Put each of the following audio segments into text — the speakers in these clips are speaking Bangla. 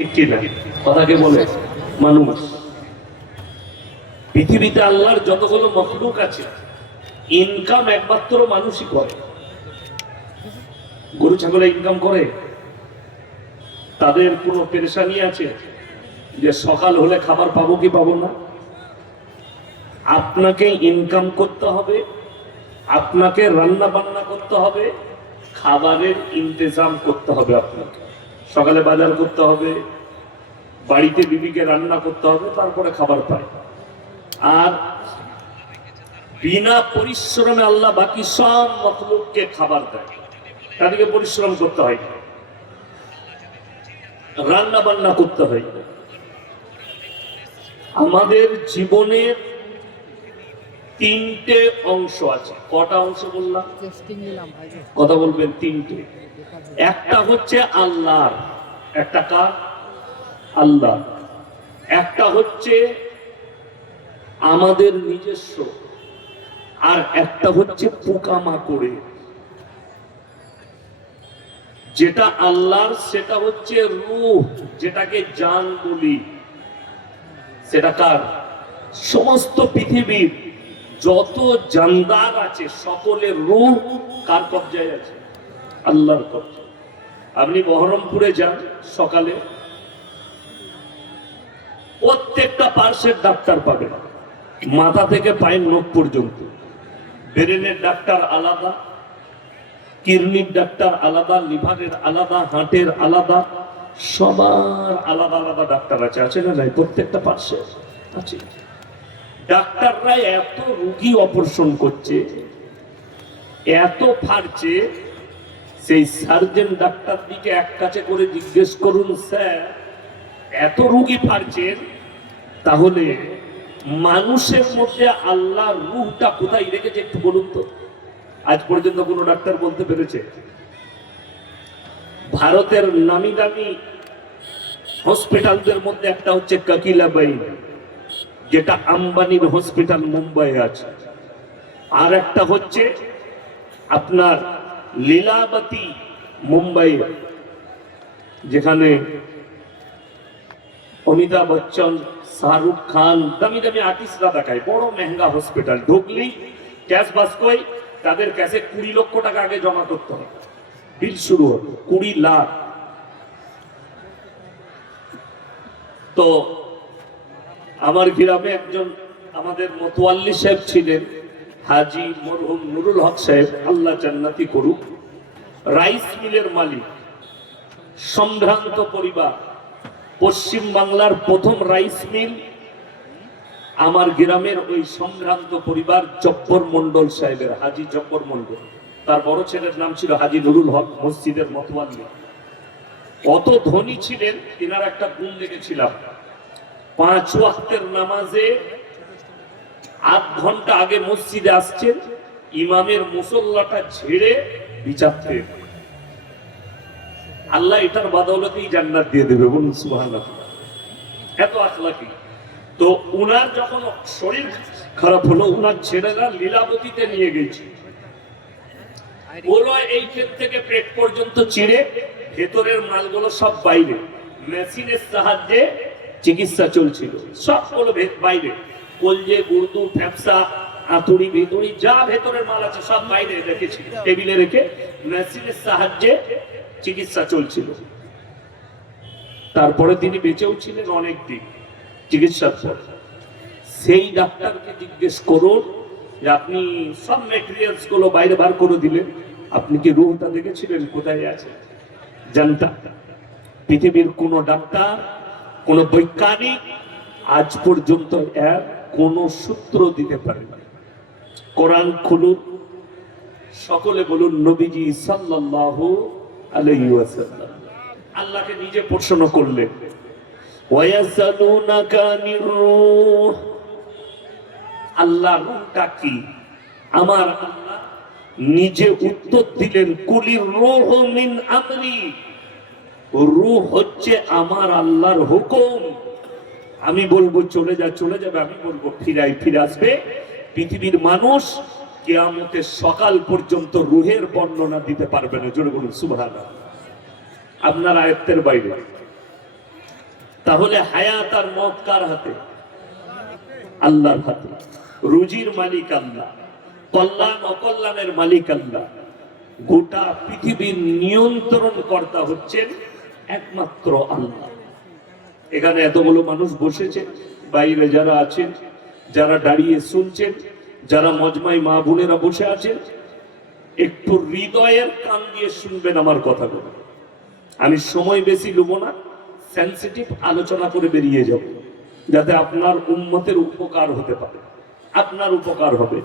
কথাকে বলে মানুষ। পৃথিবীতে আল্লাহর যতগুলো মখলুক আছে ইনকাম একমাত্র মানুষই করে। গরু ছাগলে ইনকাম করে, তাদের কোনো পেরেশানি আছে যে সকাল হলে খাবার পাবো কি পাবো না? আপনাকে ইনকাম করতে হবে, আপনাকে রান্না বান্না করতে হবে, খাবারের ইন্তজাম করতে হবে। আপনাকে সকালে বাজার করতে হবে, বাড়িতে বিবিকে রান্না করতে হবে, তারপরে খাবার পায়। আর বিনা পরিশ্রমে আল্লাহ বাকি সব মখলুককে খাবার দেয়, তাদেরকে পরিশ্রম করতে হয়, রান্না বান্না করতে হয়। আমাদের জীবনের তিনটে অংশ আছে। কটা অংশ বললাম? কথা বলবেন। তিনটে। একটা হচ্ছে আল্লাহর, একটা কার? আল্লাহ। একটা হচ্ছে আমাদের নিজস্ব, আর একটা হচ্ছে পোকামাকড়ে। যেটা আল্লাহর সেটা হচ্ছে রূহ, যেটাকে জান বলি। সেটা কার? সমস্ত পৃথিবীর যত জানদার আছে সকলের রূহ কার কবজায় আছে? আল্লাহর কবজায়। আপনি বহরমপুরে যান, সকালে প্রত্যেকটা পার্শ্বের ডাক্তার পাবেন, মাথা থেকে পায়ের নখ পর্যন্ত। ব্রেনের ডাক্তার আলাদা, কিডনির ডাক্তার আলাদা, লিভারের আলাদা, হার্টের আলাদা, সবার আলাদা আলাদা ডাক্তার আছে। আছে না নাই? প্রত্যেকটা পার্শ্বে আছে। ডাক্তাররা এত রোগী অপারেশন করছে, এত ফাড়ছে, সেই সার্জন ডাক্তার দিকে এক কাছে করে জিজ্ঞেস করুন, স্যার এত রোগী ফাড়ছেন, তাহলে মানুষের মধ্যে আল্লাহর রূহটা কোথায় রেখেছে একটু বলুন তো। আজ পর্যন্ত কোনো ডাক্তার বলতে পেরেছে? ভারতের নামি দামি হসপিটালদের মধ্যে একটা হচ্ছে কাকিলাবাই, যেটা আম্বানির হসপিটাল মুম্বাইয়ে আছে। আর একটা হচ্ছে আপনার লীলাবতী মুম্বাই, যেখানে অমিতাভ বচ্চন, শাহরুখ খান, দামি দামি আর্টিস্টরা দেখায়। বড় মেহঙ্গা হসপিটাল। ঢুকলি ক্যাশ বাস্কয়, তাদের ক্যাশে 20 লক্ষ টাকা আগে জমা করতে হবে, বিল শুরু হবে 20 লাখ। তো আমার গ্রামে একজন আমাদের মতোয়াল্লি সাহেব ছিলেন, হাজি মরহুম নুরুল হক সাহেব, আল্লাহ জান্নাতি করুক। রাইস মিলের মালিক, সম্ভ্রান্ত পরিবার। পশ্চিম বাংলার প্রথম রাইস মিল আমার গ্রামের ওই সম্ভ্রান্ত পরিবার জব্বর মন্ডল সাহেবের, হাজি জব্বর মন্ডল। তার বড় ছেলের নাম ছিল হাজি নুরুল হক, মসজিদের মতোয়াল্লি। অত ধনী ছিলেন, তিনার একটা গুণ দেখেছিলাম, 5 ওয়াক্তের নামাজে আধ ঘন্টা আগে মসজিদে আসছেন, ইমামের মুসল্লাটা ঝেড়ে বিচারতে। আল্লাহ এটার বদৌলতেই জান্নাত দিয়ে দেবে, বলুন সুবহানাল্লাহ। এত আখলাকি। তো উনার যখন শরীর খারাপ হলো, উনার ছেলেরা লীলাবতীতে নিয়ে গেছে। ওরা এই ক্ষেত থেকে পেট পর্যন্ত চিড়ে, ভেতরের মালগুলো সব বাইরে, মেশিনের সাহায্যে চিকিৎসা চলছিল। সবগুলো বাইরে, কলজে, গুর্দু, ফ্যাপসা, আতুড়ি, ভিতুড়ি, যা ভেতরের মাল আছে সব বাইরে রেখেছিল, টেবিলে রেখে মেশিনের সাহায্যে চিকিৎসা চলছিল। তারপরে তিনি বেঁচেও ছিলেন অনেক দিন চিকিৎসার পর। সেই ডাক্তারকে জিজ্ঞেস করুন যে আপনি সব ম্যাটেরিয়ালস গুলো বাইরে বার করে দিলেন, আপনি কি রূহটা দেখেছিলেন কোথায় আছে? জানতা পৃথিবীর কোন ডাক্তার, কোন বৈজ্ঞানিক আজ পর্যন্ত এর কোন সূত্র দিতে পারে না। কোরআন খুলুন, সকলে বলুন নবীজি সাল্লাল্লাহু আলাইহি ওয়াসাল্লাম আল্লাহকে নিজে প্রশ্ন করলেন, ওয়ায়াসালুনাকা আনির রূহ, আল্লাহ রূহটা কি? আমার আল্লাহ নিজে উত্তর দিলেন, কুলির রূহ মিন আমরি, রূহ হচ্ছে আমার আল্লাহর হুকুম। আমি বলবো চলে যা, চলে যাবে। আমি বলবো ফিরাই, ফিরে আসবে। পৃথিবীর মানুষ কিয়ামতের সকাল পর্যন্ত রূহের বর্ণনা দিতে পারবে না। জোরে বলুন সুবহানাল্লাহ। আপনার আয়ত্তের বাইরে। তাহলে হায়াত আর মত কার হাতে? আল্লাহর হাতে। রুজির মালিক আল্লাহ, কল্যাণ অকল্যাণের মালিক আল্লাহ। গোটা পৃথিবীর নিয়ন্ত্রণ কর্তা হচ্ছেন একমাত্র আল্লাহ। এখানে এতগুলো মানুষ বসেছে, বাইরে যারা আছেন, যারা দাঁড়িয়ে শুনছেন, যারা মজমাই মা বোনেরা বসে আছেন, একটু হৃদয়ের কান দিয়ে শুনবেন আমার কথাগুলো। আমি সময় বেশি নেব না, সেন্সিটিভ আলোচনা করে বেরিয়ে যাব, যাতে আপনার উম্মতের উপকার হতে পারে। আপনার উপকার হবে,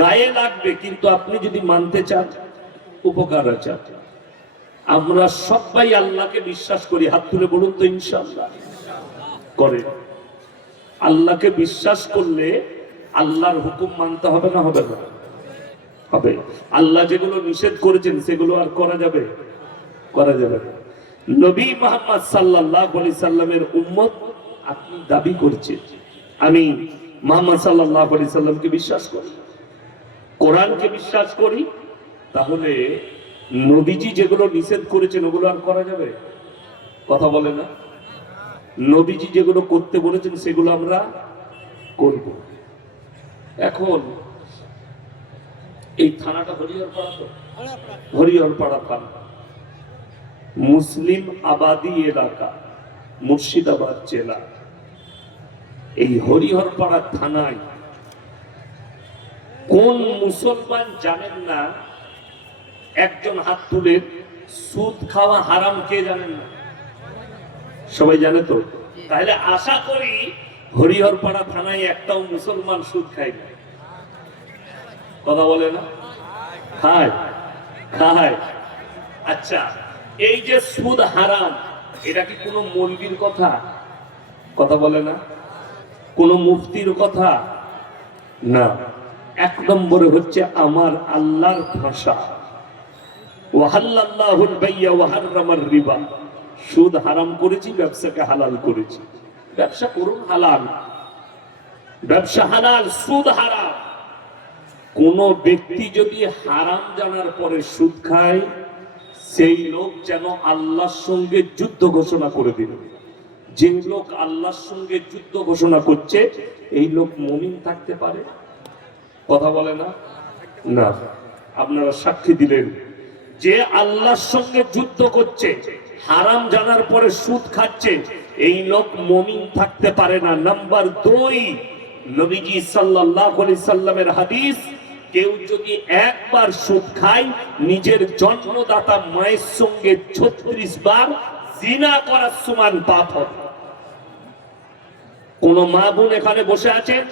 গায়ে লাগবে, কিন্তু আপনি যদি মানতে চান, উপকার চান। আমরা সবাই আল্লাহকে বিশ্বাস করি, হাত তুলে বলুন তো ইনশাআল্লাহ করে। আল্লাহকে বিশ্বাস করলে আল্লাহর হুকুম মানতে হবে না? হবে না? হবে। আল্লাহ যেগুলো নিষেধ করেছেন সেগুলো আর করা যাবে? করা যাবে না। নবী মুহাম্মদ সাল্লাল্লাহু আলাইহি সাল্লামের উম্মত আপনি দাবি করছেন, আমি মুহাম্মদ সাল্লাল্লাহু আলাইহি সাল্লামকে বিশ্বাস করি, কোরআনকে বিশ্বাস করি, তাহলে নবীজি যেগুলো নিষেধ করেছেন ওগুলো আর করা যাবে? কথা বলে না? নবীজি যেগুলো করতে বলেছেন সেগুলো আমরা করব। এখন এই থানাটা হরিহরপাড়া, তো হরিহরপাড়া থানা, মুসলিম আবাদী এলাকা, মুর্শিদাবাদ জেলা। এই হরিহরপাড়া থানায় কোন মুসলমান জানেন না? একজন হাত তুলে, সুদ খাওয়া হারাম কে জানেন না? সবাই জানে তো? তাহলে আশা করি হরিহরপাড়া থানায় একটাও মুসলমান সুদ খায় না। কথা বলে না? খায়, খায়। আচ্ছা, এই যে সুদ হারাম, এটা কি কোনো মৌলবীর কথা? কথা বলে না? কোন মুফতির কথা না। এক নম্বরে হচ্ছে আমার আল্লাহর ভাষা, ওয়াহাল্লাল্লাহুল বাইয়া ওয়া হাররামার রিবা। সুদ হারাম করেছি, ব্যবসাকে হালাল করেছি। ব্যবসা করুন, হালাল, ব্যবসা হালাল, সুদ হারাম। কোন ব্যক্তি যদি হারাম জানার পরে সুদ খায়, সেই লোক যেন আল্লাহর সঙ্গে যুদ্ধ ঘোষণা করে দিল। যে লোক আল্লাহর সঙ্গে যুদ্ধ ঘোষণা করছে, এই লোক মুমিন থাকতে পারে? কথা বলে না? না। আপনারা সাক্ষী দিলেন যে আল্লাহর সঙ্গে যুদ্ধ করছে, হারাম জানার পরে সুদ খাচ্ছে, এই লোক মুমিন থাকতে পারে না। নাম্বার 2, নবীজি সাল্লাল্লাহু আলাইহি সাল্লামের হাদিস, কেউ যদি একবার সুদ খায়, নিজের জন্মদাতা মায়ের সঙ্গে 36 বার জিনা করার সমান পাপ হবে। কোন মা বোন এখানে বসে আছেন,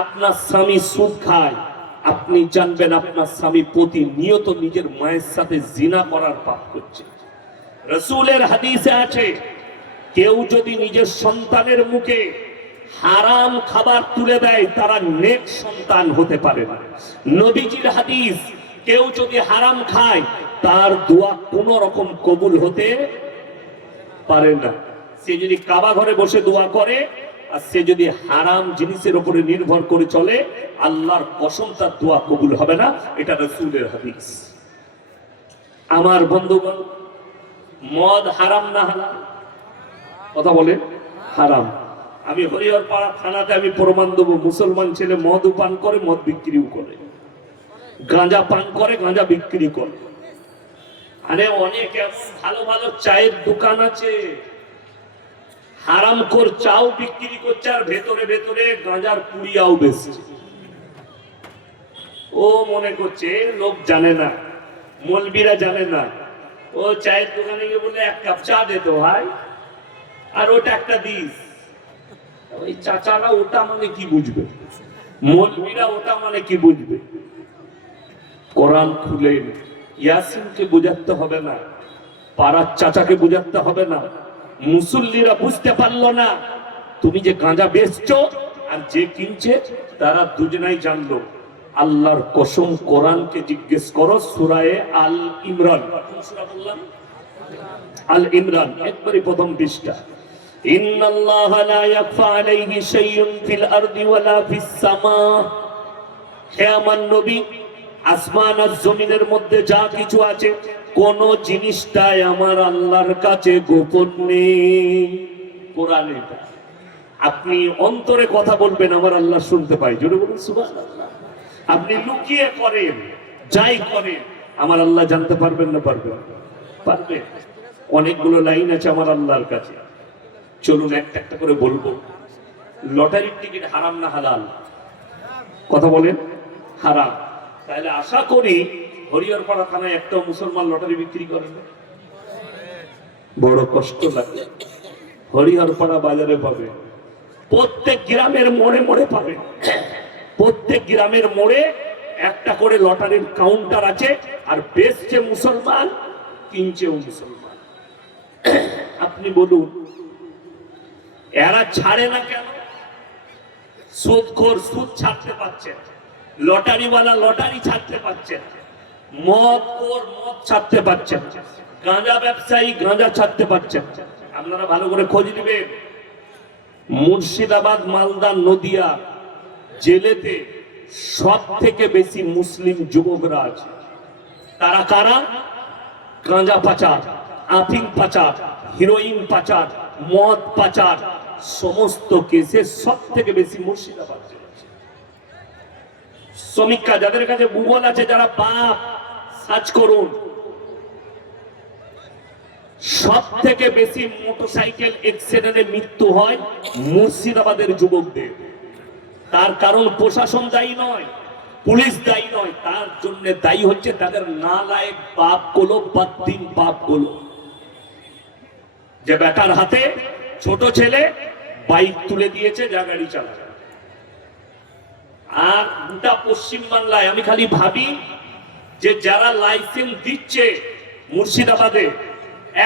আপনার স্বামী সুদ খায়, আপনি জানবেন আপনার স্বামী প্রতিনিয়ত নিজের মায়ের সাথে জিনা করার পাপ করছে। রাসূলের হাদিসে আছে, কেউ যদি নিজের সন্তানের মুখে হারাম খাবার তুলে দেয়, তারা নেক সন্তান হতে পারে না। নবীজির হাদিস, কেউ যদি হারাম খায়, তার দোয়া কোন রকম কবুল হতে পারে না। সে যদি কাবা ঘরে বসে দোয়া করে, আর সে যদি হারাম জিনিসের উপরে নির্ভর করে চলে, আল্লাহর কসম তার দোয়া কবুল হবে না। এটা রাসূলের হাদিস। আমার বন্ধুগণ, মদ হারাম না হালাল? কথা বলে হারাম। আমি হরিহরপাড়া থানাতে আমি প্রমাণ দেবো, মুসলমান ছেলে মদ পান করে, মদ বিক্রিও করে, গাঁজা পান করে, গাঁজা বিক্রি করে। আরে অনেক ভালো ভালো চায়ের দোকান আছে, হারামখোর চাও বিক্রি করছে, আর ভেতরে ভেতরে গাঁজার পুড়িয়াও বেচছে। ও মনে করছে লোক জানে না, মৌলবীরা জানে না। ও চায়ের দোকানে গিয়ে বলে, এক কাপ চা দে তো ভাই, আর ওটা একটা দিস। ওই চাচারা ওটা মানে কি বুঝবে, মৌলবীরা ওটা মানে কি বুঝবে? কোরআন খুলে ইয়াসিনকে বোঝাতে হবে না, পাড়ার চাচাকে বোঝাতে হবে না, মুসল্লিরা বুঝতে পারলো না তুমি যে গাঁজা বেচছো আর যে কিনছে, তারা দুজনাই জানলো। আল্লাহর কসম, কোরআনকে জিজ্ঞেস করো, সূরা আল ইমরান, কোন সূরা বললাম? আল ইমরান, একবারে প্রথম পৃষ্ঠা। ইন্নাল্লাহা লা ইয়াখফা আলাইহি শাইউন ফিল আরদি ওয়ালা ফিস সামা। হে আমার নবী, আসমান আর জমিনের মধ্যে যা কিছু আছে কোন জিনিসটাই আমার আল্লাহর কাছে গোপন নেই। কোরআনে এটা। আপনি অন্তরে কথা বলবেন, আমার আল্লাহ শুনতে পাই, জোরে বলুন সুবহানাল্লাহ। আপনি লুকিয়ে করেন, যাই করেন, আমার আল্লাহ জানতে পারবেন না পারবেন? পারবে। অনেকগুলো লাইন আছে আমার আল্লাহর কাছে, চলুন একটা একটা করে বলবো। লটারির টিকিট হারাম না হালাল? কথা বলেন। হারাম। তাহলে আশা করি হরিহরপাড়া থানায় একটাও মুসলমান লটারি বিক্রি করে না। বড় কষ্ট লাগে। হরিহরপাড়া বাজারে পাবে, প্রত্যেক গ্রামের মোড়ে মোড়ে পাবে। প্রত্যেক গ্রামের মোড়ে একটা করে লটারির কাউন্টার আছে, আর বেচছে মুসলমান, কিনছেও মুসলমান। আপনি বলুন এরা ছাড়ে না কেন? সুদখোর সুদ ছাড়তে পারছে, লটারিওয়ালা লটারি ছাড়তে পারছে, মদখোর মদ ছাড়তে পারছে, গাঁজা ব্যবসায়ী গাঁজা ছাড়তে পারছে। আপনারা ভালো করে খোঁজ নেবেন, মুর্শিদাবাদ, মালদা, নদিয়া জেলেতে সব থেকে বেশি মুসলিম যুবকরা আছে। তারা কারা? গাঁজা পাচার, আফিং পাচার, হিরোইন পাচার, মদ পাচার, সমস্ত কেসে সব থেকে বেশি মুর্শিদাবাদ জেলা। সমীক্ষা, যাদের কাছে গুগল আছে, যারা বাপ, সার্চ করুন। সব থেকে বেশি মোটরসাইকেল অ্যাক্সিডেন্টে মৃত্যু হয় মুর্শিদাবাদের যুবকদের। তার কারণ প্রশাসন দায়ী নয়, পুলিশ দায়ী নয়, তার জন্য দায়ী হচ্ছে তাদের নালায়েক বাপগুলো, বদ্দিন বাপগুলো, যে বেটার হাতে ছোট ছেলে বাইক তুলে দিয়েছে, যা গাড়ি চালায়। আর গোটা পশ্চিম বাংলায় আমি খালি ভাবি যে যারা লাইসেন্স দিচ্ছে মুর্শিদাবাদে,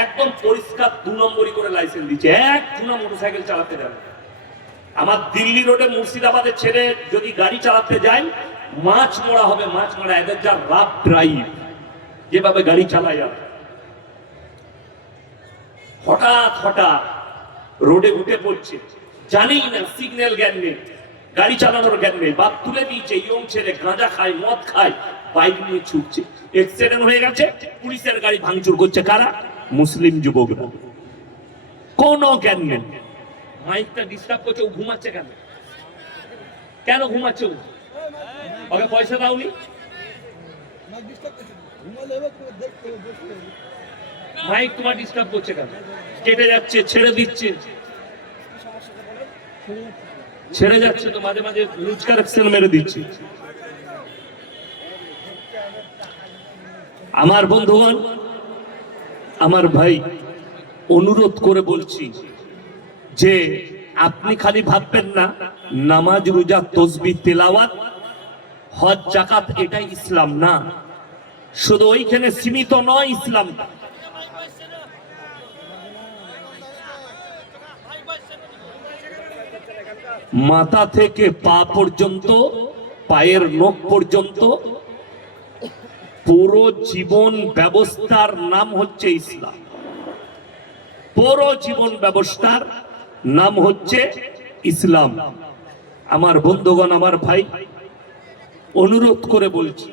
একদম পরিষ্কার 2 নম্বরই করে লাইসেন্স দিচ্ছে, এক জুনা মোটরসাইকেল চালাতে যাবে। আমার দিল্লি রোডে মুর্শিদাবাদের ছেলে যদি গাড়ি চালাতে যায়, মাছ মরা হবে, মাছ মরা। এদের যা রাফ ড্রাইভ, যেভাবে গাড়ি চালায়, হঠাৎ হঠাৎ রোডে উঠে পড়ছে, জানেই না, সিগন্যাল জ্ঞান নেই, গাড়ি চালানোর জ্ঞান নেই, বাপ তুলে দিয়েছে, ইয়ং ছেলে গাঁজা খায়, মদ খায়, বাইক নিয়ে ছুটছে, অ্যাক্সিডেন্ট হয়ে গেছে, পুলিশের গাড়ি ভাঙচুর করছে। কারা? মুসলিম যুবকরা। কোনো জ্ঞান নেই। মাইকটা ডিস্টার্ব করছে, ও ঘুমাচ্ছে কেন? কেন ঘুমাচ্ছে ও? ওকে পয়সা দাওনি? মাইক তোমার ডিস্টার্ব করছে কেন? কেটে যাচ্ছে, ছেড়ে দিচ্ছে, ছেড়ে যাচ্ছে তো মাঝে মাঝে লুজ কারেকশন মেরে দিচ্ছে। আমার বন্ধুগণ, আমার ভাই, অনুরোধ করে বলছি যে আপনি খালি ভাববেন না নামাজ, রোজা, তাসবিহ, তেলাওয়াত, হজ, যাকাত এটাই ইসলাম না। শুধু ওইখানে সীমিত নয় ইসলাম। মাথা থেকে পা পর্যন্ত, পায়ের নখ পর্যন্ত পুরো জীবন ব্যবস্থার নাম হচ্ছে ইসলাম। পুরো জীবন ব্যবস্থার নাম হচ্ছে ইসলাম। আমার বন্ধুগণ, আমার ভাই, অনুরোধ করে বলছি,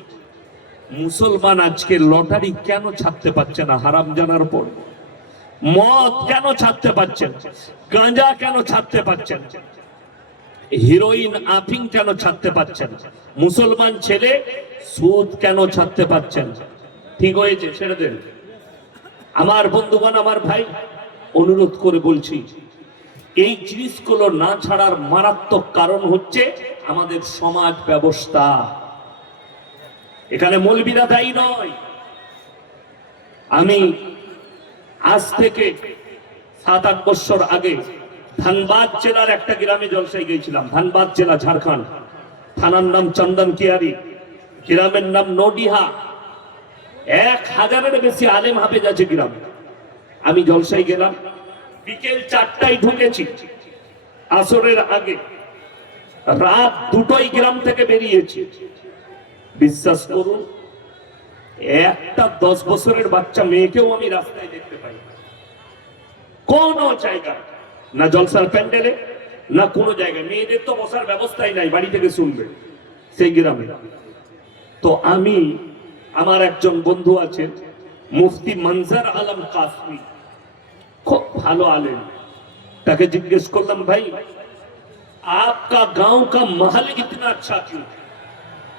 মুসলমান আজকে লটারি কেন ছাড়তে পারছে না হারাম জানার পর? মদ কেন ছাড়তে পারছেন? গাঁজা কেন ছাড়তে পারছেন? হিরোইন, আফিং কেন ছাড়তে পারছেন? মুসলমান ছেলে সুদ কেন ছাড়তে পারছেন? ঠিক হয়েছে, ছেড়ে দেন। আমার বন্ধুগণ, আমার ভাই, অনুরোধ করে বলছি, এই জিনিসগুলো না ছাড়ার মারাত্মক কারণ হচ্ছে আমাদের সমাজ ব্যবস্থা। এখানে মৌলবীরা দায়ী নয়। আমি আজ থেকে 7-8 বছর আগে ধানবাদ জেলার একটা গ্রামে জলসায় গিয়েছিলাম। ধানবাদ জেলা, ঝাড়খণ্ড। থানার নাম চন্দন কিয়ারি, গ্রামের নাম নডিহা। 1000-এর বেশি আলেম হাফেজ আছে গ্রামে। আমি জলসায় গেলাম, বিকেল 4টায় ঢুকেছি, আসরের আগে। রাত 2টোয় গ্রাম থেকে বেরিয়েছি। বিশ্বাস করুন, একটা 10 বছরের বাচ্চা মেয়েকেও আমি রাস্তায় দেখতে পাই। কোন জায়গা না জলসার প্যান্ডেলে, না কোনো জায়গায়। মেয়েদের তো বসার ব্যবস্থাই নাই, বাড়ি থেকে শুনবে সেই গ্রামে। তো আমি, আমার একজন বন্ধু আছেন মুফতি মনজর আলম কাসমি, খুব ভালো আলেম। তাকে জিজ্ঞেস করলাম, ভাই आपका गांव का महल इतना अच्छा क्यों?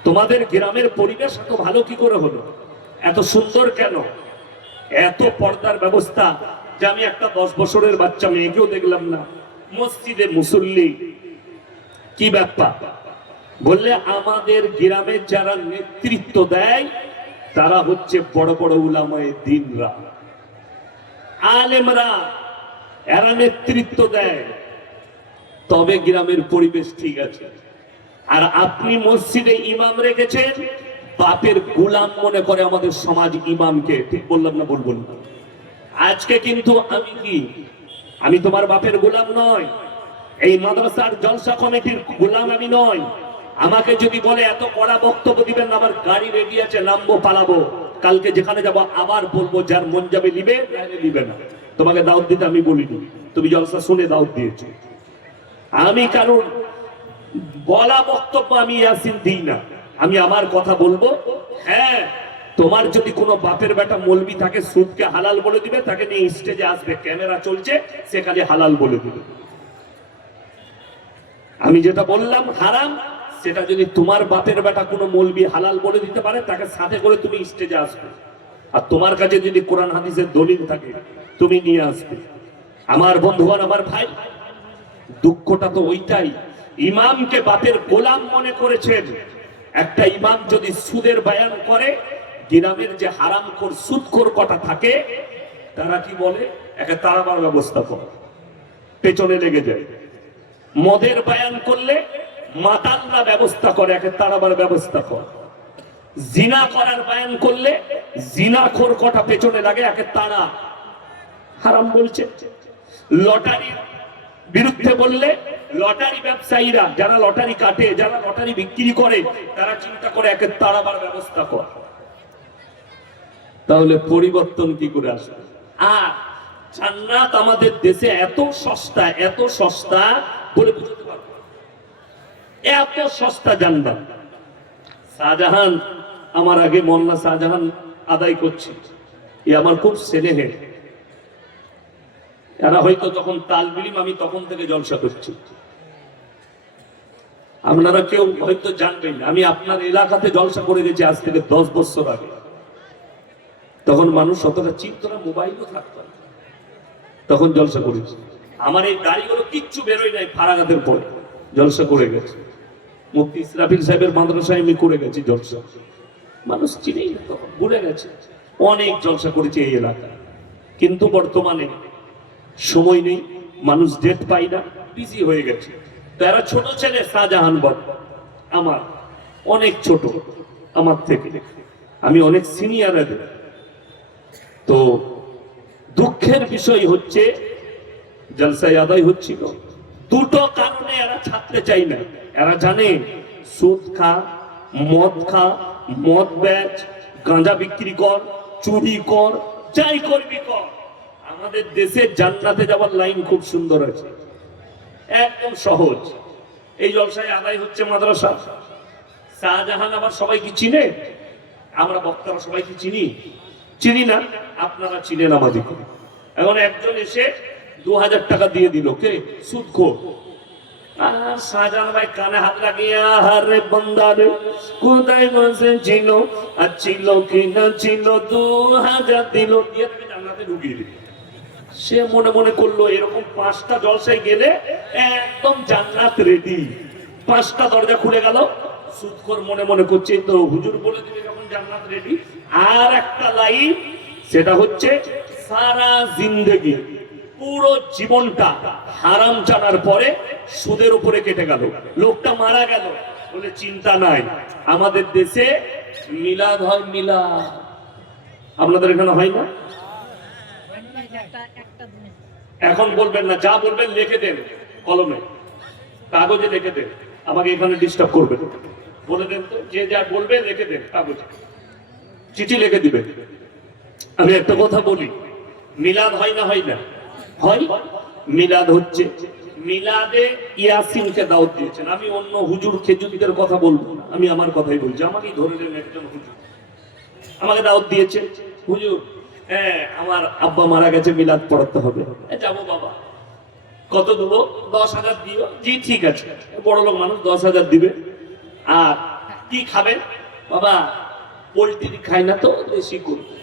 তোমাদের গ্রামের পরিবেশ এত ভালো কি করে হলো, এত সুন্দর কেন, এত পর্দার ব্যবস্থা যে আমি একটা 10 বছরের বাচ্চা মেয়েকেও দেখলাম না মসজিদে মুসল্লি। কি ব্যাপার? বললে আমাদের গ্রামে যারা নেতৃত্ব দেয় তারা হচ্ছে বড় বড় উলামায়ে দ্বীনরা, আলেমরা, এরা নেতৃত্ব দেয়, তবে গ্রামের পরিবেশ ঠিক আছে। আর আপনি মসজিদে ইমাম রেখেছেন, বাপের গোলাম মনে করে আমাদের সমাজ ইমামকে। ঠিক বললাম না? বলবো না? আজকে কিন্তু আমি কি, আমি তোমার বাপের গোলাম নয়, এই মাদ্রাসার জলসা কমিটির গোলাম আমি নয়। আমাকে যদি বলে এত কড়া বক্তব্য দিবেন, আমার গাড়ি রেডি আছে, নামবো, পালাবো, কালকে যেখানে যাবো আবার বলবো, যার মন যাবে নিবে, নাইলে নিবে না। তোমাকে দাওয়াত দিতে আমি বলিনি, তুমি জলসা শুনে দাওয়াত দিয়েছো। আমি কারণ বলা বক্তব্য আমি ইয়াসিন দিই না, আমি আমার কথা বলবো। হ্যাঁ, তোমার যদি কোনো বাপের বেটা মৌলবি থাকে সুদকে হালাল বলে দিবে, তাকে নিয়ে স্টেজে আসবে, ক্যামেরা চলছে, সে খালি হালাল বলে দিবে। আমি যেটা বললাম হারাম, সেটা যদি তোমার বাপের বেটা কোনো মৌলবি হালাল বলে দিতে পারে, তাকে সাথে করে তুমি স্টেজে আসবে। আর তোমার কাছে যদি কোরআন হাদিসের দলিল থাকে তুমি নিয়ে আসবে। আমার বন্ধুগণ, আমার ভাই, দুঃখটা তো ওইটাই, ইমামকে বাপের গোলাম মনে করেছেন। একটা ইমাম যদি সুদের বয়ান করে, গ্রামের যে হারামখোর সুদখোর কটা থাকে তারা কি বলে, একে তাড়াবার ব্যবস্থা করে, পেছনে লেগে যায়। মদের বয়ান করলে মাতালরা ব্যবস্থা করে, একে তাড়াবার ব্যবস্থা করে। জিনা করার বয়ান করলে জিনাখোর কটা পেছনে লাগে, একে তাড়া। হারাম বলছে। লটারির বিরুদ্ধে বললে লটারি ব্যবসায়ীরা, যারা লটারি কাটে, যারা লটারি বিক্রি করে, তারা চিন্তা করে একে তাড়াবার ব্যবস্থা করে। তাহলে পরিবর্তন কি করে আসবে? আর জান্নাত আমাদের দেশে এত সস্তা, এত সস্তা বলে বুঝতে পারবো, এত সস্তা জান্নাত। শাহজাহান, আমার আগে মোল্লা শাহজাহান আদায় করছে, এ আমার খুব স্নেহের। এরা হয়তো তখন তালবিলিম, আমি তখন থেকে জলসা করছি, আপনারা কেউ হয়তো জানবেন না। আমি আপনার এলাকাতে জলসা করে গেছি আজ থেকে 10 বছর আগে। তখন মানুষ অতটা চিন্তা না, মোবাইলও থাকতো না, তখন জলসা করেছি। আমার এই গাড়িগুলো কিচ্ছু বেরোয় নাই, ফারাগাতের পরে জলসা করে গেছে। মুফতি ইসরাফিল সাহেবের মাদ্রাসায় আমি করে গেছি জলসা, মানুষ চিনেই না, তখন ভুলে গেছে। অনেক জলসা করেছে এই এলাকায়, কিন্তু বর্তমানে সময় নেই, মানুষ ডেট পাই না, বিজি হয়ে গেছে। তারা ছোট ছেলে শাহজাহান বাবু আমার অনেক ছোট আমার থেকে, আমি অনেক সিনিয়র। তো দুঃখের বিষয় হচ্ছে জলসায় আদায় হচ্ছিল, দুটো কারণে এরা ছাড়তে চাই না। এরা জানে সুদ খা, মদ খা, মদ বেচ, গাঁজা বিক্রি কর, চুরি কর, যাই করবি কর। আমাদের দেশে জান্নাতে যাওয়ার লাইন খুব সুন্দর আছে, একদম সহজ। এই জলসায় আদায় হচ্ছে মাদ্রাসা। শাহজাহান আবার সবাইকে চিনে, আমরা বক্তারা সবাইকে চিনি, চিনি না? আপনারা চিনেন আমাদেরকে। এখন একজন এসে 2000 টাকা দিয়ে দিল, কে? সুদখোর। আর শাহজাহান ভাই কানে হাত লাগিয়ে, আরে বান্দা রে, কোথায় বসে ছিল, আর ছিল কি না ছিল, 2000 দিল, দিয়ে তাকে জান্নাতে ঢুকিয়ে দিল। সে মনে মনে করলো এরকম 5টা জলসায় গেলে একদম জান্নাত রেডি। 5টা দরজা খুলে গেল। সুদখোর মনে মনে করছে তো হুজুর বলে দিবে যখন জান্নাত রেডি। আর একটা লাইন, সেটা হচ্ছে সারা জিন্দেগি, পুরো জীবনটা হারাম জানার পরে সুদের উপরে কেটে গেল। লোকটা মারা গেল, বলে চিন্তা নাই। আমাদের দেশে মিলাদ হয়, মিলাদ। আপনাদের এখানে হয় না? এখন বলবেন না, যা বলবেন লিখে দেন, কলমে কাগজে লিখে দেন, আমাকে এখানে ডিস্টার্ব করবেন। বলে দেন তো, যে যা বলবে লিখে দেন, কাগজে চিঠি লিখে দিবেন। আমি একটা কথা বলি, মিলাদ হয় না? হয় না? হয়। মিলাদ হচ্ছে, মিলাদে ইয়াসিনকে দাওয়াত দিয়েছেন। আমি অন্য হুজুর খেজুরিদের কথা বলবো না, আমি আমার কথাই বলছি। আমাকেই ধরে নেন একজন হুজুর আমাকে দাওয়াত দিয়েছে, হুজুর হ্যাঁ আমার আব্বা মারা গেছে, মিলাদ পড়াতে হবে। যাবো বাবা, কত দেবো? 10,000 দিও। জি ঠিক আছে, বড় লোক মানুষ 10,000 দিবে। আর কি খাবেন? বাবা পোলট্রি খাই না তো, দেশি করবো,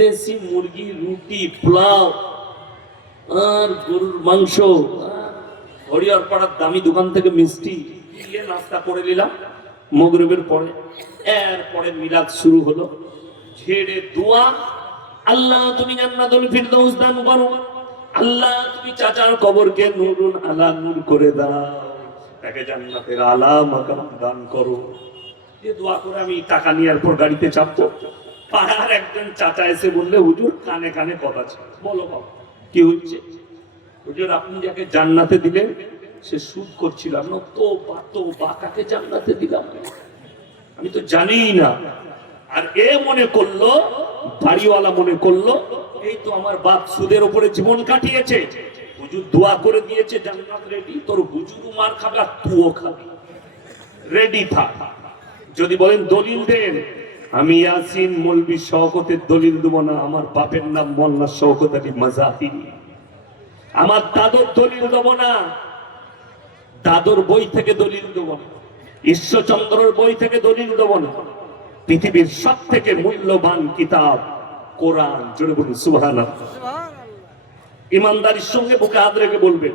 দেশি মুরগি, রুটি, পোলাও আর গরুর মাংস, হরিয়ার পাড়ার দামি দোকান থেকে মিষ্টি দিয়ে নাস্তা করে নিলাম মাগরিবের পরে। এরপরে মিলাদ শুরু হলো, ছেড়ে দোয়া, আল্লাহ তুমি জান্নাতুল ফিরদাউস দান করো, আল্লাহ তুমি চাচার কবরকে নূরুন আলা নূর করে দাও, তাকে জান্নাতের আলা মাকাম দান করো। এই দোয়া করে আমি টাকা নেওয়ার পর গাড়িতে চাপতো, পাড়ার একজন চাচা এসে বললে, হুজুর কানে কানে কথা ছিল। বলো বাবা কি হচ্ছে? হুজুর আপনি যাকে জান্নাতে দিলেন সে সুদ করছিল। তো কাকে জান্নাতে দিলাম আমি তো জানি না। আর এ মনে করলো, বাড়িওয়ালা মনে করলো, এই তো আমার বাপ সুদের উপরে জীবন কাটিয়েছে, হুজুর দোয়া করে দিয়েছে জান্নাত রেডি, তোর হুজুরও মার খাবে আর তুইও খাবি, রেডি থাক। যদি বলেন দলিল দেন, আমি ইয়াসিন মৌলবী শওকতের দলিল দেব না, আমার বাপের নাম মোল্লা শওকত আলী মাজাহিরি, আমার দাদুর দলিল দেব না, দাদুর বই থেকে দলিল দেব না, ঈশ্বরচন্দ্রের বই থেকে দলিল দেব না, পৃথিবীর সব থেকে মূল্যবান কিতাব কোরআন। জোরে বলুন সুবহানাল্লাহ। ইমানদারির সঙ্গে বুকে হাত রেখে বলবেন,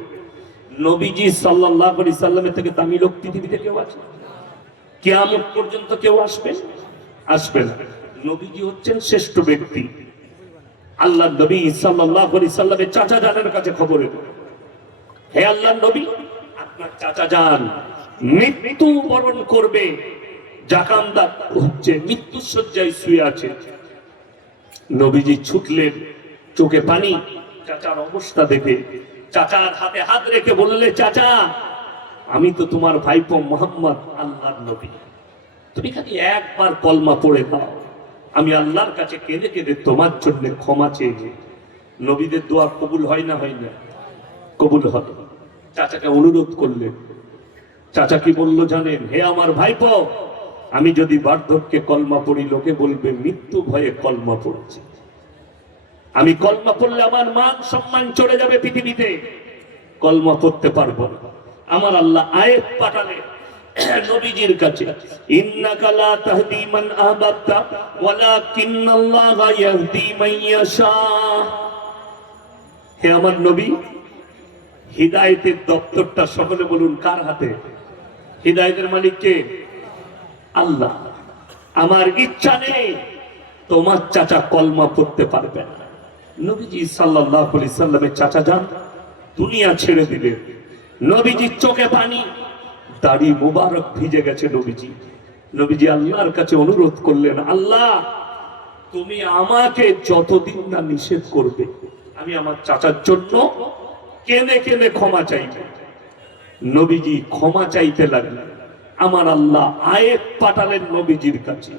নবীজি সাল্লাল্লাহু আলাইহি সাল্লামের থেকে দামি লোক পৃথিবীতে কেউ আছে? কিয়ামত পর্যন্ত কেউ আসবে না। নবীজি হচ্ছেন শ্রেষ্ঠ ব্যক্তি। আল্লাহ নবী সাল্লাল্লাহু আলাইহি সাল্লামের চাচা জানের কাছে খবর এলো, হে আল্লাহর নবী, আপনার চাচা জান মৃত্যু বরণ করবে, জাকামদা হচ্ছে মৃত্যু শয্যায় শুয়ে আছে। নবীজি ছুটলেন, চোখে পানি, চাচার অবস্থা দেখে চাচার হাতে হাত রেখে বললে, চাচা আমি তো তোমার ভাইপো মোহাম্মদ, আল্লাহর নবী, তুমি খালি একবার কলমা পড়ে দাও, আমি আল্লাহর কাছে কেঁদে কেঁদে তোমার জন্য ক্ষমা চেয়ে। নবীদের দোয়া কবুল হয় না? হয় না? কবুল হবে। চাচাকে অনুরোধ করলেন। চাচা কি বললো জানেন? হে আমার ভাইপো, আমি যদি বার্ধক্যে কলমা পড়ি লোকে বলবে মৃত্যু ভয়ে কলমা পড়েছে, আমি কলমা পড়লে আমার মান সম্মান চলে যাবে পৃথিবীতে, কলমা পড়তে পারবো না। আমার আল্লাহ আয়াত পাঠালেন নবীজির কাছে, ইন্নাকা লা তাহদি মান আহবাবতা ওয়ালাকিন্নাল্লাহা ইয়াহদি মান ইয়াশা। হে আমার নবী, হিদায়াতের দপ্তরটা সকলে বলুন কার হাতে? হিদায়াতের মালিক কে? আল্লাহ। আমার ইচ্ছা নেই তোমার চাচা কলমা পড়তে পারবে না। নবীজি সাল্লাল্লাহু আলাইহি সাল্লামের চাচা যান দুনিয়া ছেড়ে দিলেন। নবীজির চোখে পানি, দাড়ি মুবারক ভিজে গেছে। নবীজি আল্লাহর কাছে অনুরোধ করলেন, আল্লাহ তুমি আমাকে যতদিন না নিষেধ করবে আমি আমার চাচার জন্য কেঁদে কেঁদে ক্ষমা চাইব। নবীজি ক্ষমা চাইতে লাগলেন। আমার আল্লাহ আয়াত পাঠালেন নবীজির কাছে,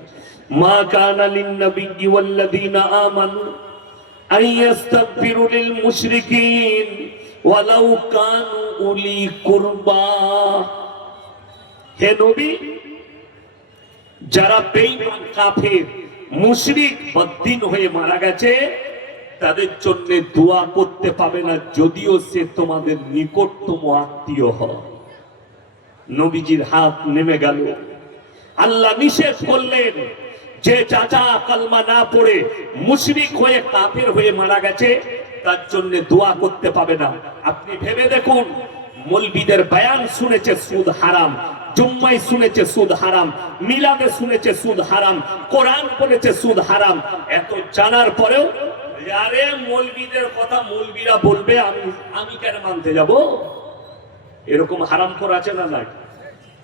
মা কানা লিন নাবিয়্যি ওয়াল্লাযীনা আমানু আন ইস্তাগফিরু লিল মুশরিকিন ওয়ালাউ কানু উলি কুরবা। হে নবী, যারা বেঈমান, কাফের, মুশরিক, বদ্দিন হয়ে মারা গেছে তাদের জন্য দোয়া করতে পাবে না, যদিও সে তোমাদের নিকটতম আত্মীয় হয়। নবীজির হাত নেমে গেল। আল্লাহ নিষেধ করলেন, যে চাচা কালমা না পড়ে মুশরিক হয়ে কাফের হয়ে মারা গেছে তার জন্য দোয়া করতে পাবে না। আপনি ভেবে দেখুন, মৌলবীদের বয়ান শুনেছে সুদ হারাম, জুম্মায় শুনেছে সুদ হারাম, মিলাদে শুনেছে সুদ হারাম, কোরআন পড়েছে সুদ হারাম, এত জানার পরেও আরে মৌলবীদের কথা মৌলবীরা বলবে আমি কেন মানতে যাব? এরকম হারাম করা আছে না? নাই।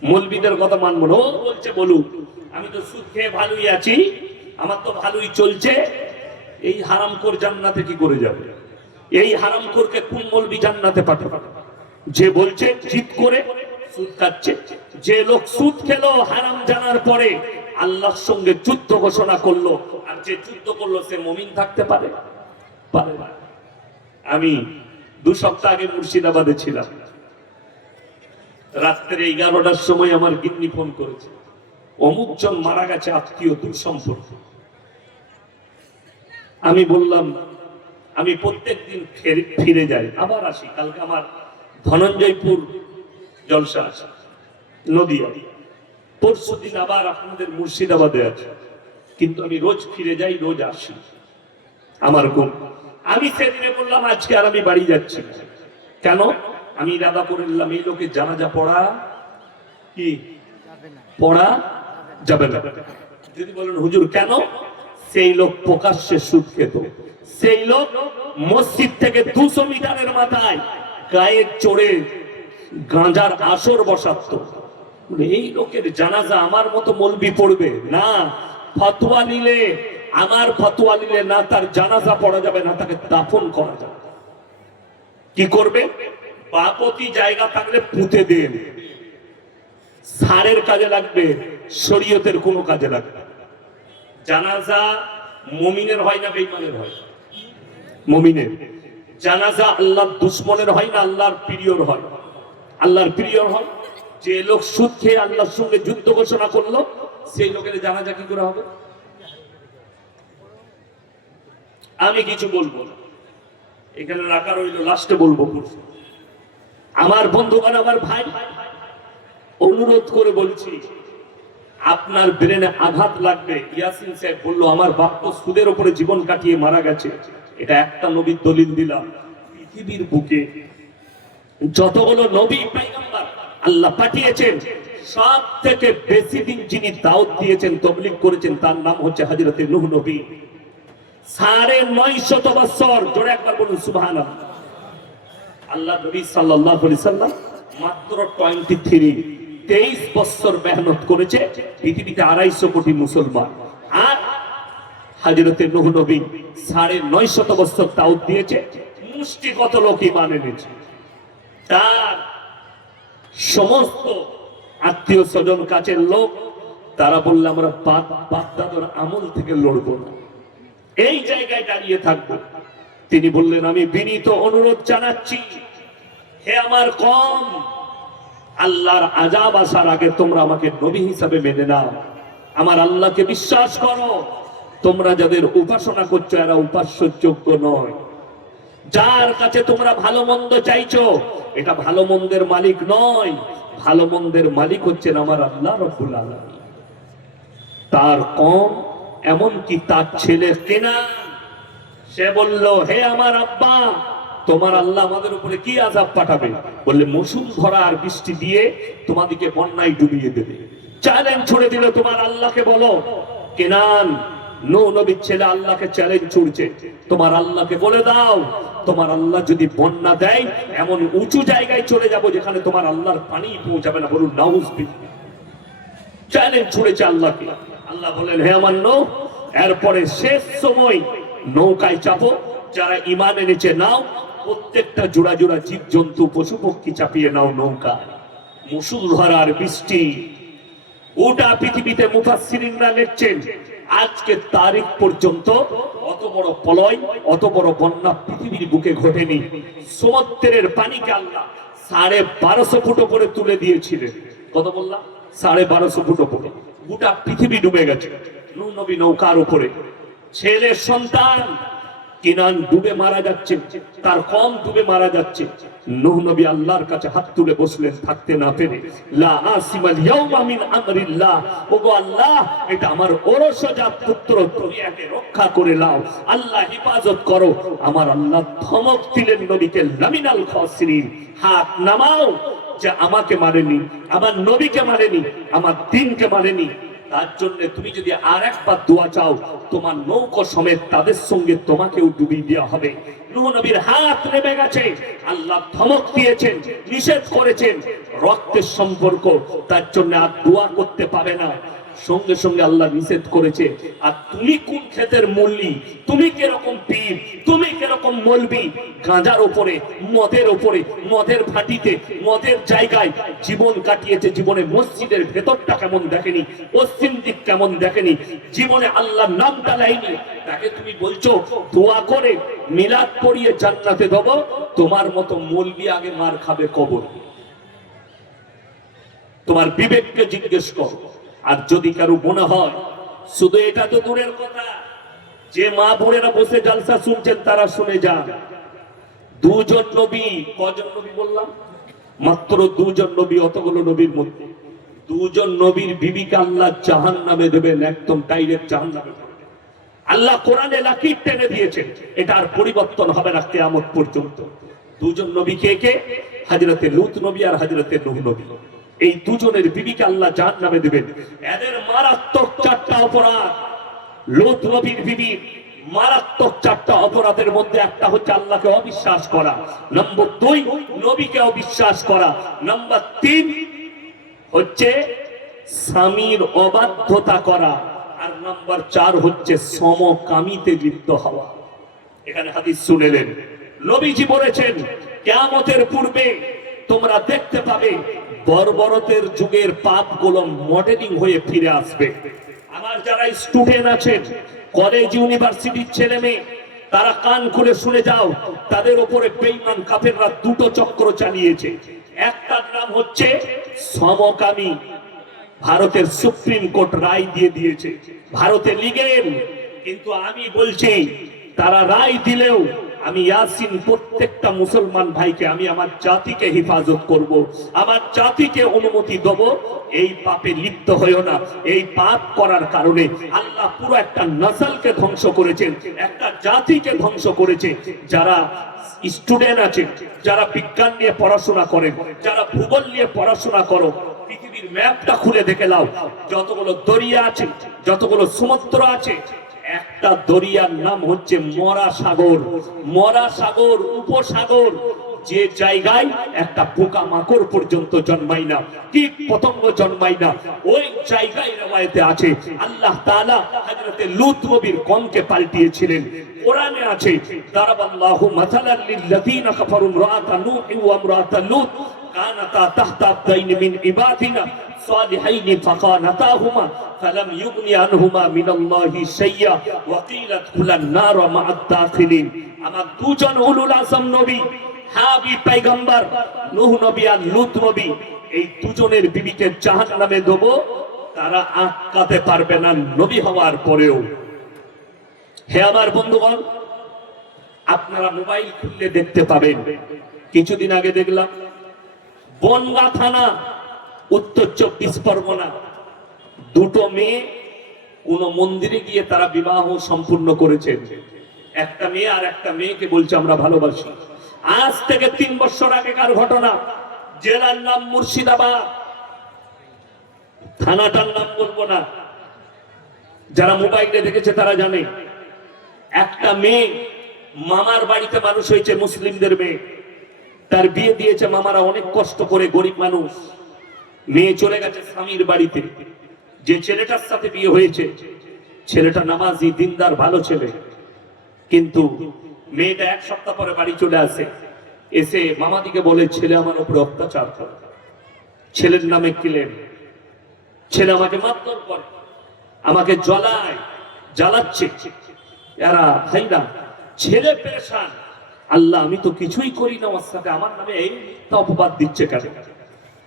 মৌলবীদের কথা মানবো না, ও বলছে বলুক, আমি তো সুদ খেয়ে ভালোই আছি, আমার তো ভালোই চলছে। এই হারামখোর জান্নাতে কি করে যাবে? এই হারামখোরকে কোন মৌলবী জান্নাতে পাঠাবে? যে বলছে জিদ করে সুদ খাচ্ছে। যে লোক সুদ খেলো হারাম জানার পরে আল্লাহর সঙ্গে যুদ্ধ ঘোষণা করলো, আর যে যুদ্ধ করলো সে মুমিন থাকতে পারে? পারে না। আমি 2 সপ্তাহ আগে মুর্শিদাবাদে ছিলাম। রাত্রে 11টার সময় আমার গিন্নি ফোন করেছে, অমুক জন মারা গেছে, আত্মীয় দূর সম্পর্ক। আমি বললাম আমি প্রত্যেকদিন ফিরে যাই, আবার আসি। কালকে আমার ধনঞ্জয়পুর জলসা আছে, নদিয়া, পরশু দিন আবার আপনাদের মুর্শিদাবাদে আছে, কিন্তু আমি রোজ ফিরে যাই, রোজ আসি। আমার ঘুম, আমি সেদিনে বললাম আজকে আর আমি বাড়ি যাচ্ছি। কেন? আমি ইরাদা করে নিলাম এই লোকে জানাজা পড়া কি পড়া যাবে না। যদি বলেন হুজুর কেন? সেই লোক প্রকাশ্যে সুদ খেত, সেই লোক মসজিদ থেকে 200 মিটারের মাথায় গায়ে চড়ে গাঁজার আসর বসাতো। এই লোকের জানাজা আমার মতো মলবি পড়বে না? ফতোয়া নিলে, আমার ফতোয়া নিলে না তার জানাজা পড়া যাবে, না তাকে দাফন করা যাবে। কি করবে? বাপতি জায়গা থাকলে পুঁতে দেন, সারের কাজে লাগবে, শরীয়তের কোনো কাজে লাগবে। জানাজা মুমিনের হয় না বেঈমানের হয়? মুমিনের। জানাজা আল্লাহর দুশমনের হয় না আল্লাহর প্রিয়র হয়? আল্লাহর প্রিয়র হয়। যে লোক সুদ খেয়ে আল্লাহর সঙ্গে যুদ্ধ ঘোষণা করলো, সেই লোকের জানাজা কি করে হবে? আমি কিছু বলবো না, এখানে রাখা রইল, লাস্টে বলবো। আমার বন্ধুগণ, আমার ভাই, অনুরোধ করে বলছি, আপনার ব্রেনে আঘাত লাগবে। ইয়াসিন সাহেব বলল আমার বাপ তো সুদের উপরে জীবন কাটিয়ে মারা গেছে। এটা একটা নবীর দলিল দিলাম। পৃথিবীর বুকে যতগুলো নবী পয়গম্বর আল্লাহ পাঠিয়েছেন, সব থেকে বেশি দিন যিনি দাওয়াত দিয়েছেন, তাবলীগ করেছেন, তার নাম হচ্ছে হযরতে নূহ নবী। 950 বছর, জোরে একবার বলুন সুবহানাল্লাহ। আল্লাহ নবী সাল্লাল্লাহু আলাইহি সাল্লাম মাত্র 23 বছর মেহনত করেছে, পৃথিবীতে 250 কোটি মুসলমান। আর হযরতে নূহ নবী 950 বছর দাওয়াত দিয়েছে, মুষ্টিগত লোক ঈমান এনেছে। তার সমস্ত আত্মীয় স্বজন কাছের লোক, তারা বলল আমরা বাপ দাদার আমল থেকে লড়বো না, এই জায়গায় দাঁড়িয়ে থাকবো। তিনি বললেন আমি বিনীত অনুরোধ জানাচ্ছি, হে আমার কওম, আল্লাহর আযাব আসার আগে তোমরা আমাকে নবী হিসাবে মেনে নাও, আমার আল্লাহকে বিশ্বাস করো। তোমরা যাদের উপাসনা করছো এরা উপাস্যযোগ্য নয়। যার কাছে তোমরা ভালো মন্দ চাইছো, এটা ভালো মন্দের মালিক নয়, ভালো মন্দের মালিক হচ্ছেন আমার আল্লাহ রাব্বুল আলামিন। তার কওম, এমনকি তার ছেলে কেনান, সে বলল হে আমার আব্বা, তোমার আল্লাহ আমাদের উপরে কি আযাব পাঠাবে? বললে মুষলধারে আর বৃষ্টি দিয়ে তোমাদেরকে বন্যায় ডুবিয়ে দেবে। চ্যালেঞ্জ ছুড়ে দিল, তোমার আল্লাহকে বলো। কেনান, নূহ নবীর ছেলে, আল্লাহকে চ্যালেঞ্জ ছুড়ছে, তোমার আল্লাহকে বলে দাও, তোমার আল্লাহ যদি বন্যা দেয়, এমন উঁচু জায়গায় চলে যাব যেখানে তোমার আল্লাহর পানি পৌঁছাবে না। বলুন নাউযুবিল্লাহ। চ্যালেঞ্জ ছুড়েছে আল্লাহকে। আল্লাহ বলেন হে আমার নূহ, এরপরে শেষ সময় নৌকায় চাপো, যারা ঈমান এনেছে নাও, প্রত্যেকটা জোড়া জোড়া জীব জন্তু পশু পক্ষী চাপিয়ে নাও নৌকা। মুষলধারার বৃষ্টি, গোটা পৃথিবীতে মুফাসসিরিনরা লিখছেন আজকের তারিখ পর্যন্ত অত বড় প্রলয়, অত বড় বন্যা পৃথিবীর বুকে ঘটেনি। সমুদ্রের পানিকে আল্লাহ 1250 ফুট উপরে তুলে দিয়েছিলেন। কত বললাম? 1250 ফুট উপরে। গোটা পৃথিবী ডুবে গেছে নূহ নবী নৌকার উপরে। ছেলে সন্তান কিনান ডুবে মারা যাচ্ছে, তার কম ডুবে মারা যাচ্ছে। নূহ নবী আল্লাহর কাছে হাত তুলে বসলেন, থাকতে না পেরে, লা আসিমাল ইয়াউমা মিন আমরিল্লাহ, ওগো আল্লাহ, এটা আমার ওরসজাত পুত্র, তুমি একে রক্ষা করে নাও, আল্লাহ হেফাজত করো। আমার আল্লাহ ধমক দিলেন নবীকে, লামিনাল খাসিরিন, হাত নামাও, যে আমাকে মারেনি, আমার নবীকে মারেনি, আমার দ্বীনকে মারেনি, তার জন্য তুমি যদি আর একবার দোয়া চাও, তোমার নৌকা সমেত তাদের সঙ্গে তোমাকেও ডুবিয়ে দেওয়া হবে। নূহ নবীর হাত নেমে গেছে, আল্লাহ ধমক দিয়েছেন, নিষেধ করেছেন, রক্তের সম্পর্ক, তার জন্য আর দোয়া করতে পাবে না। সঙ্গে সঙ্গে আল্লাহ নিষেধ করেছে। আর তুমি কোন ক্ষেতের মল্লি, তুমি কিরকম পীর, তুমি কিরকম মলবি, গাঁজার উপরে, মদের ভাটিতে, মদের জায়গায় জীবন কাটিয়েছে। জীবনে মসজিদের ভেতরটা কেমন দেখেনি, পশ্চিম দিক কেমন দেখেনি, জীবনে আল্লাহর নামটা লাইনি, তাকে তুমি বলছো দোয়া করে মিলাদ পড়িয়ে জান্নাতে দেব। তোমার মতো মলবি আগে মার খাবে কবর। তোমার বিবেককে জিজ্ঞেস করো। আর যদি কারো মনে হয়, শুধু এটা তো দূরের কথা, যে মা বোনেরা বসে জালসা শুনছেন তারা শুনে যান, দুজন নবী, কজন নবী বললাম? মাত্র দুজন নবী, অতগুলো নবীর মধ্যে দুজন নবীর বিবিকে আল্লাহ জাহান্নামে দেবেন, একদম ডাইরেক্ট জাহান্নামে। আল্লাহ কোরআনে লাকির টেনে দিয়েছেন, এটা আর পরিবর্তন হবে না কিয়ামত পর্যন্ত। দুজন নবী কে কে? হযরতে লূত নবী আর হযরতে নূহ নবী। এই দুজনের বিবিকে আল্লাহ জাহান্নামে দিবেন। এদের মারাত্মক চারটা অপরাধ। লূত নবীর বিবির মারাত্মক চারটা অপরাধের মধ্যে একটা হচ্ছে আল্লাহকে অবিশ্বাস করা, নম্বর 2 নবীকে অবিশ্বাস করা, নম্বর 3 হচ্ছে স্বামীর অবাধ্যতা করা, আর নম্বর 4 হচ্ছে সমকামিতে লিপ্ত হওয়া। এখানে হাদিস শুনেলেন, নবীজি বলেছেন কিয়ামতের পূর্বে তোমরা দেখতে পাবে বর্বরতের যুগের পাপগুলো মডেলিং হয়ে ফিরে আসবে। আমার যারা স্টুডেন্ট আছেন, কলেজ ইউনিভার্সিটির ছেলে মেয়ে, তারা কান খুলে শুনে যাও, তাদের উপরে বেঈমান কাফেররা দুটো চক্র চালিয়েছে। একটার নাম হচ্ছে সমকামী। ভারতের সুপ্রিম কোর্ট রায় দিয়ে দিয়েছে, ভারতে লিগেল। কিন্তু আমি বলছি, তারা রায় দিলেও আমি ইয়াসিন প্রত্যেকটা মুসলমান ভাইকে, আমি আমার জাতিকে হেফাজত করব, আমার জাতিকে অনুমতি দেব, এই পাপে লিপ্ত হইও না। এই পাপ করার কারণে আল্লাহ পুরো একটা নসলকে ধ্বংস করেছেন, একটা জাতিকে ধ্বংস করেছে। যারা স্টুডেন্ট আছে, যারা বিজ্ঞান নিয়ে পড়াশোনা করেন, যারা ভূগোল নিয়ে পড়াশোনা করো, পৃথিবীর ম্যাপটা খুলে দেখে নাও, যতগুলো দরিয়া আছে, যতগুলো সমুদ্র আছে, একটা দরিয়ার নাম হচ্ছে মরা সাগর। মরা সাগর, উপসাগর, যে জায়গায় একটা পোকা মাকড় পর্যন্ত জন্মায় না, কীট পতঙ্গ জন্মায় না, ওই জায়গায় রওয়ায়েতে আছে আল্লাহ তাআলা হযরতে লূত নবীর কওমকে পাল্টিয়েছিলেন। কোরআনে আছে, দারাবাল্লাহু মাসালাল লিল্লাযীনা কাফারু ইমরাআতা নূহ ওয়া ইমরাআতা লূত কানাতা তাহতা আবদাইন মিন ইবাদিনা সালিহাইন ফাখানাতাহুমা ফালাম ইউগনি আনহুমা মিনাল্লাহি শাইয়্যা ওয়া কিলা দুখুলান নার মা'আদ দাখিলিন। আমার দুজন উলুল আযম নবী, হাবিব পয়গম্বর নূহ নবী আর লূত নবী, এই দুজনের বিবিকে জাহান্নামে দেব, তারা আটকাতে পারবে না নবী হওয়ার পরেও। হে আমার বন্ধুগণ, আপনারা মোবাইল খুললে দেখতে পাবেন, কিছুদিন আগে দেখলাম বনগা থানা, উত্তর 24 পরগনা, দুটো মেয়ে কোন মন্দিরে গিয়ে তারা বিবাহ সম্পূর্ণ করেছেন। একটা মেয়ে আর একটা মেয়েকে বলছে আমরা ভালোবাসি। আজ থেকে 3 বছর আগেকার ঘটনা। জেলার নাম মুর্শিদাবাদ, থানাটার নাম বলবো না, যারা মোবাইলে দেখেছে তারা জানে। একটা মেয়ে মামার বাড়িতে মানুষ হয়েছে, মুসলিমদের মেয়ে, তার বিয়ে দিয়েছে মামারা অনেক কষ্ট করে, গরিব মানুষ। মেয়ে চলে গেছে স্বামীর বাড়িতে। যে ছেলেটার সাথে বিয়ে হয়েছে, ছেলেটা নামাজি, দিনদার, ভালো ছেলে, কিন্তু মেয়েটা 1 সপ্তাহ পরে বাড়ি চলে আসে, এসে মামাদিকে বলে ছেলে আমার উপরে অত্যাচার করে, ছেলের নামে ক্লেম, ছেলে আমাকে মারধর করে, আমাকে জ্বালাচ্ছে। এরা ভাইরা, ছেলে পেরেশান, আল্লাহ আমি তো কিছুই করি না, ওর সাথে আমার নামে এই অপবাদ দিচ্ছে কেন?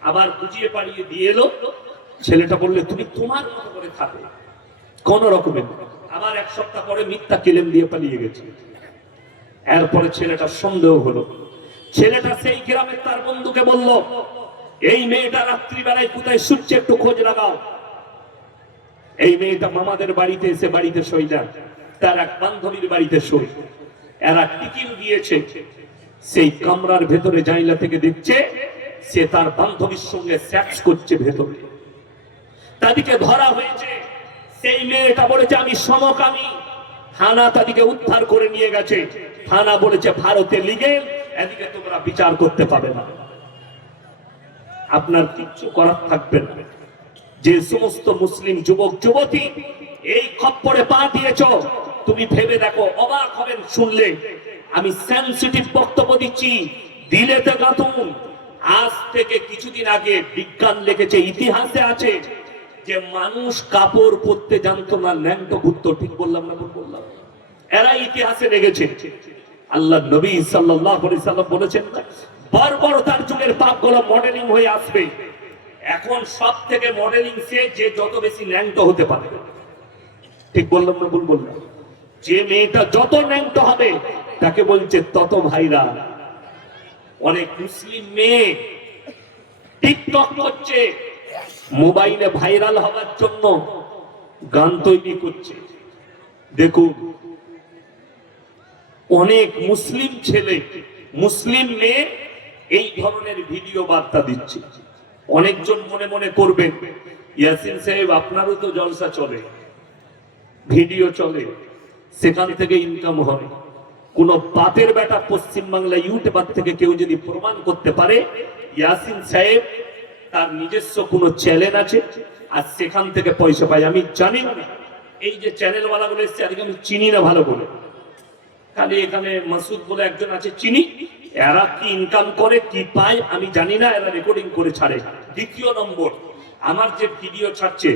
আবার বুঝিয়ে পাড়িয়ে দিয়ে এলো। ছেলেটা বললে তুমি তোমার মতো করে থাকো, কোন রকমের। আবার 1 সপ্তাহ পরে মিথ্যা ক্লেম দিয়ে পালিয়ে গেছে। এরপরে ছেলেটার সন্দেহ হলো। ছেলেটা সেই গ্রামের তার বন্ধুকে বলল, এই মেয়েটা রাত্রিবেলায় কোথায় শুচ্ছে, একটু খোঁজ লাগাও। এই মেয়েটা মামাদের বাড়িতে এসে বাড়িতে শোয় না, তার এক বান্ধবীর বাড়িতে শোয়। এরা টিকিট দিয়েছে, সেই কামরার ভেতরে জাইলা থেকে দেখছে সে তার বান্ধবীর সঙ্গে সেক্স করছে ভেতরে। তাদেরকে ধরা হয়েছে। সেই মেয়েটা বলেছে আমি সমকামী। থানা তাদেরকে উদ্ধার করে নিয়ে গেছে। থানা বলেছে ভারতে লিগেল, এদিকে তোমরা বিচার করতে পাবে না, আপনার কিচ্ছু করার থাকবে না। যে সমস্ত মুসলিম যুবক যুবতী এই খপ্পরে পা দিয়েছ, তুমি ভেবে দেখো, অবাক হবেন শুনলে। আমি সেনসিটিভ বক্তব্য দিচ্ছি, দিলেতে গাঁথুন। আজ থেকে কিছুদিন আগে বিজ্ঞান লিখেছে, ইতিহাসে আছে যে মানুষ কাপড় পরতে জানতো না, ন্যাংটো ঘুরতো। ঠিক বললাম না? বললাম। এরা ইতিহাসে লেগেছে। আল্লাহ নবী সাল্লাল্লাহু আলাইহি সাল্লাম বলেছেন, বর্বরতার যুগের পাপগুলো মডেলিং হয়ে আসবে। এখন সব থেকে মডেলিং সে যে যত বেশি ন্যাংটো হতে পারে। ঠিক বললাম না? ভুল বললাম? যে মেয়েটা যত ন্যাংট হবে তাকে বলছে তত ভাইরা। অনেক মুসলিম মেয়ে টিকটক করছে, মোবাইলে ভাইরাল হওয়ার জন্য গান তৈরি করছে। দেখুন, অনেক মুসলিম ছেলে মুসলিম মেয়ে এই ধরনের ভিডিও বার্তা দিচ্ছে। অনেকজন মনে মনে করবেন, ইয়াসিন সাহেব আপনারও তো জলসা চলে, ভিডিও চলে, সেখান থেকে ইনকাম হয়। কোন বাপের বেটা পশ্চিম বাংলা ইউটিউবার থেকে কেউ যদি প্রমাণ করতে পারে ইয়াসিন সাহেব তার নিজস্ব কোন চ্যানেল আছে আর সেখান থেকে পয়সা পায়, আমি জানি না। এই যে চ্যানেল ওয়ালাগুলো এসছে আজকে আমি চিনি না ভালো করে, খালি এখানে মাসুদ বলে একজন আছে চিনি, এরা কি ইনকাম করে কি পায় আমি জানি না, এরা রেকর্ডিং করে ছাড়ে। দ্বিতীয় নম্বর, আমার যে ভিডিও ছাড়ছে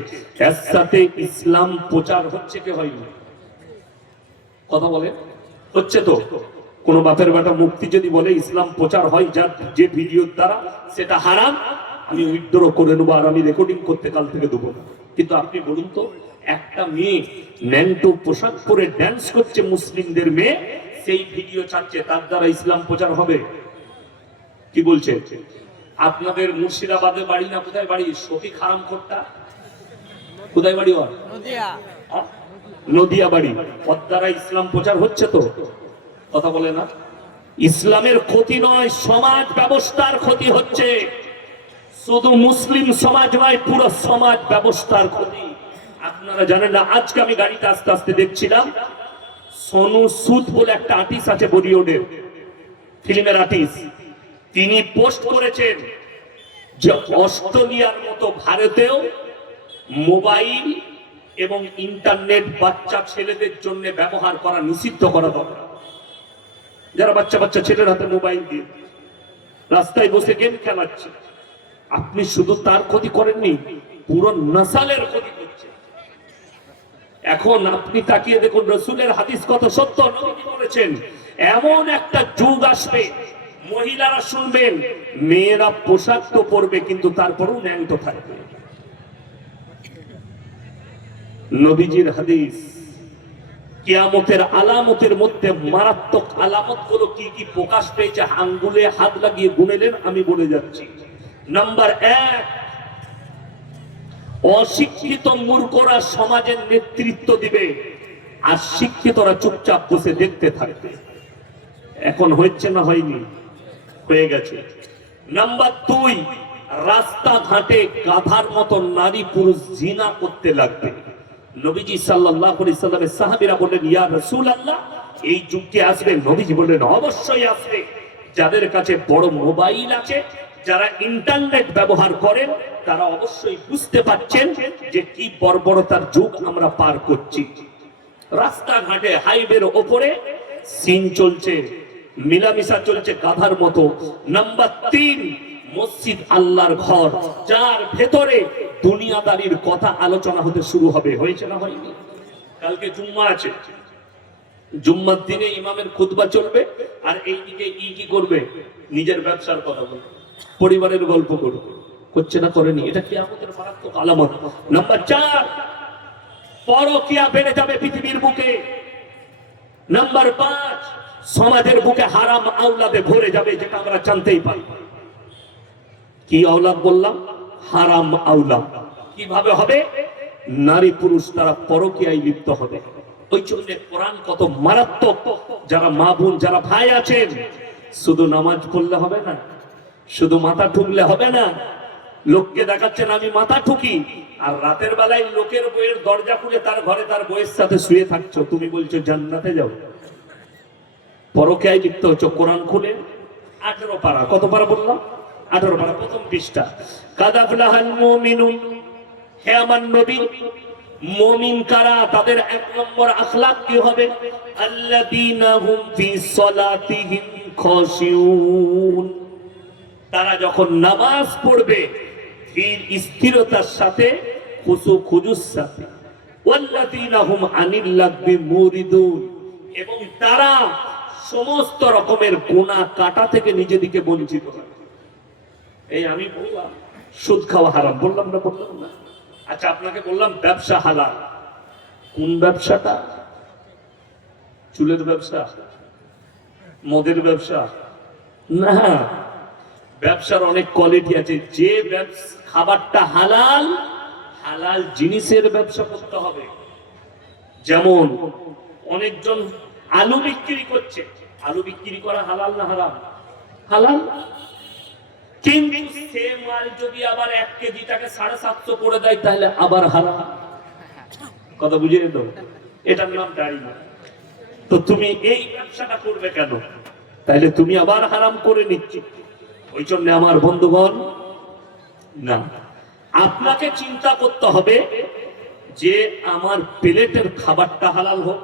এর সাথে ইসলাম প্রচার হচ্ছে কি হয়নি? কথা বলে হচ্ছে তো? কোন বাপের বেটা মুক্তি যদি বলে ইসলাম প্রচার হয় যার যে ভিডিওর দ্বারা, সেটা হারাম, আমি উইথড্র করে নেবো আর আমি রেকর্ডিং করতে কাল থেকে দেবো না। কিন্তু আপনি বলুন তো, একটা মেয়ে ন্যাংটো পোশাক পরে ড্যান্স করছে, মুসলিমদের মেয়ে, সেই ভিডিও ছাড়ছে, তার দ্বারা ইসলাম প্রচার হবে? কি বলছে? আপনাদের মুর্শিদাবাদে বাড়ি না কোথায় বাড়ি? শফিক হারামখোরটা কোথায় বাড়ি? নদিয়া বাড়ি। ওর দ্বারা ইসলাম প্রচার হচ্ছে তো? কথা বলে না? ইসলামের ক্ষতি নয়, সমাজ ব্যবস্থার ক্ষতি হচ্ছে। শুধু মুসলিম সমাজ নয়, পুরো সমাজ ব্যবস্থার ক্ষতি। আপনারা জানেন না, আজকে আমি গাড়িতে আস্তে আস্তে দেখছিলাম, সোনু সুদ বলে একটা আর্টিস্ট আছে, বলিউডের ফিল্মের আর্টিস্ট, তিনি পোস্ট করেছেন যে অস্ট্রেলিয়ার মতো ভারতেও মোবাইল এবং ইন্টারনেট বাচ্চা ছেলেদের জন্য ব্যবহার করা নিষিদ্ধ করা দরকার। যারা বাচ্চা বাচ্চা ছেলের হাতে মোবাইল দিয়ে রাস্তায় বসে গেম খেলাচ্ছে, আপনি শুধু তার ক্ষতি করেননি, পুরো নসলের ক্ষতি করছে। এখন আপনি তাকিয়ে দেখুন, রাসূলের হাদিস কত সত্য। নবী বলেছেন এমন একটা যুগ আসবে, মহিলারা শুনবেন, মেয়েরা পোশাক তো পরবে কিন্তু তারপরেও ন্যাংট থাকবে। নবীজির হাদিস। কিয়ামতের আলামতের মধ্যে মারাত্মক আলামত গুলো কি কি প্রকাশ পেয়েছে, আঙ্গুলে হাত লাগিয়ে গুনেলেন, আমি বলে যাচ্ছি। নাম্বার 1, অশিক্ষিত মূর্খরা সমাজের নেতৃত্ব দিবে আর শিক্ষিতরা চুপচাপ বসে দেখতে থাকবে। এখন হচ্ছে না হয়নি? হয়ে গেছে। নাম্বার 2, রাস্তাঘাটে গাধার মতো নারী পুরুষ জিনা করতে লাগবে। নবীজি সাল্লাল্লাহু আলাইহি সাল্লামের সাহাবীরা বললেন, ইয়া রাসূলুল্লাহ, এই যুগে আসবে? নবীজি বললেন, অবশ্যই আসবে। যাদের কাছে বড় মোবাইল আছে, যারা ইন্টারনেট ব্যবহার করেন, তারা অবশ্যই বুঝতে পারছেন যে কি বর্বরতার যুগ আমরা পার করছি। রাস্তাঘাটে হাইওয়ের ওপরে সিন চলছে, মিলামিশা চলছে গাধার মতো। নাম্বার 3, মসজিদ আল্লাহর ঘর, যার ভেতরে দুনিয়াদারির কথা আলোচনা হতে শুরু হবে। হয়েছে না হয়নি? কালকে জুম্মা আছে, জুম্মার দিনে ইমামের খুতবা চলবে আর এইদিকে কি করবে? নিজের ব্যবসার কথা বলবে, পরিবারের গল্প করবে। করছে না করেনি? এটা কিয়ামতের মারাত্মক আলামত। নাম্বার 4, পরকিয়া বেড়ে যাবে পৃথিবীর বুকে। নাম্বার 5, সমাজের বুকে হারাম আওলাদে ভরে যাবে, যেটা আমরা জানতেই পারি। কি আওলাদ বললাম? হারাম আওলাদ। কিভাবে হবে? নারী পুরুষ তারা পরকীয়ায় লিপ্ত হবে। ওই জন্য কোরআন কত মারাত্মক। যারা মা বোন, যারা ভাই আছেন, শুধু নামাজ পড়লে হবে না, শুধু মাথা ঠুকলে হবে না। লোককে দেখাচ্ছেন আমি মাথা ঠুকি, আর রাতের বেলায় লোকের বইয়ের দরজা খুলে তার ঘরে তার বইয়ের সাথে শুয়ে থাকছো, তুমি বলছো জান্নাতে যাও। পরকীয়ায় লিপ্ত হচ্ছে। কোরআন খুলে 18 পারা, কত পারা বললাম? 18 পারা, প্রথম পৃষ্ঠা। কাদ আফলাহাল মুমিনুন, হে আমার নবী, মুমিন কারা? তাদের 1 নম্বর আখলাক কি হবে? আল্লাযীনা হুম ফি সালাতিহিম খাশিউন, তারা যখন নামাজ পড়বে ধীর স্থিরতার সাথে, খুশু খুজুর সাথে। ওয়াল্লাযীনা হুম আনিল লাগবি মুরিদুন, এবং তারা সমস্ত রকমের গুনাহ কাটা থেকে নিজেদিকে বঞ্চিত হয়। এই আমি বললাম সুদ খাওয়া হারাম, বললাম না? বললাম না? আচ্ছা, আপনাকে বললাম ব্যবসা হালাল। কোন ব্যবসাটা? চুলের ব্যবসা, মদের ব্যবসা না, ব্যবসার অনেক কোয়ালিটি আছে। যে খাবারটা হালাল, হালাল জিনিসের ব্যবসা করতে হবে। যেমন অনেকজন আলু বিক্রি করছে, আলু বিক্রি করা হালাল না হারাম? হালাল। কিন্তু সে মাল যদি আবার 1 কেজিটাকে 750 করে দেয় তাহলে আবার হারাম। কথা বুঝিয়ে তো, এটার নাম দাড়ি না। তো তুমি এই ব্যবসাটা করবে কেন? তাইলে তুমি আবার হারাম করে নিচ্ছি। ওই জন্য আমার বন্ধুগণ, না, আপনাকে চিন্তা করতে হবে যে আমার প্লেটের খাবারটা হালাল হোক,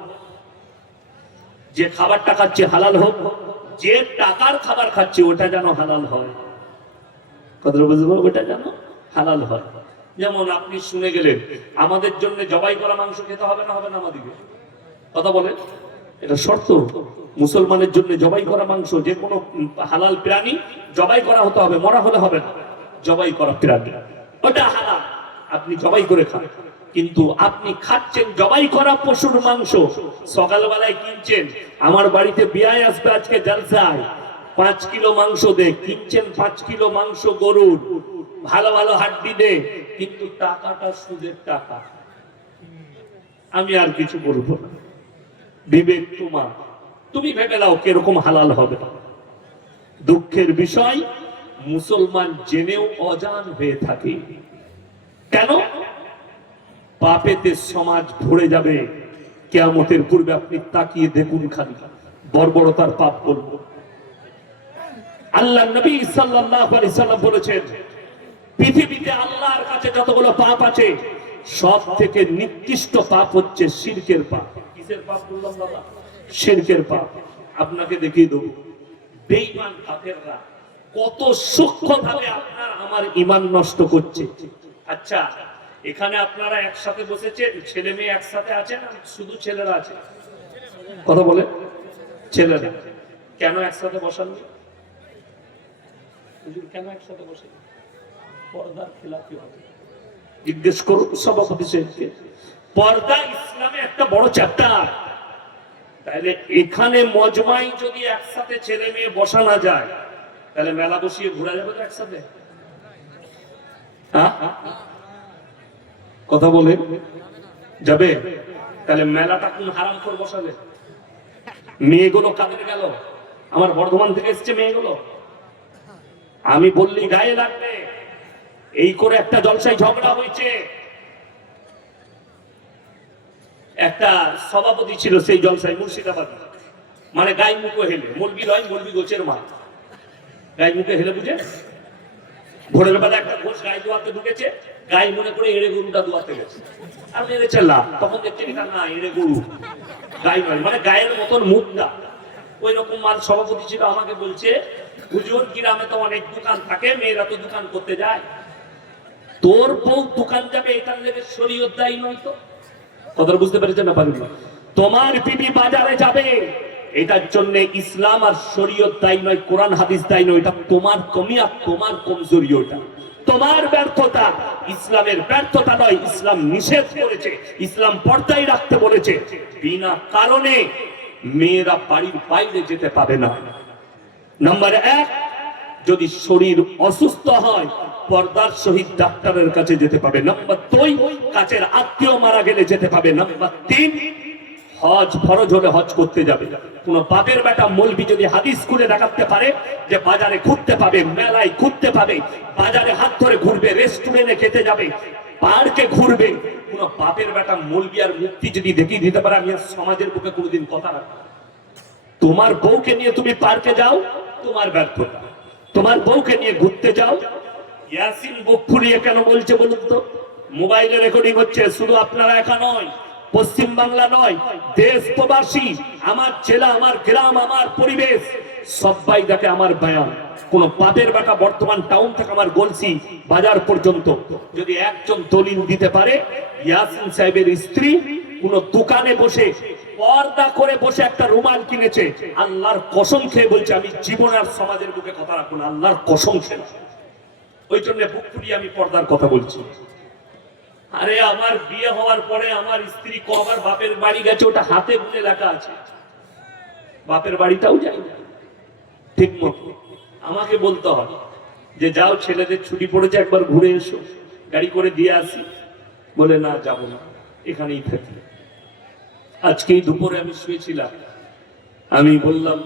যে খাবারটা খাচ্ছি হালাল হোক, যে টাকার খাবার খাচ্ছি ওটা যেন হালাল হয়। কথা বুঝবো, ওটা যেন হালাল হয়। যেমন আপনি শুনে গেলেন আমাদের জন্য জবাই করা মাংস খেতে হবে না, হবে না আমাদেরকে? কথা বলেন, এটা শর্ত। মুসলমানের জন্য জবাই করা মাংস, যে কোনো হালাল প্রাণী জবাই করা হতে হবে, মরা হলে হবে না। জবাই করা প্রাণী ওটা হালাল, আপনি জবাই করে খান। কিন্তু আপনি খাচ্ছেন জবাই করা পশুর মাংস, সকালবেলায় কিনছেন, আমার বাড়িতে বিয়ে আসবে আজকে জলসায়, 5 কিলো মাংস দে, কিনছেন 5 কিলো মাংস গরুর, ভালো ভালো হাড্ডি দে, কিন্তু টাকাটা সুদের টাকা। আমি আর কিছু বলবো না, বিবেক তোমার, তুমি ভেবে নাও কিরকম হালাল হবে। দুঃখের বিষয়, মুসলমান জেনেও অজান হয়ে থাকে। কেন? পাপেতে সমাজ ভরে যাবে কিয়ামতের পূর্বে। আপনি তাকিয়ে দেখুন, খালি বর্বরতার পাপ বলবো। আল্লাহ নবী সাল্লাল্লাহু আলাইহি সাল্লাম বলেছেন, পৃথিবীতে আল্লাহর কাছে যতগুলো পাপ আছে সব থেকে নিকৃষ্ট পাপ হচ্ছে শিরকের পাপ। কিসের পাপ বললাম বাবা? শিরকের পাপ। আপনাকে দেখিয়ে দেবো বেঈমান কাফেররা কত সূক্ষ্মভাবে আপনার আমার ঈমান নষ্ট করছে। আচ্ছা, এখানে আপনারা একসাথে বসেছেন, ছেলে মেয়ে একসাথে আছেন, শুধু ছেলেরা আছে? কথা বলে, ছেলেরা কেন একসাথে বসাননি? কেন একসাথে বসে? পর্দার খেলাপি হবে। জিজ্ঞেস করুন সভাপতি সাহেবকে। পর্দা ইসলামে একটা বড় চ্যাপ্টার। তাহলে এখানে মজমাই যদি একসাথে ছেলে মেয়ে বসা না যায়, তাহলে মেলা বসিয়ে ঘোরা যাবে তো একসাথে? কথা বলে যাবে? তাহলে মেলাটা কোন হারাম করে বসাবে? মেয়েগুলো কাদের গেল? আমার বর্ধমান থেকে এসছে মেয়েগুলো, আমি বললি গায়ে লাগবে। এই করে একটা জলসায় ঝগড়া হয়েছে, একটা সভাপতি ছিল সেই জলসায় মুর্শিদাবাদ, মানে গায়ে মুখে হেলে, মলবি নয়, মলবি গোছের মা, গায়ে মুখে হেলে বুঝে, ভোরের বেলা একটা ঘোষ গায়ে দোয়াতে ঢুকেছে, গায়ে মনে করে এড়ে গরুটা দোয়াতে গেছে, আর মেরেছে লাভ। তখন দেখছে না এড়ে গরু, গায়ে নয়, মানে গায়ের মতন মুখটা ওই রকম মাল। সভাপতি ছিল, আমাকে বলছে, হুজুর গ্রামে তো অনেক দোকান থাকে, মেয়েরা তো দোকান করতে যায়, তোর বউ দোকান যাবে এটার লেগে শরীয়ত দায়ী নয় তো? কথা বুঝতে পেরেছেন না? পারেন? তোমার বিবি বাজারে যাবে, এটার জন্য ইসলাম আর শরীয়ত দায়ী নয়, কোরআন হাদিস দায়ী নয়। এটা তোমার কমি আর তোমার কমজোরি, ওটা তোমার ব্যর্থতা, ইসলামের ব্যর্থতা নয়। ইসলাম নিষেধ করেছে, ইসলাম পর্দায় রাখতে বলেছে। বিনা কারণে মেয়েরা বাড়ির বাইরে যেতে পাবে না। নাম্বার 1, যদি শরীর অসুস্থ হয় পর্দার সহিত ডাক্তারের কাছে যেতে পাবে। নাম্বার 2, কাছের আত্মীয় মারা গেলে যেতে পাবে। নাম্বার 3, হজ ফরজ হলে হজ করতে যাবে। কোন বাপের বেটা মৌলবি যদি হাদিস খুলে দেখাতে পারে যে বাজারে ঘুরতে পাবে, মেলায় ঘুরতে পাবে, বাজারে হাত ধরে ঘুরবে, রেস্টুরেন্টে খেতে যাবে, পার্কে ঘুরবে, কোন বাপের বেটা মৌলবি আর মুক্তি যদি দেখিয়ে দিতে পারে, আমি সমাজের বুকে কোনোদিন কথা রাখবো। তোমার বউকে নিয়ে তুমি পার্কে যাও, তোমার ব্যর্থতা। তোমার বউকে নিয়ে ঘুরতে যাও। ইয়াসিন বুক ফুলিয়ে কেন বলছে বলুন তো? মোবাইলে রেকর্ডিং হচ্ছে, শুধু আপনারা একা নয়, পশ্চিম বাংলা নয়, দেশ প্রবাসী, আমার জেলা, আমার গ্রাম, আমার পরিবেশ, সবাই দেখে আমার বয়ান। কোন বাপের বেটা বর্তমান টাউন থেকে আমার গলসি বাজার পর্যন্ত যদি একজন দলিল দিতে পারে, ইয়াসিন সাহেবের স্ত্রী কোন দোকানে বসে পর্দা করে বসে একটা রুমাল কিনেছে, আল্লাহর কসম খেয়ে বলছে, আমি জীবন আর সমাজের বুকে কথা রাখবো না, আল্লাহর কসম খেয়ে। ওই জন্য বুক ফুলিয়ে আমি পর্দার কথা বলছি। আরে আমার বিয়ে হওয়ার পরে আমার স্ত্রী কবার বাপের বাড়ি গেছে ওটা হাতে গুনে লেখা আছে। বাপের বাড়িটাও যাই না ঠিক মতো। আমাকে বলতে হয় যে যাও ছেলেদের ছুটি পড়েছে একবার ঘুরে এসো, গাড়ি করে দিয়ে আসি। বলে না, যাব না, এখানেই থাকি। আজকেই দুপুরে আমি শুয়েছিলাম, আমি বললাম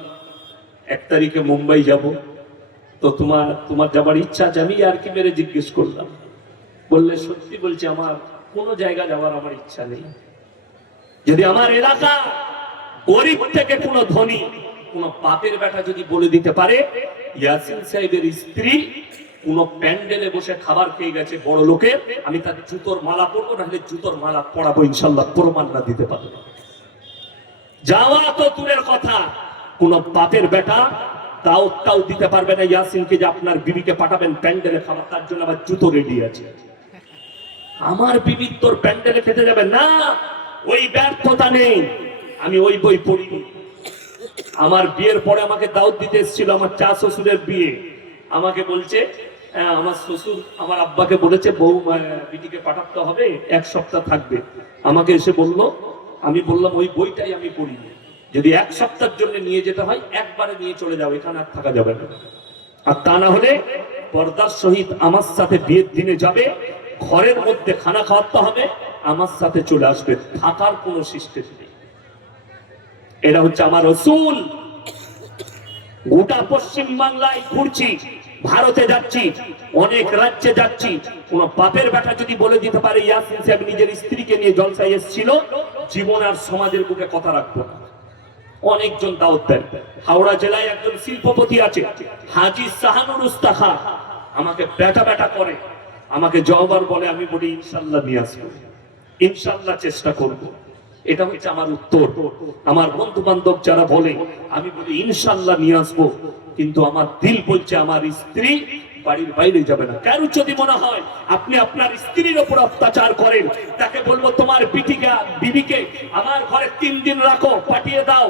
1 তারিখে মুম্বাই যাব, তো তোমার যাবার ইচ্ছা আছে? আমি আর কি মেরে জিজ্ঞেস করলাম। বললে সত্যি বলছি, আমার কোনো জায়গা যাওয়ার আমার ইচ্ছা নেই। যদি আমার এলাকা গরিব থেকে কোনো ধনী কোনো বাপের বেটা যদি বলে দিতে পারে ইয়াসিন সাহেবের স্ত্রী কোন প্যান্ডেলে বসে খাবার খেয়ে গেছে বড় লোকের, আমি তার জুতোর মালা পরবো, নাহলে জুতোর মালা পরাবো, ইনশাল্লাহ প্রমাণ না দিতে পারবে। যাওয়া তো দূরের কথা, কোন বাপের বেটা দাওয়াতটাও দিতে পারবে না ইয়াসিনকে যে আপনার বিবিকে পাঠাবেন প্যান্ডেলে খাবার, তার জন্য আমার জুতো রেডি আছে। আমার বিবি তোর প্যান্ডেলে খেতে যাবে না, ওই ব্যর্থতা নেই। আমি ওই বই পড়িনি। আমার বিয়ের পরে আমাকে দাওয়াত দিতে এসেছিল আমার চা শ্বশুরের বিয়ে। আমাকে বলছে আমার শ্বশুর আমার আব্বাকে বলেছে বউ বিটিকে পাঠাতে হবে, 1 সপ্তাহ থাকবে। আমাকে এসে বলল, আমি বললাম ওই বইটাই আমি পড়িনি, যদি 1 সপ্তাহের জন্য নিয়ে যেতে হয় একবারে নিয়ে চলে যাও, এখানে আর থাকা যাবে না। আর তা না হলে পর্দার সহিত আমার সাথে বিয়ের দিনে যাবে, ঘরের মধ্যে খানা খাওয়াতে হবে, আমার সাথে চলে আসবে, থাকার কোনো সিস্টেম নেই। এটা হচ্ছে আমার রাসূল। গোটা পশ্চিম বাংলায় ঘুরছি, ভারতে যাচ্ছি, অনেক রাজ্যে যাচ্ছি, কোন বাপের বেটা যদি বলে দিতে পারে ইয়াসিন সাহেব নিজের স্ত্রীকে নিয়ে জলসায় এসেছিল, জীবন আর সমাজের বুকে কথা রাখবো না। অনেকজন দাওয়াত দেন। হাওড়া জেলায় একজন শিল্পপতি আছে, হাজী শাহানুর উস্তাখা, আমাকে বেটা বেটা করে, আমাকে জওবার বলে, আমি বলি ইনশাল্লাহ নিয়ে আসবো, ইনশাল্লাহ চেষ্টা করব। এটা হচ্ছে আমার উত্তর। আমার বন্ধু বান্ধব যারা বলে, আমি বলি ইনশাল্লাহ নিয়ে আসবো, কিন্তু আমার দিল বলছে আমার স্ত্রী বাড়ির বাইরে যাবে না। কেন যদি মনে হয় আপনি আপনার স্ত্রীর উপর অত্যাচার করেন, তাকে বলবো তোমার বিবিকে আমার ঘরে 3 দিন রাখো, পাঠিয়ে দাও।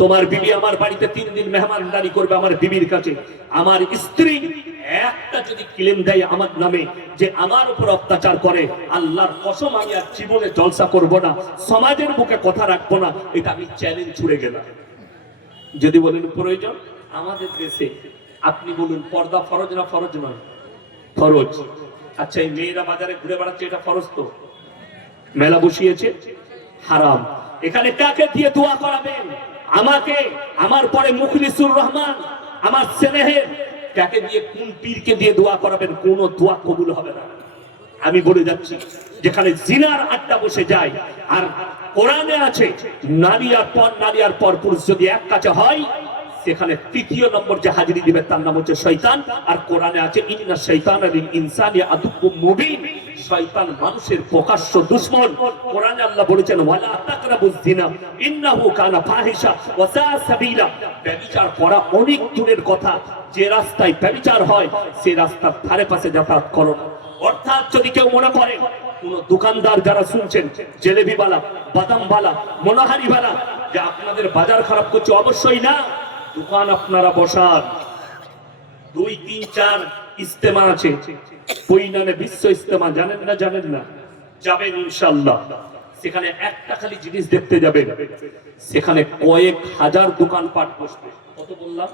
তোমার বিবি আমার বাড়িতে 3 দিন মেহমানদারি করবে আমার বিবির কাছে। আমার স্ত্রী একটা যদি ক্লেম দেয় আমার নামে যে আমার উপর অত্যাচার করে, আল্লাহর কসম আমি আর জীবনে জলসা করব না, সমাজের মুখে কথা রাখবো না, এটা আমি চ্যালেঞ্জ ছুড়ে গেলাম। যদি বলেন প্রয়োজন, আমাদের দেশে আপনি বলুন পর্দা ফরজ না ফরজ নয়? ফরজ। আচ্ছা, এই মেয়েরা বাজারে ঘুরে বেড়াচ্ছে, এটা ফরজ তো? মেলা বসিয়েছে, হারাম। এখানে কাকে দিয়ে দোয়া করাবেন? আমাকে, আমার পরে মুখলিসুর রহমান, আমার স্নেহের, কাকে দিয়ে, কোন পীরকে দিয়ে দোয়া করাবেন? কোন দোয়া কবুল হবে না। আমি বলে যাচ্ছি, যেখানে জিনার আড্ডা বসে যায়, আর কোরআনে আছে নারী আর পর পুরুষ যদি এক কাছে হয়, সেখানে 3য় নম্বর যে হাজিরি দিবে তার নাম হচ্ছে শয়তান। আর কোরআনে আছে ইন্না শাইতানা লিল ইনসানি আদুউম মুবিন, শয়তান মানুষের প্রকাশ্য দুশমন। কোরআনে আল্লাহ বলেছেন ওয়ালা তাকরাবুজ জিনা ইন্নাহু কানা ফাহিশা ওয়া সা সাবিলা, ব্যভিচার করা অনেক দূরের কথা, যে রাস্তায় ব্যভিচার হয় সেই রাস্তার ধারে পাশে যাতায়াত করো না। অর্থাৎ যদি কেউ মনে করে, কোন দোকানদার যারা শুনছেন, জেলেবিওয়ালা, বাদামওয়ালা, মনোহারিওয়ালা, যে আপনাদের বাজার খারাপ করছে, অবশ্যই না। দোকান আপনারা বসান, 2, 3, 4 ইজতেমা আছে, পৈনানে বিশ্ব ইজতেমা, জানেন না? যাবেন ইনশাআল্লাহ। সেখানে একটা খালি জিনিস দেখতে যাবেন, সেখানে কয়েক হাজার দোকানপাট বসবে। কত বললাম?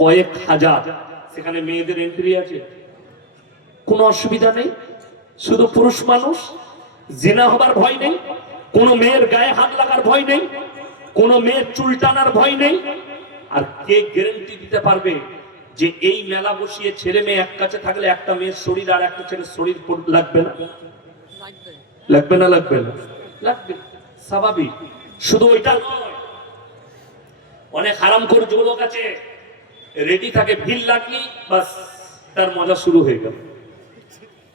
কয়েক হাজার। সেখানে মেয়েদের এন্ট্রি আছে, কোনো অসুবিধা নেই, শুধু পুরুষ মানুষ, জিনা হবার ভয় নেই, কোনো মেয়ের গায়ে হাত লাগার ভয় নেই, কোনো মেয়ের চুল টানার ভয় নেই। আর কে গ্যারান্টি দিতে পারবে যে এই মেলা বসিয়ে ছেলে মেয়ে এক কাছে থাকলে একটা মেয়ের শরীর আর একটা ছেলের শরীর লাগবে না? লাগবে না? লাগবে, স্বাভাবিক। শুধু ওইটা নয়, অনেক হারামখোর যুবক আছে, রেডি থাকে, ভিড় লাগলি বাস তার মজা শুরু হয়ে গেল।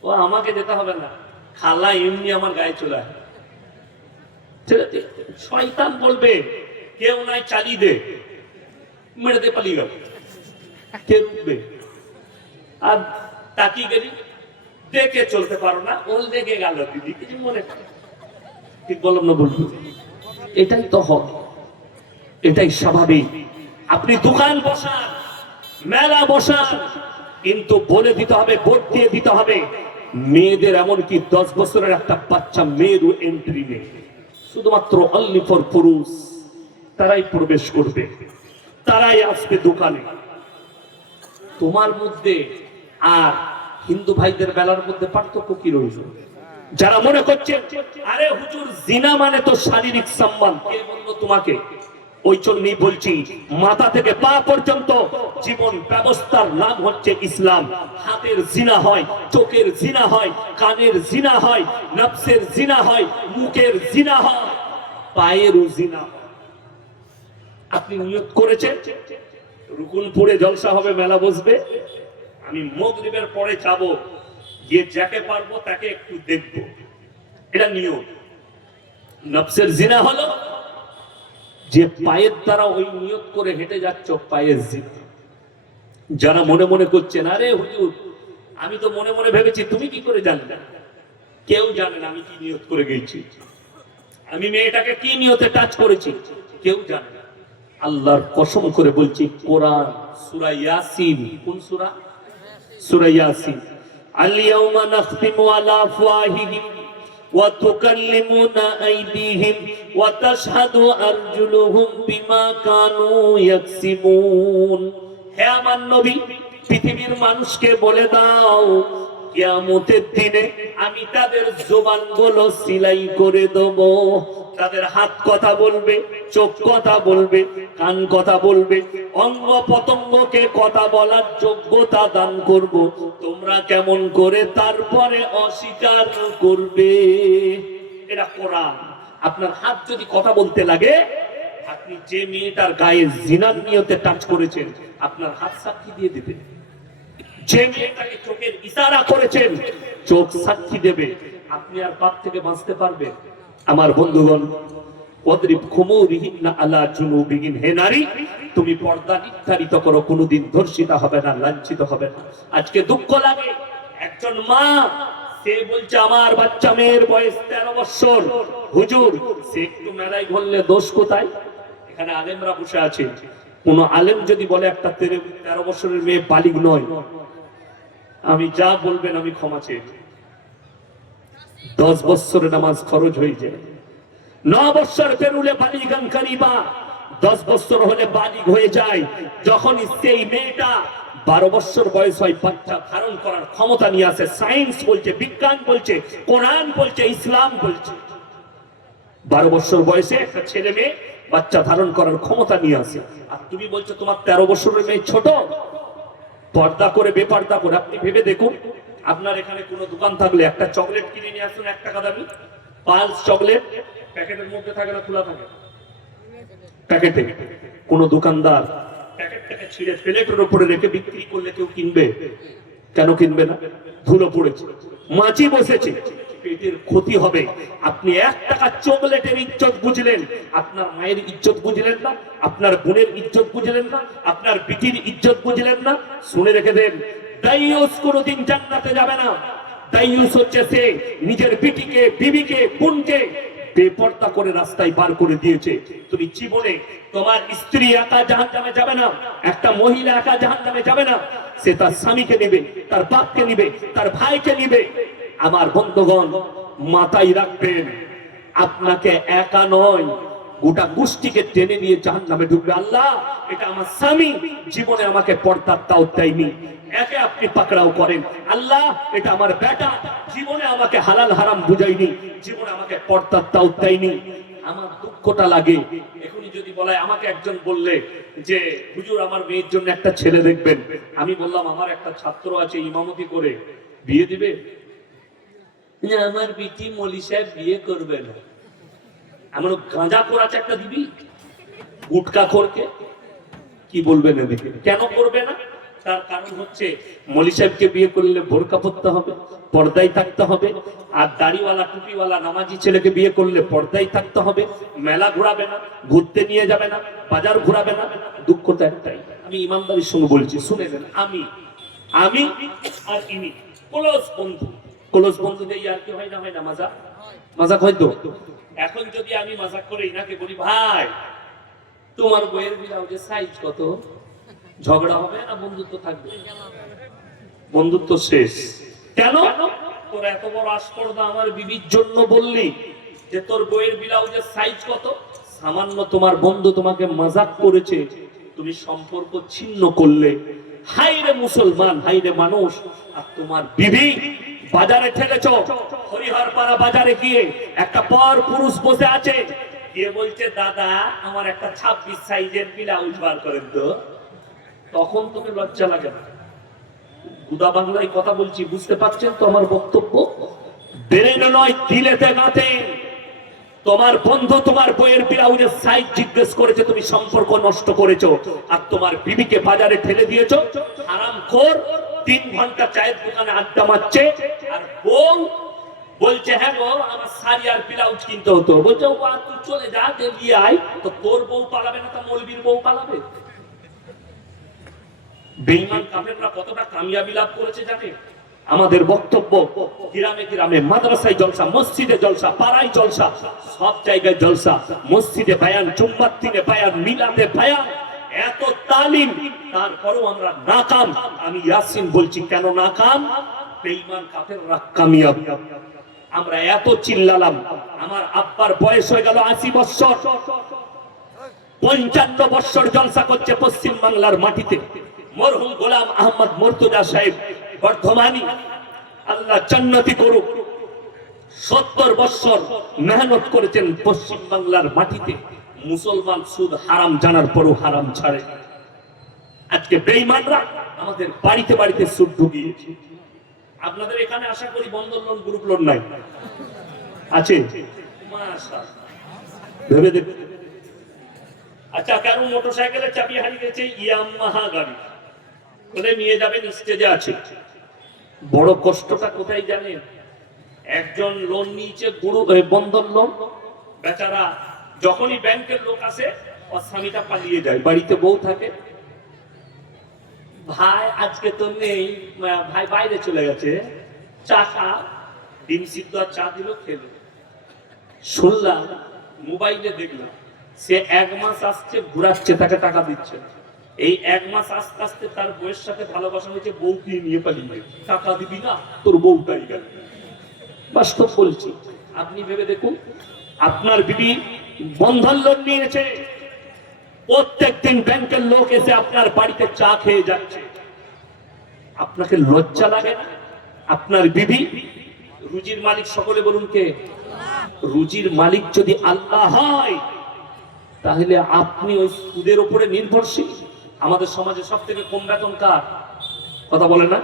ও আমাকে যেতে হবে না, খালা এমনি আমার গায়ে চলে আসে। শয়তান বলবে কেউ নাই, চালিয়ে দে, মেরে দে, পালিয়ে গেল, কে রুখবে? আর তাকিয়ে গেলি, দেখে চলতে পারো না, ওল দেখে গেল দিদি, কিছু মনে ঠিক বললাম না? বলবো এটাই তো হয়, এটাই স্বাভাবিক। আপনি দোকান বসান, মেলা বসান, কিন্তু বলে দিতে হবে, ভোট দিয়ে দিতে হবে, মেয়েদের এমনকি 10 বছরের একটা বাচ্চা মেয়েরও এন্ট্রি নেই, শুধুমাত্র অনলি ফর পুরুষ। তারাই প্রবেশ করবে, তারাই আসবে দোকানে। তোমার মধ্যে আর হিন্দু ভাইদের বেলার মধ্যে পার্থক্য কি রয়েছে? যারা মনে করছে আরে হুজুর জিনা মানে তো শারীরিক সম্মান, কে বললো তোমাকে? ওই জন্যই বলছি মাথা থেকে পা পর্যন্ত জীবন ব্যবস্থার নাম হচ্ছে ইসলাম। হাতের জিনা হয়, চোখের জিনা হয়, কানের জিনা হয়, নফসের জিনা হয়, মুখের জিনা হয়, পায়েরও জিনা হয়। আপনি নিয়ত করেছেন রুকুনপুরে জলসা হবে, মেলা বসবে, আমি মাগরিবের পরে যাব, গিয়ে যাকে পারবো তাকে একটু দেখবো, এটা নিয়ত। নফসের জিনা হলো যে পায়ের দ্বারা ওই নিয়ত করে হেঁটে যাচ্ছ, পায়ের জিনা। যারা মনে মনে করছেন আরে হুজুর আমি তো মনে মনে ভেবেছি, তুমি কি করে জানলে? কেউ জানে না আমি কি নিয়ত করে গেছি, আমি মেয়েটাকে কি নিয়তে টাচ করেছি, কেউ জানে না। আল্লাহর কসম করে বলছি, কোরআন সূরা ইয়াসিন, কোন সূরা? সূরা ইয়াসিন। আল ইয়াউমা নাখতিমু আলা আফওয়াহিহিম ওয়া তুকাল্লিমুনা আইদিহিম ওয়া তাশহাদু আরজুলুহুম বিমা কানু ইয়াকসিবুন। হে আমার নবী, পৃথিবীর মানুষকে বলে দাও কিয়ামতের দিনে আমি তাদের জবানগুলো সিলাই করে দেব। তাদের হাত কথা বলবে, চোখ কথা বলবে, কান কথা বলবে, অঙ্গ প্রত্যঙ্গকে কথা বলার যোগ্যতা দান করব। তোমরা কেমন করে তারপরে অস্বীকার করবে? এটা কোরআন। আপনার হাত যদি কথা বলতে লাগে, আপনি যে মেয়েটার গায়ে জিনার নিয়তে টাচ করেছেন, আপনার হাত সাক্ষী দিয়ে দেবে। যে মেয়েটাকে চোখের ইশারা করেছেন, চোখ সাক্ষী দেবে। আপনি আর পাপ থেকে বাঁচতে পারবেন? আমার বন্ধুগণ, ওয়াদরিব খুমুরিহিন্না আলা জুনুবিহিন, হে নারী তুমি পর্দা নির্ধারিত করো, কোনোদিন ধর্ষিতা হবে না, লাঞ্ছিত হবে না। আজকে দুঃখ লাগে, একজন মা সে বলছে আমার বাচ্চা মেয়ের বয়স 13 বছর, হুজুর সে একটু মেলায় ঘুরলে দোষ কোথায়? এখানে আলেমরা বসে আছে, কোন আলেম যদি বলে একটা 13 বছরের মেয়ে বালিগ নয়, আমি যা বলবেন আমি ক্ষমা চেয়ে। 10 বছরের নামাজ খরচ হয়ে যায়, 9 বছর পেরুলে বালিগান করিবা, 10 বছর হলে বালিগ হয়ে যায়। যখন সেই মেয়েটা 12 বছর বয়স হয়, বাচ্চা ধারণ করার ক্ষমতা নিয়ে আসে। সায়েন্স বলছে, বিজ্ঞান বলছে, কোরআন বলছে, ইসলাম বলছে, 12 বছর বয়সে একটা ছেলে মেয়ে বাচ্চা ধারণ করার ক্ষমতা নিয়ে আসে। আর তুমি বলছো তোমার 13 বছরের মেয়ে ছোট, পর্দা করে বেপর্দা করে। আপনি ভেবে দেখুন, আপনার এখানে কোনো দোকান থাকলে একটা চকলেট কিনে নিয়ে আসুন 1 টাকা দামি, পালস চকলেট, প্যাকেটের মধ্যে থাকে না, খোলা থাকে প্যাকেটে। কোন দোকানদার প্যাকেটটাকে ছিঁড়ে প্লেটের উপরে রেখে বিক্রি করলে কেউ কিনবে? কেন কিনবে না? ধুলো পড়েছে, মাছি বসেছে, পেটের ক্ষতি হবে। আপনি 1 টাকা চকলেটের ইজ্জত বুঝলেন, আপনার মায়ের ইজ্জত বুঝলেন না, আপনার বোনের ইজ্জত বুঝলেন না, আপনার বিটির ইজ্জত বুঝলেন না। শুনে রেখে দেন, দাইয়ুস কোনোদিন জান্নাতে যাবে না। দাইয়ুস হচ্ছে সে নিজের বিটিকে, বিবিকে, বোনকে বেপর্দা করে রাস্তায় বার করে দিয়েছে। তুমি জীবনে তোমার স্ত্রী একা জাহান্নামে যাবে না, একটা মহিলা একা জাহান্নামে যাবে না। সে তার স্বামীকে নিবে, তার বাপকে নিবে, তার ভাইকে নিবে। আমার বন্ধুগণ, মাথায় রাখবেন, আপনাকে একা নয়, গোটা গোষ্ঠীকে টেনে নিয়ে জাহান্নামে ঢুকবে। আল্লাহ, এটা আমার স্বামী জীবনে আমাকে পর্দার তাও দেয়নি, একে আপনি পাকড়াও করেন। আল্লাহ, এটা আমার বেটা জীবনে আমাকে হালাল হারাম বুঝাইনি, জীবনে আমাকে পর্দার তাও দেয়নি। আমার দুঃখটা লাগে। এখনই যদি বলে, আমাকে একজন বললে যে হুজুর আমার মেয়ের জন্য একটা ছেলে দেখবেন, আমি বললাম আমার একটা ছাত্র আছে ইমামতি করে, বিয়ে দিবে? আমার বিটি মলি সাহেব বিয়ে করবে না। এমন গাঁজা করাছে একটা দিবি, গুটকা খোরকে, কি বলবেন এদিকে? কেন করবে না? তার কারণ হচ্ছে মলি সাহেবকে বিয়ে করলে বোরকা পরতে হবে, পর্দায় থাকতে হবে। আর দাড়িওয়ালা টুপিওয়ালা নামাজি ছেলেকে বিয়ে করলে পর্দায় থাকতে হবে, মেলা ঘোরাবে না, ঘুরতে নিয়ে যাবে না, বাজার ঘোরাবে না। দুঃখটা একটাই, আমি ইমানদারির সঙ্গে বলছি, শুনে নেন, আমি আর ইনি ক্লোজ বন্ধু। ক্লোজ বন্ধুদের আর কি হয় না, হয় না মজা মজাক হয়তো। এখন যদি আমি মজাক করে ইনাকে বলি, ভাই তোমার বইয়ের ব্লাউজের সাইজ কত, ঝগড়া হবে না বন্ধুত্ব থাকবে? বন্ধুত্ব শেষ। কেন? তোর এত বড় আস্পর্ধা আমার বিবির জন্য বললি যে তোর বইয়ের ব্লাউজের সাইজ কত? সামান্য তোমার বন্ধু তোমাকে মজাক করেছে, তুমি সম্পর্ক ছিন্ন করলে। হাইরে মুসলমান, হাইরে মানুষ। আর তোমার বিবি বাজারে ঠেলেছ, হরিহরপাড়া বাজারে গিয়ে একটা পর পুরুষ বসে আছে, গিয়ে বলছে দাদা আমার একটা 26 সাইজের ব্লাউজ বার করেন তো। তখন তুমি লজ্জা লাগে না? গুদা বাংলায় কথা বলছি, বুঝতে পারছেন তো আমার বক্তব্য? বেরেনে নয়, দিলেতে গাতে। তোমার বন্ধু তোমার বইয়ের ব্লাউজের সাইজ জিজ্ঞেস করেছে, তুমি সম্পর্ক নষ্ট করেছো। আর তোমার বিবিকে বাজারে ঠেলে দিয়েছো। হারামখোর 3 ঘন্টা চায়ের দোকানে আড্ডা মারছে, আর বউ বলছে হ্যাঁ গো আমার শাড়ি আর ব্লাউজ কিনতে হতো। বলছে ও তুই চলে যা, দিয়ে আয়। তো তোর বউ পালাবে না, তা মৌলবীর বউ পালাবে? বেঈমান কাফেররা কতটা কামিয়াবি লাভ করেছে জানে? আমাদের বক্তব্য গ্রামে গ্রামে, মাদ্রাসায় জলসা, মসজিদে জলসা, পাড়ায় জলসা, সব জায়গায় জলসা। মসজিদে বায়ান, জুম্মার দিনে বায়ান, মিলাদে বায়ান, এত তালিম, তারপরেও আমরা নাকাম। আমি ইয়াসিন বলছি, কেন নাকাম? বেঈমান কাফেররা কামিয়াব। আমরা এত চিল্লালাম। আমার আব্বার বয়স হয়ে গেল 80 বছর, 55 বছর জলসা করছে পশ্চিম বাংলার মাটিতে। মরহুম গোলাম আহমদ মুর্তজা সাহেব বর্ধমানী, আল্লাহ জান্নাতি করুক, 70 বছর মেহনত করেছেন পশ্চিম বাংলার মাটিতে। মুসলমান সুদ হারাম জানার পরও হারাম ছাড়ে। আজকে বেঈমানরা আমাদের বাড়িতে বাড়িতে সুদ ঢুকিয়েছে। আপনাদের এখানে আশা করি বন্ধন লোন, গ্রুপ লোন নাই? আছে? মাশাআল্লাহ, ভেবে দেখুন। আচ্ছা, কারো মোটরসাইকেলের চাবি হারিয়ে গেছে, ইয়ামাহা গাড়ি, বলে নিয়ে যাবেন, স্টেজে আছে। বড় কষ্টটা কোথায় জানেন? একজন লোন নিয়েছে, বন্ধন লোন, বেচারা যখনই ব্যাংকের লোক আসে ওর স্বামীটা পালিয়ে যায়, বাড়িতে বউ থাকে। ভাই আজকে তো নেই, ভাই বাইরে চলে গেছে, চা খা। ডিম সিদ্ধ আর চা দিল, খেলো। শুনলাম, মোবাইলে দেখলাম, সে 1 মাস আসছে, ঘুরাচ্ছে, তাকে টাকা দিচ্ছে না। এই 1 মাস আস্তে আস্তে তার বউয়ের সাথে ভালোবাসা হয়েছে, বউকে নিয়ে পালিয়ে। টাকা দিবি না, তোর বউটাই গেল। বাস্তব বলছি, আপনি ভেবে দেখুন। আপনার বিবি বন্ধন লোন নিয়েছে, প্রত্যেকদিন ব্যাংকের লোক এসে আপনার বাড়িতে চা খেয়ে যাচ্ছে। আপনাকে লজ্জা লাগে না? আপনার বিবি, রুজির মালিক সকলে বলুন কে? রুজির মালিক যদি আল্লাহ হয়, তাহলে আপনি ওই সুদের উপরে নির্ভরশীল। আমাদের সমাজে সব থেকে কম বেতন কার? কথা বলে না?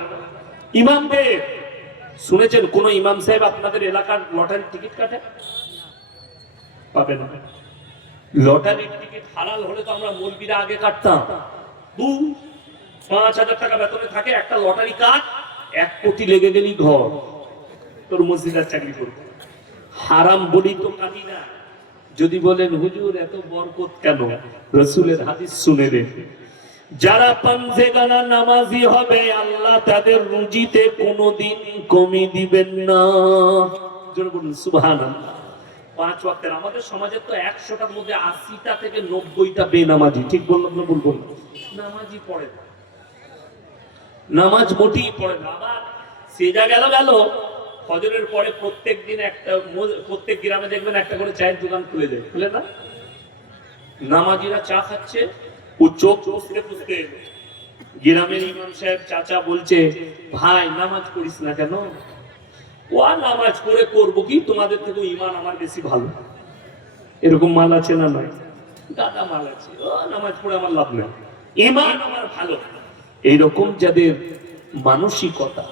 ইমামদের। শুনেছেন কোন ইমাম সাহেব আপনাদের এলাকার লটারির টিকিট কাটে? পাবে না। লটারির টিকিট হালাল হলে তো আমরা মৌলবীরা আগে কাটতাম। 2-5,000 টাকা বেতনে থাকে, একটা লটারি কাট, 1 কোটি লেগে গেলি ঘর, তোর মসজিদের চাকরি করবে। হারাম বলি তো কাটি না। যদি বলেন হুজুর এত বরকত কেন? রাসূলের হাদিস শুনে রে, যারা পাঞ্জেগানা নামাজি হবে আল্লাহ তাদের রুজিতে কোনোদিন কমি দিবেন না। জোরে বলুন সুবহানাল্লাহ। 5 ওয়াক্তের, আমাদের সমাজে তো 100টার মধ্যে 80টা থেকে 90টা বেনামাজি। ঠিক বললাম না ভুল বললাম? নামাজি পড়ে না, নামাজ মোটেই পড়ে না। আবার সেজা গেল ফজরের পরে প্রত্যেক দিন প্রত্যেক গ্রামে দেখবেন একটা করে চায়ের দোকান খুলে যায়, খুলে না? নামাজিরা চা খাচ্ছে, ও চোখ পুষতে পুষতে গ্রামের ইমাম সাহেব চাচা বলছে, ভাই নামাজ পড়িস না কেন? ও নামাজ পড়ে করবো কি, তোমাদের থেকে ইমান আমার বেশি ভালো। এরকম মাল আছে না? নয় দাদা, মাল আছে। ও নামাজ পড়ে আমার লাভ নেই, ইমান আমার ভালো। এইরকম যাদের মানসিকতা,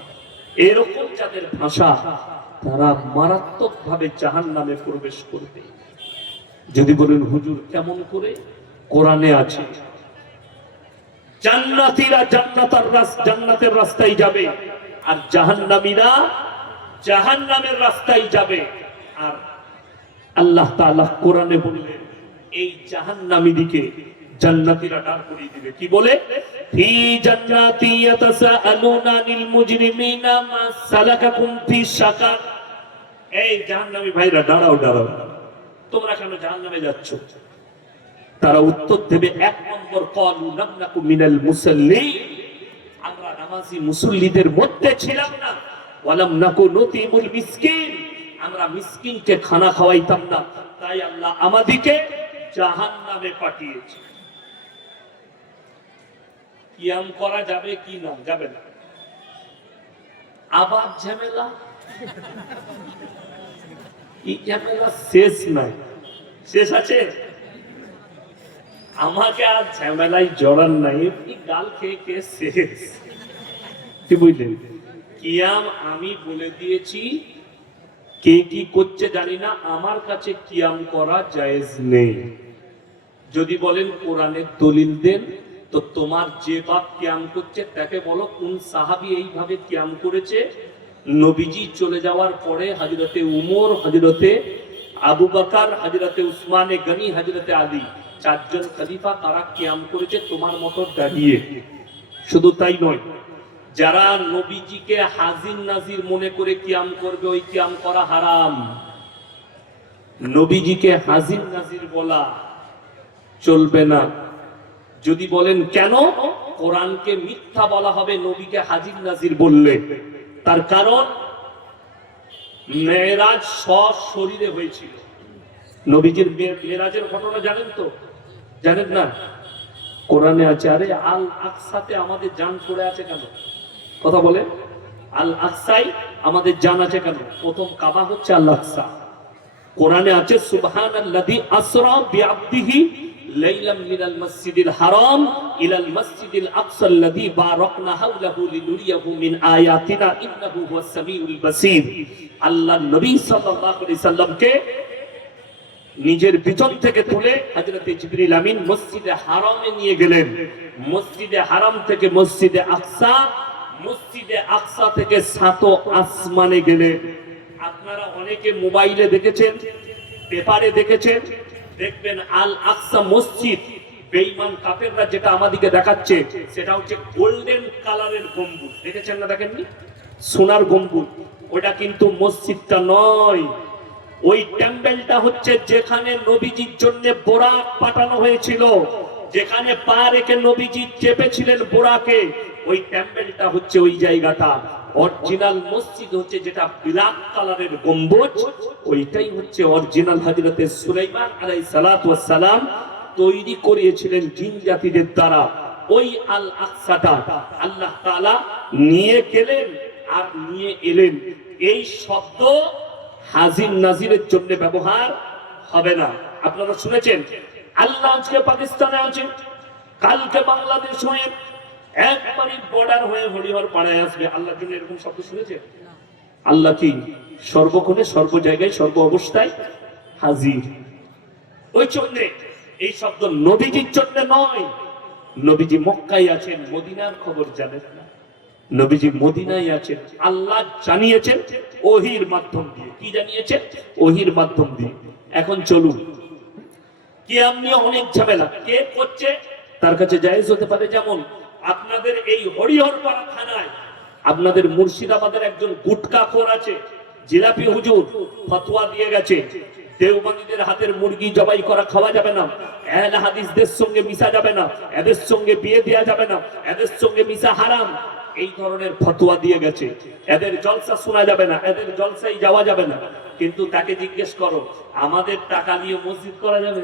এরকম যাদের ভাষা, তারা মারাত্মক ভাবে জাহান্নামে প্রবেশ করবে। যদি বলেন হুজুর কেমন করে? কোরআনে আছে জান্নাতীরা জান্নাতের রাস্তায় যাবে, আর জাহান্নামীরা জাহান্নামের রাস্তায় যাবে। আর আল্লাহ তাআলা কোরআনে বললেন, এই জাহান্নামীদেরকে জান্নাতীরা দাঁড় করিয়ে দিবে। কি বলে? ফি জান্নাতি ইয়াতাসাআলুনা আনিল মুজরিমিনা মা সালাকাকুম ফি সাকার। এই জাহান্নামী ভাইরা দাঁড়াও, তোমরা কেন জাহান্নামে যাচ্ছ? তারা উত্তর দেবে, 1 নম্বর, ক্বালু লাম নাকু মিনাল মুসাল্লিন, আমরা নামাজি মুসল্লিদের মধ্যে ছিলাম না। ওয়া লাম নাকু নুতিমুল মিসকিন, আমরা মিসকিনকে খানা খাওয়াইতাম না। তাই আল্লাহ আমাদেরকে জাহান্নামে পাঠিয়েছে। কিয়াম করা যাবে কি না? যাবে না। আবার ঝামেলা, কি ঝামেলা শেষ নাই, শেষ আছে। আমাকে আর ঝামেলায় জড়ান নাই, এমনি গাল খেয়ে খেয়ে শেষ। কি বুঝলেন? কিয়াম আমি বলে দিয়েছি, কে কি করছে জানি না, আমার কাছে কিয়াম করা জায়েজ নেই। যদি বলেন কোরআনের দলিল দেন, তো তোমার যে বাপ কিয়াম করছে তাকে বলো কোন সাহাবী এইভাবে কিয়াম করেছে। নবীজি চলে যাওয়ার পরে হযরতে উমর, হযরতে আবু বকর, হযরতে উসমানে গনি, হযরতে আলী, চারজন খলিফা তারা কিয়াম করেছে তোমার মতো দাঁড়িয়ে। শুধু তাই নয়, যারা নবীজিকে হাজির নাজির মনে করে কিয়াম করবে, ওই কিয়াম করা হারাম। নবীজিকে হাজির নাজির বলা চলবে না। যদি বলেন কেন, কোরআনকে মিথ্যা বলা হবে নবীকে হাজির নাজির বললে। তার কারণ মেরাজ সশরীরে হয়েছিল। নবীজির মেরাজের ঘটনা জানেন তো? জানেন না? কোরআনে আছে। আরে আল আকসাতে আমাদের জান পড়ে আছে কেন? কথা বলে, আল আকসাই আমাদের জান আছে কেন? প্রথম কাবা হচ্ছে আল আকসা। কোরআনে আছে সুবহানাল্লাযী আসরা বিআবদিহি লাইলাম মিনাল মাসজিদিল হারাম ইলাল মাসজিদিল আকসাল্লাযী বারাকনা হাওলাহু লিনুরিয়াহু মিন আয়াতিনা ইন্নাহু হুয়াস সামিউল বাসীর। আল্লাহ নবী সাল্লাল্লাহু আলাইহি সাল্লামকে নিজের পিছন থেকে তুলে হযরতে জিবরিল আমিন মসজিদে হারামে নিয়ে গেলেন। মসজিদে হারাম থেকে মসজিদে আকসা, মসজিদে আকসা থেকে সাতো আসমানে গেলেন। আপনারা অনেকে মোবাইলে দেখেছেন, পেপারে দেখেছেন, দেখবেন আল আকসা মসজিদ বেঈমান কাফেররা যেটা আমাদেরকে দেখাচ্ছে সেটা হচ্ছে গোল্ডেন কালারের গম্বুজ। দেখেছেন না? দেখেননি? সোনার গম্বুজ। ওটা কিন্তু মসজিদটা নয়। ওই টেম্পলটা হচ্ছে যেখানে নবীজির জন্য বোরাক পাঠানো হয়েছিল, যেখানে পা রেখে নবীজি চেপেছিলেন বোরাকে, ওই টেম্পলটা হচ্ছে ওই জায়গাটা। অরিজিনাল মসজিদ হচ্ছে যেটা ব্ল্যাক কালারের গম্বুজ, ওইটাই হচ্ছে অরিজিনাল। হযরতে সুলাইমান আলাইহিস সালাতু ওয়াস সালাম তৈরি করিয়েছিলেন জিন জাতিদের দ্বারা। ওই আল আকসাটা আল্লাহ তাআলা নিয়ে গেলেন আর নিয়ে এলেন। এই শব্দ হাজির নাজিরের জন্য ব্যবহার হবে না। আপনারা শুনেছেন আল্লাহ আজকে পাকিস্তানে আছে, কালকে বাংলাদেশ হয়ে একবারই বর্ডার হয়ে হরিহর পাড়ায় আসবে। আল্লাহর জন্য এরকম শব্দ শুনেছেন? আল্লাহ কি সর্বক্ষণে, সর্ব জায়গায়, সর্ব অবস্থায় হাজির। ওই জন্য এই শব্দ নবীজির জন্য নয়। নবীজি মক্কায় আছেন, মদিনার খবর জানেন না। নবীজি মদিনায় আছেন, আল্লাহ জানিয়েছেন ওহির মাধ্যম দিয়ে। কি জানিয়েছেন? ওহির মাধ্যম দিয়ে। এখন চলুন, কিয়াম নিয়ে অনেক ঝামেলা। কে করছে তার কাছে জায়েজ হতে পারে। যেমন আপনাদের এই হরিহরপাড়া থানায় আপনাদের মুর্শিদাবাদের একজন গুটকাখোর আছে, জিলাপি হুজুর, ফতোয়া দিয়ে গেছে দেওবন্দীদের হাতের মুরগি জবাই করা খাওয়া যাবে না, আহলে হাদিসদের সঙ্গে মিশা যাবে না, এদের সঙ্গে বিয়ে দেওয়া যাবে না, এদের সঙ্গে মিশা হারাম। এই ধরনের ফতোয়া দিয়ে গেছে। এদের জলসা শোনা যাবে না, এদের জলসায় যাওয়া যাবে না। কিন্তু তাকে জিজ্ঞেস করো, আমাদের টাকা নিয়ে মসজিদ করা যাবে?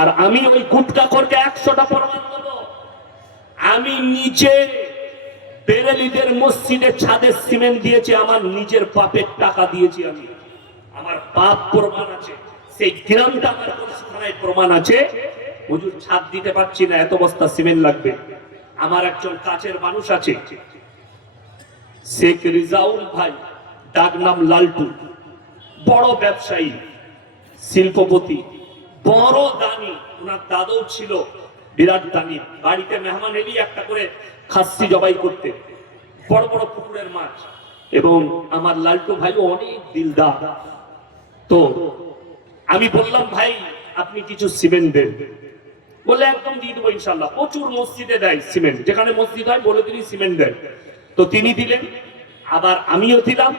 আর আমি ওই গুটকাখোরকে 100টা প্রমাণ দেবো। আমি নিজে বেরেলিদের মসজিদে ছাদে সিমেন্ট দিয়েছি, আমার নিজের বাপের টাকা দিয়েছি। আমি, আমার বাপ প্রমাণ আছে, সেই গ্রামটা আমার থানায় প্রমাণ আছে। হুজুর ছাদ দিতে পারছি না, এত বস্তা সিমেন্ট লাগবে। আমার একজন কাছের মানুষ আছে, শেখ রিজাউল ভাই, ডাক নাম লালটু, বড় ব্যবসায়ী, শিল্পপতি, বড় দানি। ওনার দাদু ছিল বিরাট দানি। বাড়িতে মেহমান এলি একটা করে খাসি জবাই করতে, বড় বড় পুকুরের মাছ। এবং আমার লালটু ভাই অনেক দিলদার। তো আমি বললাম, ভাই আপনি কিছু সিমেন্ট দেন। বলে একদম দিয়ে দেবো ইনশাল্লাহ। প্রচুর মসজিদে দেয় সিমেন্ট, যেখানে মসজিদ হয় বলে তিনি সিমেন্ট দেন। তো তিনি দিলেন, আবার আমিও দিলাম।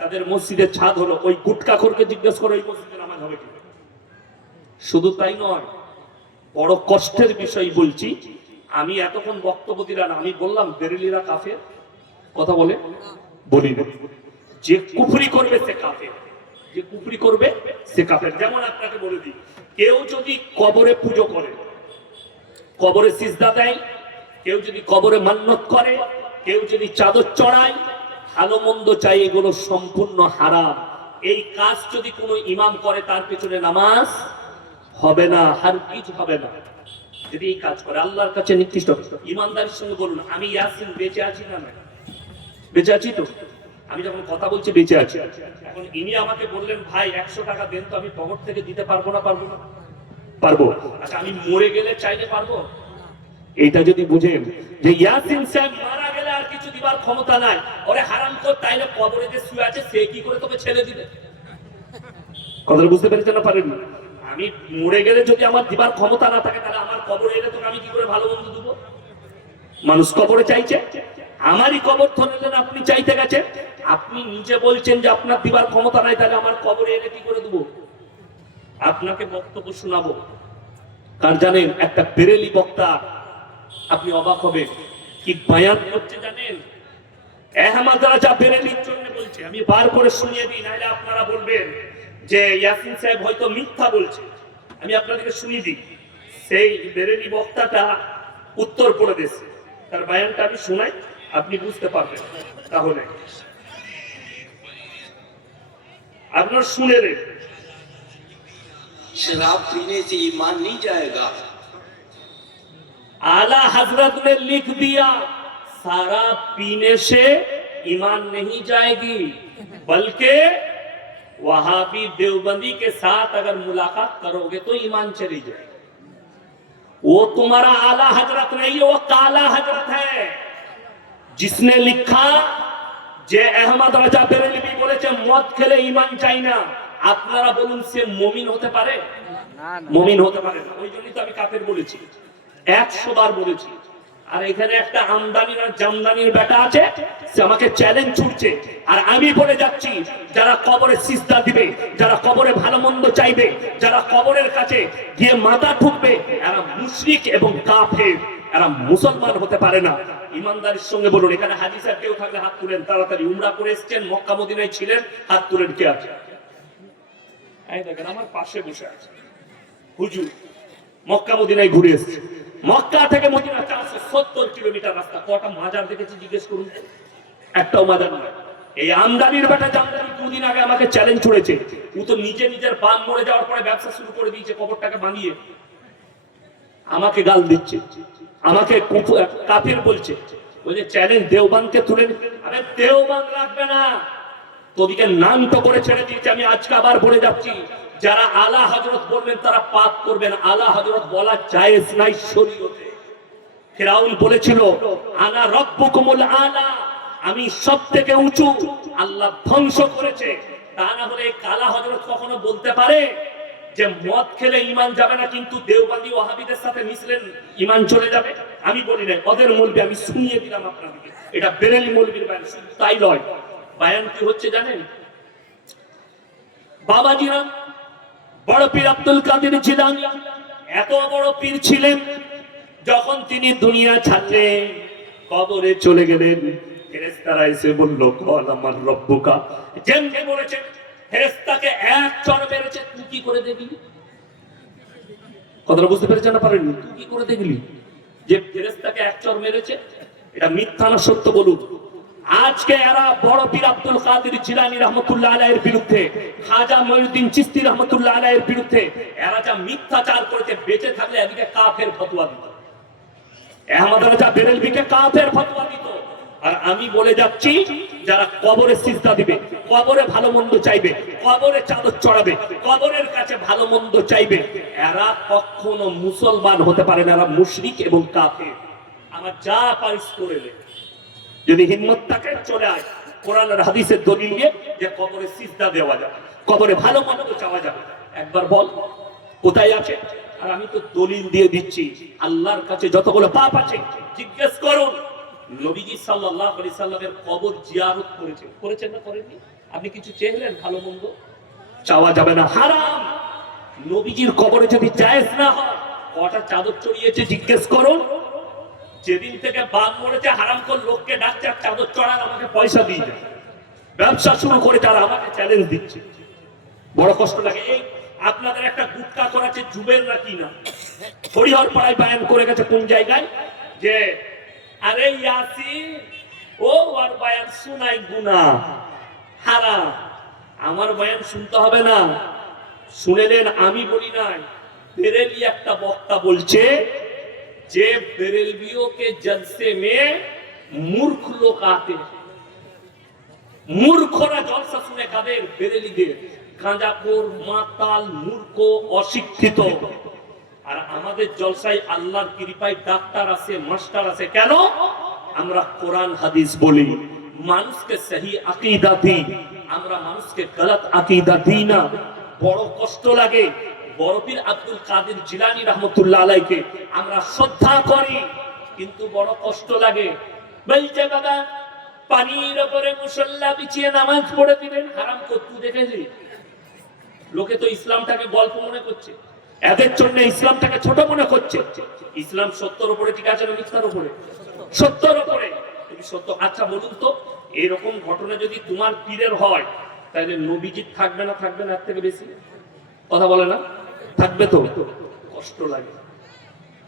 তাদের মসজিদের ছাদ হলো। ওই গুটকাখোরকে জিজ্ঞেস করো এই মসজিদে নামাজ হবে কি? শুধু তাই নয়, বড় কষ্টের বিষয় বলছি। আমি এতক্ষণ বক্তব্য দিলাম, আমি বললাম বেরেলিরা কাফের। কথা বলে বলি না, যে কুফরি করবে সে কাফের। যে কুফরি করবে সে কাফের। যেমন আপনাকে বলে দিই, কেউ যদি কবরে পুজো করে, কবরে সিজদা দেয়, কেউ যদি কবরে মান্নত করে, কেউ যদি চাদর চড়ায়, ভালো মন্দ চাই, এগুলো সম্পূর্ণ হারাম। এই কাজ যদি কোনো ইমাম করে তার পেছনে নামাজ হবে না, হারগিজ হবে না। যদি এই কাজ করে আল্লাহর কাছে নিকৃষ্ট। ইমানদারির সঙ্গে বলুন, আমি ইয়াসিন বেঁচে আছি না? না, বেঁচে আছি তো। আমি যখন কথা বলছি বেঁচে আছি। এখন ইনি আমাকে বললেন, ভাই 100 টাকা দেন তো, আমি পকেট থেকে দিতে পারবো না? পারবো না? পারবো। আচ্ছা, আমি মরে গেলে চাইলে পারবো? এইটা যদি বুঝেন যে ইয়াসিন সাহেব মারা গেলে আর কিছু দিবার ক্ষমতা নাই, ওরে হারাম কর, তাইলে কবরে যে শুয়ে আছে সে কি করে তোকে ছেড়ে দিবে? কথাটা বুঝতে পেরেছেন না পারেন? আমি মরে গেলে যদি আমার দিবার ক্ষমতা না থাকে, তাহলে আমার কবরে এলে তোকে আমি কি করে ভালো মন্দ দেবো? মানুষ কবরে চাইছে, আমারই কবর ধরলেন আপনি চাইতে গেছেন। আপনি নিজে বলছেন যে আপনার দিবার ক্ষমতা নাই, তাহলে আমার কবরে এলে কি করে দেবো? আপনাকে বক্তব্য শোনাবো। কার জানেন? একটা বেরেলি বক্তা, আপনি অবাক হবে কি বায়ান করছে জানেন? আহমদ রাজা বেরেলির জন্য বলছে। আমি বার করে শুনিয়ে দিই, নাহলে আপনারা বলবেন যে ইয়াসিন সাহেব হয়তো মিথ্যা বলছে। আমি আপনাদেরকে শুনিয়ে দিই। সেই বেরেলি বক্তাটা উত্তরপ্রদেশে, তার বায়ানটা আমি শোনাই, আপনি বুঝতে পারবেন। তাহলে আপনার শুনে নেন। शराब पीने से ईमान नहीं जाएगा। आला हजरत ने लिख दिया, शराब पीने से ईमान नहीं जाएगी, बल्कि वहाबी देवबंदी के साथ अगर मुलाकात करोगे तो ईमान चली जाएगी। वो तुम्हारा आला हजरत नहीं है, वो काला हजरत है। जिसने लिखा যে আহমদ রাজা বেরেলভি বলেছে মদ খেলে ঈমান চাই না, আপনারা বলুন সে মুমিন হতে পারে? মুমিন হতে পারে না। ওই জন্যই তো আমি কাফের বলেছি, 100 বার বলেছি। আর এখানে একটা আমদানির আর জামদানির বেটা আছে, সে আমাকে চ্যালেঞ্জ ছুটছে। আর আমি বলে যাচ্ছি, যারা কবরে সিজদা দিবে, যারা কবরে ভালো মন্দ চাইবে, যারা কবরের কাছে গিয়ে মাথা ঠুকবে, এরা মুশরিক এবং কাফের, এরা মুসলমান হতে পারে না। ইমানদারির সঙ্গে বলুন। এখানে হাজী সাহেব কেউ থাকলে হাত তুলেন তাড়াতাড়ি। উমরা করে এসেছেন, মক্কা মদিনায় ছিলেন, হাত তুলেন। কে আছে? এই দেখেন আমার পাশে বসে আছে হুজুর, মক্কা মদিনায় ঘুরে এসেছে। মক্কা থেকে মদিনা 470 কিলোমিটার রাস্তা। কটা মাজার দেখেছি জিজ্ঞেস করুন? একটাও মাজার নয়। এই আমদানির বেটা জামদানি 2 দিন আগে আমাকে চ্যালেঞ্জ ছুড়েছে। ও তো নিজের বাপ মরে যাওয়ার পরে ব্যবসা শুরু করে দিয়েছে, কবরটাকে বানিয়ে আমাকে গাল দিচ্ছে, আমাকে কাফের বলছে। ওই যে চ্যালেঞ্জ দেওবানকে তুলে, আরে দেওবান রাখবে না, তোদিকে নাম তো করে ছেড়ে দিয়েছে। আমি আজকে আবার বলে যাচ্ছি, যারা আলা হযরত বলবেন তারা পাপ করবেন। আলা হযরত বলা জায়েজ নাই শরীয়তে। ফিরাউন বলেছিল আনা রাব্বুকুমুল আলা, আমি সবথেকে উঁচু। আল্লাহ ধ্বংস করেছে। তা না হলে কালা হযরত কখনো বলতে পারে যে মদ খেলে ঈমান যাবে না, কিন্তু দেওবন্দি ওয়াহাবিদের সাথে মিশলেন ঈমান চলে যাবে? আমি বলি না, ওদের মৌলবি। আমি শুনিয়ে দিলাম আপনাদেরকে, এটা বেরেলি মৌলবির বায়ান। তাই নয়, বায়ান কি হচ্ছে জানেন? বাবাজিরা, বড় পীর আব্দুল কাদের জিলানী এত বড় পীর ছিলেন, যখন তিনি দুনিয়া ছাড়লেন, কবরে চলে গেলেন, ফেরেশতারা এসে বলল কল আমার রব্বুকা। যেমনি বলেছেন, ফেরেশতাকে এক চড় মেরেছে। তুই কি করে দেখলি? কথাটা বুঝতে পেরেছেন না পারেননি? তুই কি করে দেখলি যে ফেরেশতাকে এক চড় মেরেছে? এটা মিথ্যা না সত্য বলুন? আজকে এরা বড় পীর আব্দুল কাদের জিলানী রহমাতুল্লাহ আলাইহির বিরুদ্ধে, খাজা মঈনুদ্দিন চিশতি রহমাতুল্লাহ আলাইহির বিরুদ্ধে এরা যা মিথ্যাচার করেছে, বেঁচে থাকলে এদিকে কাফের ফতোয়া দিত, আহমদ রাজা বেরেলভিকে কাফের ফতোয়া দিত। আর আমি বলে যাচ্ছি, যারা কবরে সিজদা দিবে, কবরে ভালো মন্দ চাইবে, কবরে চাদর চড়াবে, কবরের কাছে ভালো মন্দ চাইবে, এরা কখনো মুসলমান হতে পারে না, এরা মুশরিক এবং কাফের। আমার যা পারিস করে নে, যদি হিম্মত থাকে চলে আয় কোরআন আর হাদিসের দলিল নিয়ে যে কবরে সিজদা দেওয়া যাবে, কবরে ভালো মন্দ চাওয়া যাবে। একবার বল কোথায় আছে? আর আমি তো দলিল দিয়ে দিচ্ছি। আল্লাহর কাছে যতগুলো পাপ আছে জিজ্ঞেস করুন। নবীজি সাল্লাল্লাহু আলাইহি সাল্লামের কবর জিয়ারত করেছেন না করেননি? আপনি কিছু চেয়েছিলেন ভালো মন্দ? চাওয়া যাবে না, হারাম। নবীজির কবরে যদি জায়েজ না হয়, কটা চাদর চড়িয়েছে জিজ্ঞেস করুন। যেদিন থেকে বাপ মরেছে, হারাম করে লোককে ডাকছে চাদর চড়ান, আমাকে পয়সা দিয়ে যায়, ব্যবসা শুরু করে, যারা আমাকে চ্যালেঞ্জ দিচ্ছে। বড় কষ্ট লাগে। এই আপনাদের একটা গুটকা করাচ্ছে জুবের নাকি না, হরিহর পাড়ায় বায়ান করে গেছে কোন জায়গায় যে আরে ইয়াসিন ও আর বায়ান শুনাই গুনা হারাম, আমার বয়ান শুনতে হবে না। শুনেলেন, আমি বলি নাই, বেরেলি একটা বক্তা বলছে যে বেরেলভিও के जलसे में मूर्ख लोग आते हैं, মূর্খরা জলসা শুনে কাদের? বেরেলিদের। গাঁজাখোর, মাতাল, মূর্খ, অশিক্ষিত। আর আমাদের জলসায় আল্লাহর কৃপায় ডাক্তার আছে, মাস্টার আছে। কেন? আমরা কোরআন হাদিস বলি, মানুষকে সহি আকীদা দিই, আমরা মানুষকে গলত আকীদা দিই না। বড় কষ্ট লাগে। বড় পীর আব্দুল কাদের জিলানী রহমতুল্লাহ আলাইকে আমরা শ্রদ্ধা করি, কিন্তু বড় কষ্ট লাগে। বলছে বাবা পানির উপরে মুসল্লা বিছিয়ে নামাজ পড়ে দিবেন, হারাম করতে দেখেছি। লোকে তো ইসলামটাকে গল্প মনে করছে, এদের জন্য ইসলামটাকে ছোট মনে করছে। ইসলাম সত্যের উপরে ঠিক আছে না মিথ্যার উপরে? সত্যের উপরে। তুমি সত্য। আচ্ছা বলুন তো, এরকম ঘটনা যদি তোমার পীরের হয়, তাহলে নবীজি থাকবে না? থাকবে না? এর থেকে বেশি কথা বলে না? থাকবে তো। কষ্ট লাগে,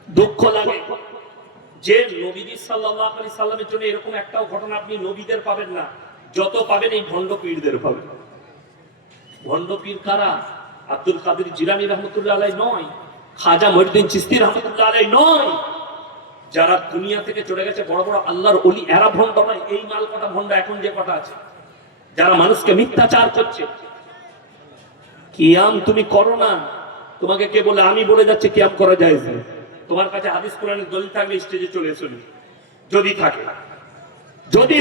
দুঃখ লাগে যে নবীজি সাল্লাল্লাহু আলাইহি সাল্লামের জন্য এরকম একটাও ঘটনা আপনি নবীদের পাবেন না, যত পাবেন এই ভণ্ড পীরদের পাবেন। ভণ্ড পীর কারা? আব্দুল কাদের জিলানী রহমতুল্লাহ আলাইহি নয়, খাজা মঈনুদ্দিন চিশতি রহমতুল্লাহ আলাইহি নয়। যারা দুনিয়া থেকে চলে গেছে বড় বড় আল্লাহর ওলি, এরা ভণ্ড নয়। এই মাল কটা ভণ্ড এখন যে কটা আছে, যারা মানুষকে মিথ্যাচার করছে। কিয়াম তুমি করো না, তোমাকে কে বলে? আমি বলে যাচ্ছি কিয়াম করা যায় না। তোমার কাছে হাদিস কোরআনের দলিল থাকলে স্টেজে চলে এসো, যদি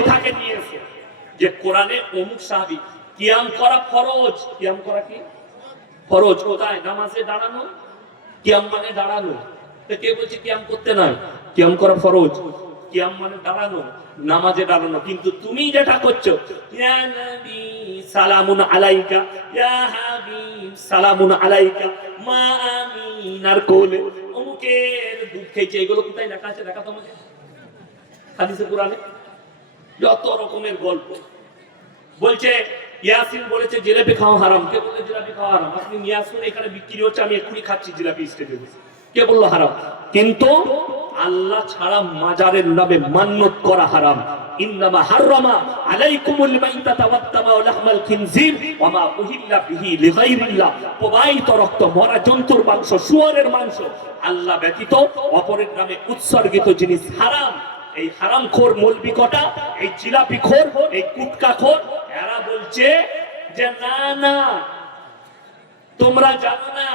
থাকে নিয়ে এসো যে কোরআনে অমুক সাহাবী কিয়াম করা ফরজ। কিয়াম করা কি ফরজ? কোথায়? নামাজে দাঁড়ানো। কিয়াম মানে দাঁড়ানো। তো কে বলছে কিয়াম করতে নয়? কিয়াম করা ফরজ। কিয়াম মানে দাঁড়ানো, নামাজে দাঁড়ানো। কিন্তু তুমি যেটা করছো, ইয়া নবী সালামুন আলাইকা, ইয়া হাবিব সালামুন আলাইকা, মা আমিনার কোলে অমুকের দুধ খেয়েছে, এগুলো কোথায় লেখা আছে? দেখা তোমাকে হাদিসে কোরআনে যত রকমের গল্প। বলছে ইয়াসিন বলেছে জিলাপি খাওয়া হারাম। কে বললে জিলাপি খাওয়া হারাম? আপনি নিয়ে আসুন, এখানে বিক্রি হচ্ছে, আমি এক্ষুনি খাচ্ছি জিলাপি স্টেজে বসে। কে বললো হারাম? কিন্তু আল্লাহ ছাড়া মাজারের নামে মান্নত করা হারাম। ইন্নামা হাররামা আলাইকুমুল মাইতাতা ওয়াদ-দামা ওয়া লাহমাল খিনজির ওয়া মা উহিল্লা বিহি লিগাইরিল্লাহ। প্রবাহিত রক্ত, মরা জন্তুর মাংস, শুয়োরের মাংস আল্লাহ ব্যতীত অপরের নামে উৎসর্গিত জিনিস হারাম। এই হারামখোর মৌলবি কটা, এই জিলাপিখোর, এই গুটখাখোর, এরা বলছে যে না না তোমরা জানো না,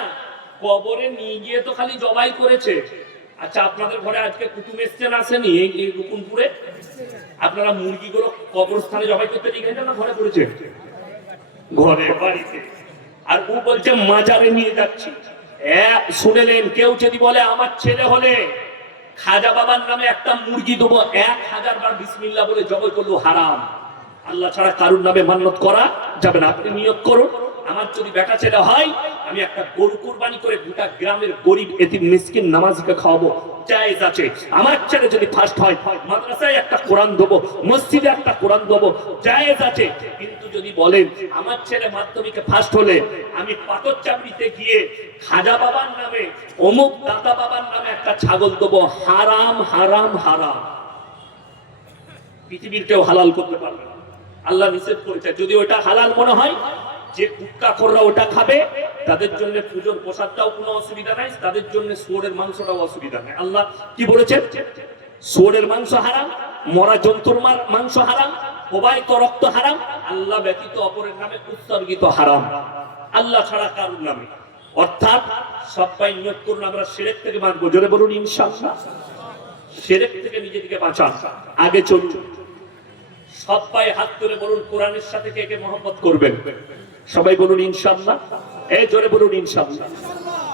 কবরে নিয়ে গিয়ে তো খালি জবাই করেছে। আচ্ছা আপনাদের ঘরে আজকে কুটুম এসছেন, আসেনি? এই রুকুনপুরে আপনারা মুরগিগুলো কবরস্থানে জবাই করতে নিয়ে গেছেন না ঘরে করেছে? ঘরে, বাড়িতে। আর ও বলছে মাজারে নিয়ে যাচ্ছি। শুনেলেন, কেউ যদি বলে আমার ছেলে হলে খাজা বাবার নামে একটা মুরগি দেবো, 1000 বার বিসমিল্লাহ বলে জবাই করলো, হারাম। আল্লাহ ছাড়া কারুর নামে মান্নত করা যাবে না। আপনি নিয়ত করুন, আমার যদি বেটা ছেলে হয়, আমি একটা গরু কুরবানি করে গোটা গ্রামের গরিব এতিম মিসকিন নামাজিকে খাওয়াবো, জায়েজ আছে। আমার ছেলে যদি ফার্স্ট হয়, মাদ্রাসায় একটা কোরআন দেবো, মসজিদে একটা কোরআন দেবো, জায়েজ আছে। কিন্তু যদি বলেন আমার ছেলে মাধ্যমিকে ফার্স্ট হলে আমি পাথর চাপড়িতে গিয়ে খাজা বাবার নামে, অমুক দাতা বাবার নামে একটা ছাগল দেবো, হারাম হারাম হারাম। পৃথিবীর কেউ হালাল করতে পারবে না, আল্লাহ নিষেধ করেছে। যদি ওটা হালাল মনে হয়, যে গুটখাখোররা ওটা খাবে, তাদের জন্য পূজোর প্রসাদটাও কোনো অসুবিধা নাই, তাদের জন্য শুয়োরের মাংসটাও অসুবিধা নাই। আল্লাহ কি বলেছেন? শুয়োরের মাংস হারাম, মরা জন্তুর মাংস হারাম, প্রবাহিত রক্ত হারাম, আল্লাহ ব্যতীত অপরের নামে উৎসর্গিত হারাম, আল্লাহ ছাড়া কারুর নামে। অর্থাৎ সবাই নিয়ত করুন আমরা শিরক থেকে বাঁচবো। জোরে বলুন ইনশাআল্লাহ। শিরক থেকে নিজেকে বাঁচান, আগে চলুন। সবাই হাত তুলে বলুন কোরআনের সাথে কে কে মহব্বত করবেন? সবাই বলুন ইনশাআল্লাহ। এই জোরে বলুন ইনশাআল্লাহ।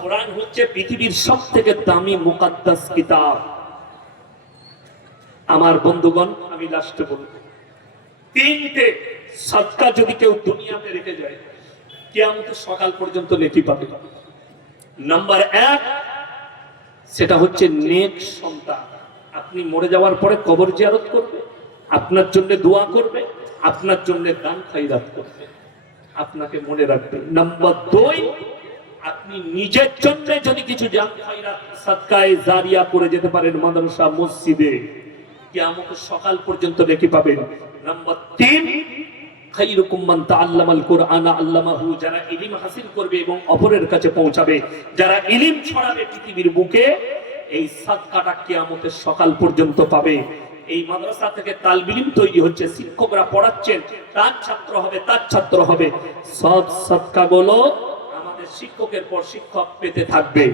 কোরআন হচ্ছে পৃথিবীর সবথেকে দামি মুকাদ্দাস কিতাব। আমার বন্ধুগণ, আমি লাস্টে বলবো, 3টে সাদকা যদি কেউ দুনিয়াতে রেখে যায়, কিয়ামতের সকাল পর্যন্ত নেকি পাবে। নাম্বার 1, সেটা হচ্ছে নেক সন্তান। আপনি মরে যাওয়ার পরে কবর জিয়ারত করবে, আপনার জন্য দোয়া করবে, আপনার জন্য দান খায়রাত করবে। আপনাকে মনে রাখবেন। নাম্বার 2, আপনি নিজের জন্য যদি কিছু জান খয়রাত সাদকায়ে জারিয়া করে যেতে পারেন মাদ্রাসা মসজিদে, কিয়ামতের সকাল পর্যন্ত নেকি পাবেন। নাম্বার 3, খায়রুকুম মান তাআল্লামাল কুরআনা আল্লামাহু, যারা ইলম হাসিল করবে এবং অপরের কাছে পৌঁছাবে, যারা ইলম ছড়াবে পৃথিবীর বুকে, এই সাদকাটা কিয়ামতের সকাল পর্যন্ত পাবে। এই মাদ্রাসা থেকে তালিব ইলম তৈরি হচ্ছে, শিক্ষকরা পড়াচ্ছেন, তার ছাত্র হবে, সব সাদকাগুলো আমাদের শিক্ষকের পর শিক্ষক পেতে থাকবে।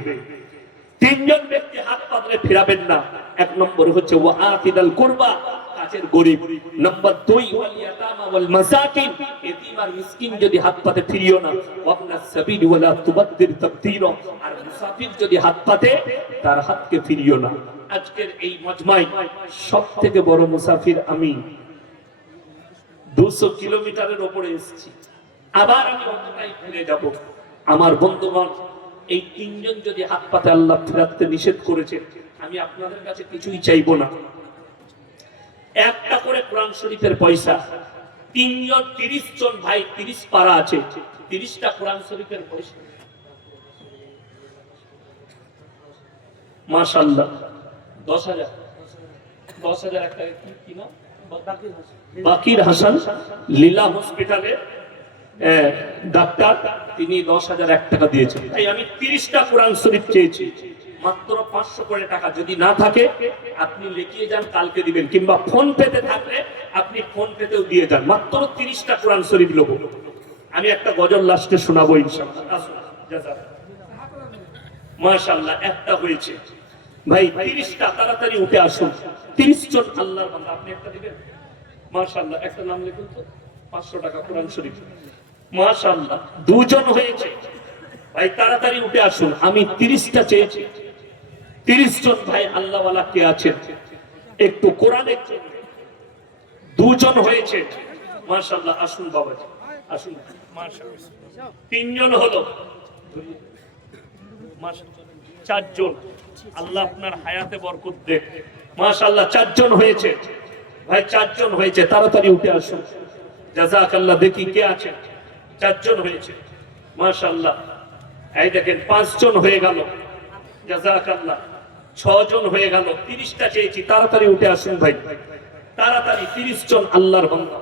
3 জন ব্যক্তি হাত পাতলে ফেরাবেন না। 1 নম্বর হচ্ছে ওয়া আতিদাল কুরবা, কাছের গরীব। নাম্বার 2 ওয়াল ইয়াতামা ওয়াল মাসাকিন, এতিম আর মিসকিন যদি হাত পাতে ফিরিও না। ওয়াবনাস সাবিল ওয়ালা তুবাদ্দির তাবদীরা, আর মুসাফির যদি হাত পাতে তার হাতকে ফিরিও না। আজকের এই মজমায় সবথেকে বড় মুসাফির আমি। 200 কিলোমিটারের উপরে এসেছি, আবার আমি অতটাই ফিরে যাব। আমার বন্ধুগণ, এই 3 জন যদি হাত পাতে আল্লাহ ফেরাতে নিষেধ করেছে, আমি আপনাদের কাছে কিছুই চাইবো না। একটা করে কোরআন শরীফের পয়সা, 3 জন 30 জন ভাই, 30 পারা আছে, 30টা কোরআন শরীফের পয়সা। মাশাআল্লাহ, 10,000 একটা কি নাম, বাকির হাসান লীলা হসপিটালে ডাক্তার, তিনি 10,001 টাকা দিয়েছেন। তাই আমি 30টা কোরআন শরীফ চেয়েছি, মাত্র 500 করে টাকা। যদি না থাকে আপনি লিখিয়ে যান, কালকে দিবেন, কিংবা ফোন পেতে থাকলে আপনি ফোন পেতেও দিয়ে যান। মাত্র 30টা কোরআন শরীফ লোক। আমি একটা গজল লাস্টে শোনাবো ইনশাআল্লাহ। মাশাআল্লাহ, একটা হয়েছে ভাই, 30টা, তাড়াতাড়ি উঠে আসুন। 30 জন আল্লাহর বান্দা, আপনি একটা দিবেন। মাশাআল্লাহ, একটা নাম লিখুন তো, 500 টাকা কোরআন শরীফ। মাশাআল্লাহ, 2 জন হয়েছে ভাই, তাড়াতাড়ি উঠে আসুন। আমি 30টা চেয়েছি। 30 জন ভাই আল্লাহওয়ালা কে আছেন একটু কোরআনের জন্য? 2 জন হয়েছে। মাশাআল্লাহ, আসুন বাবাজি, আসুন। মাশাআল্লাহ, 3 জন হলো। মাশাআল্লাহ, 4 জন। আল্লাহ আপনার হায়াতে বরকত দেন। মাশাআল্লাহ, 4 জন হয়েছে ভাই, 4 জন হয়েছে, তাড়াতাড়ি উঠে আসুন। জাযাকাল্লাহ। দেখি কে আছে? 4 জন হয়েছে। মাশাআল্লাহ, এই দেখেন 5 জন হয়ে গেল। জাযাকাল্লাহ, 6 জন হয়ে গেল। 30টা চেয়েছি, তাড়াতাড়ি উঠে আসুন ভাই, তাড়াতাড়ি। 30 জন আল্লাহর বান্দা।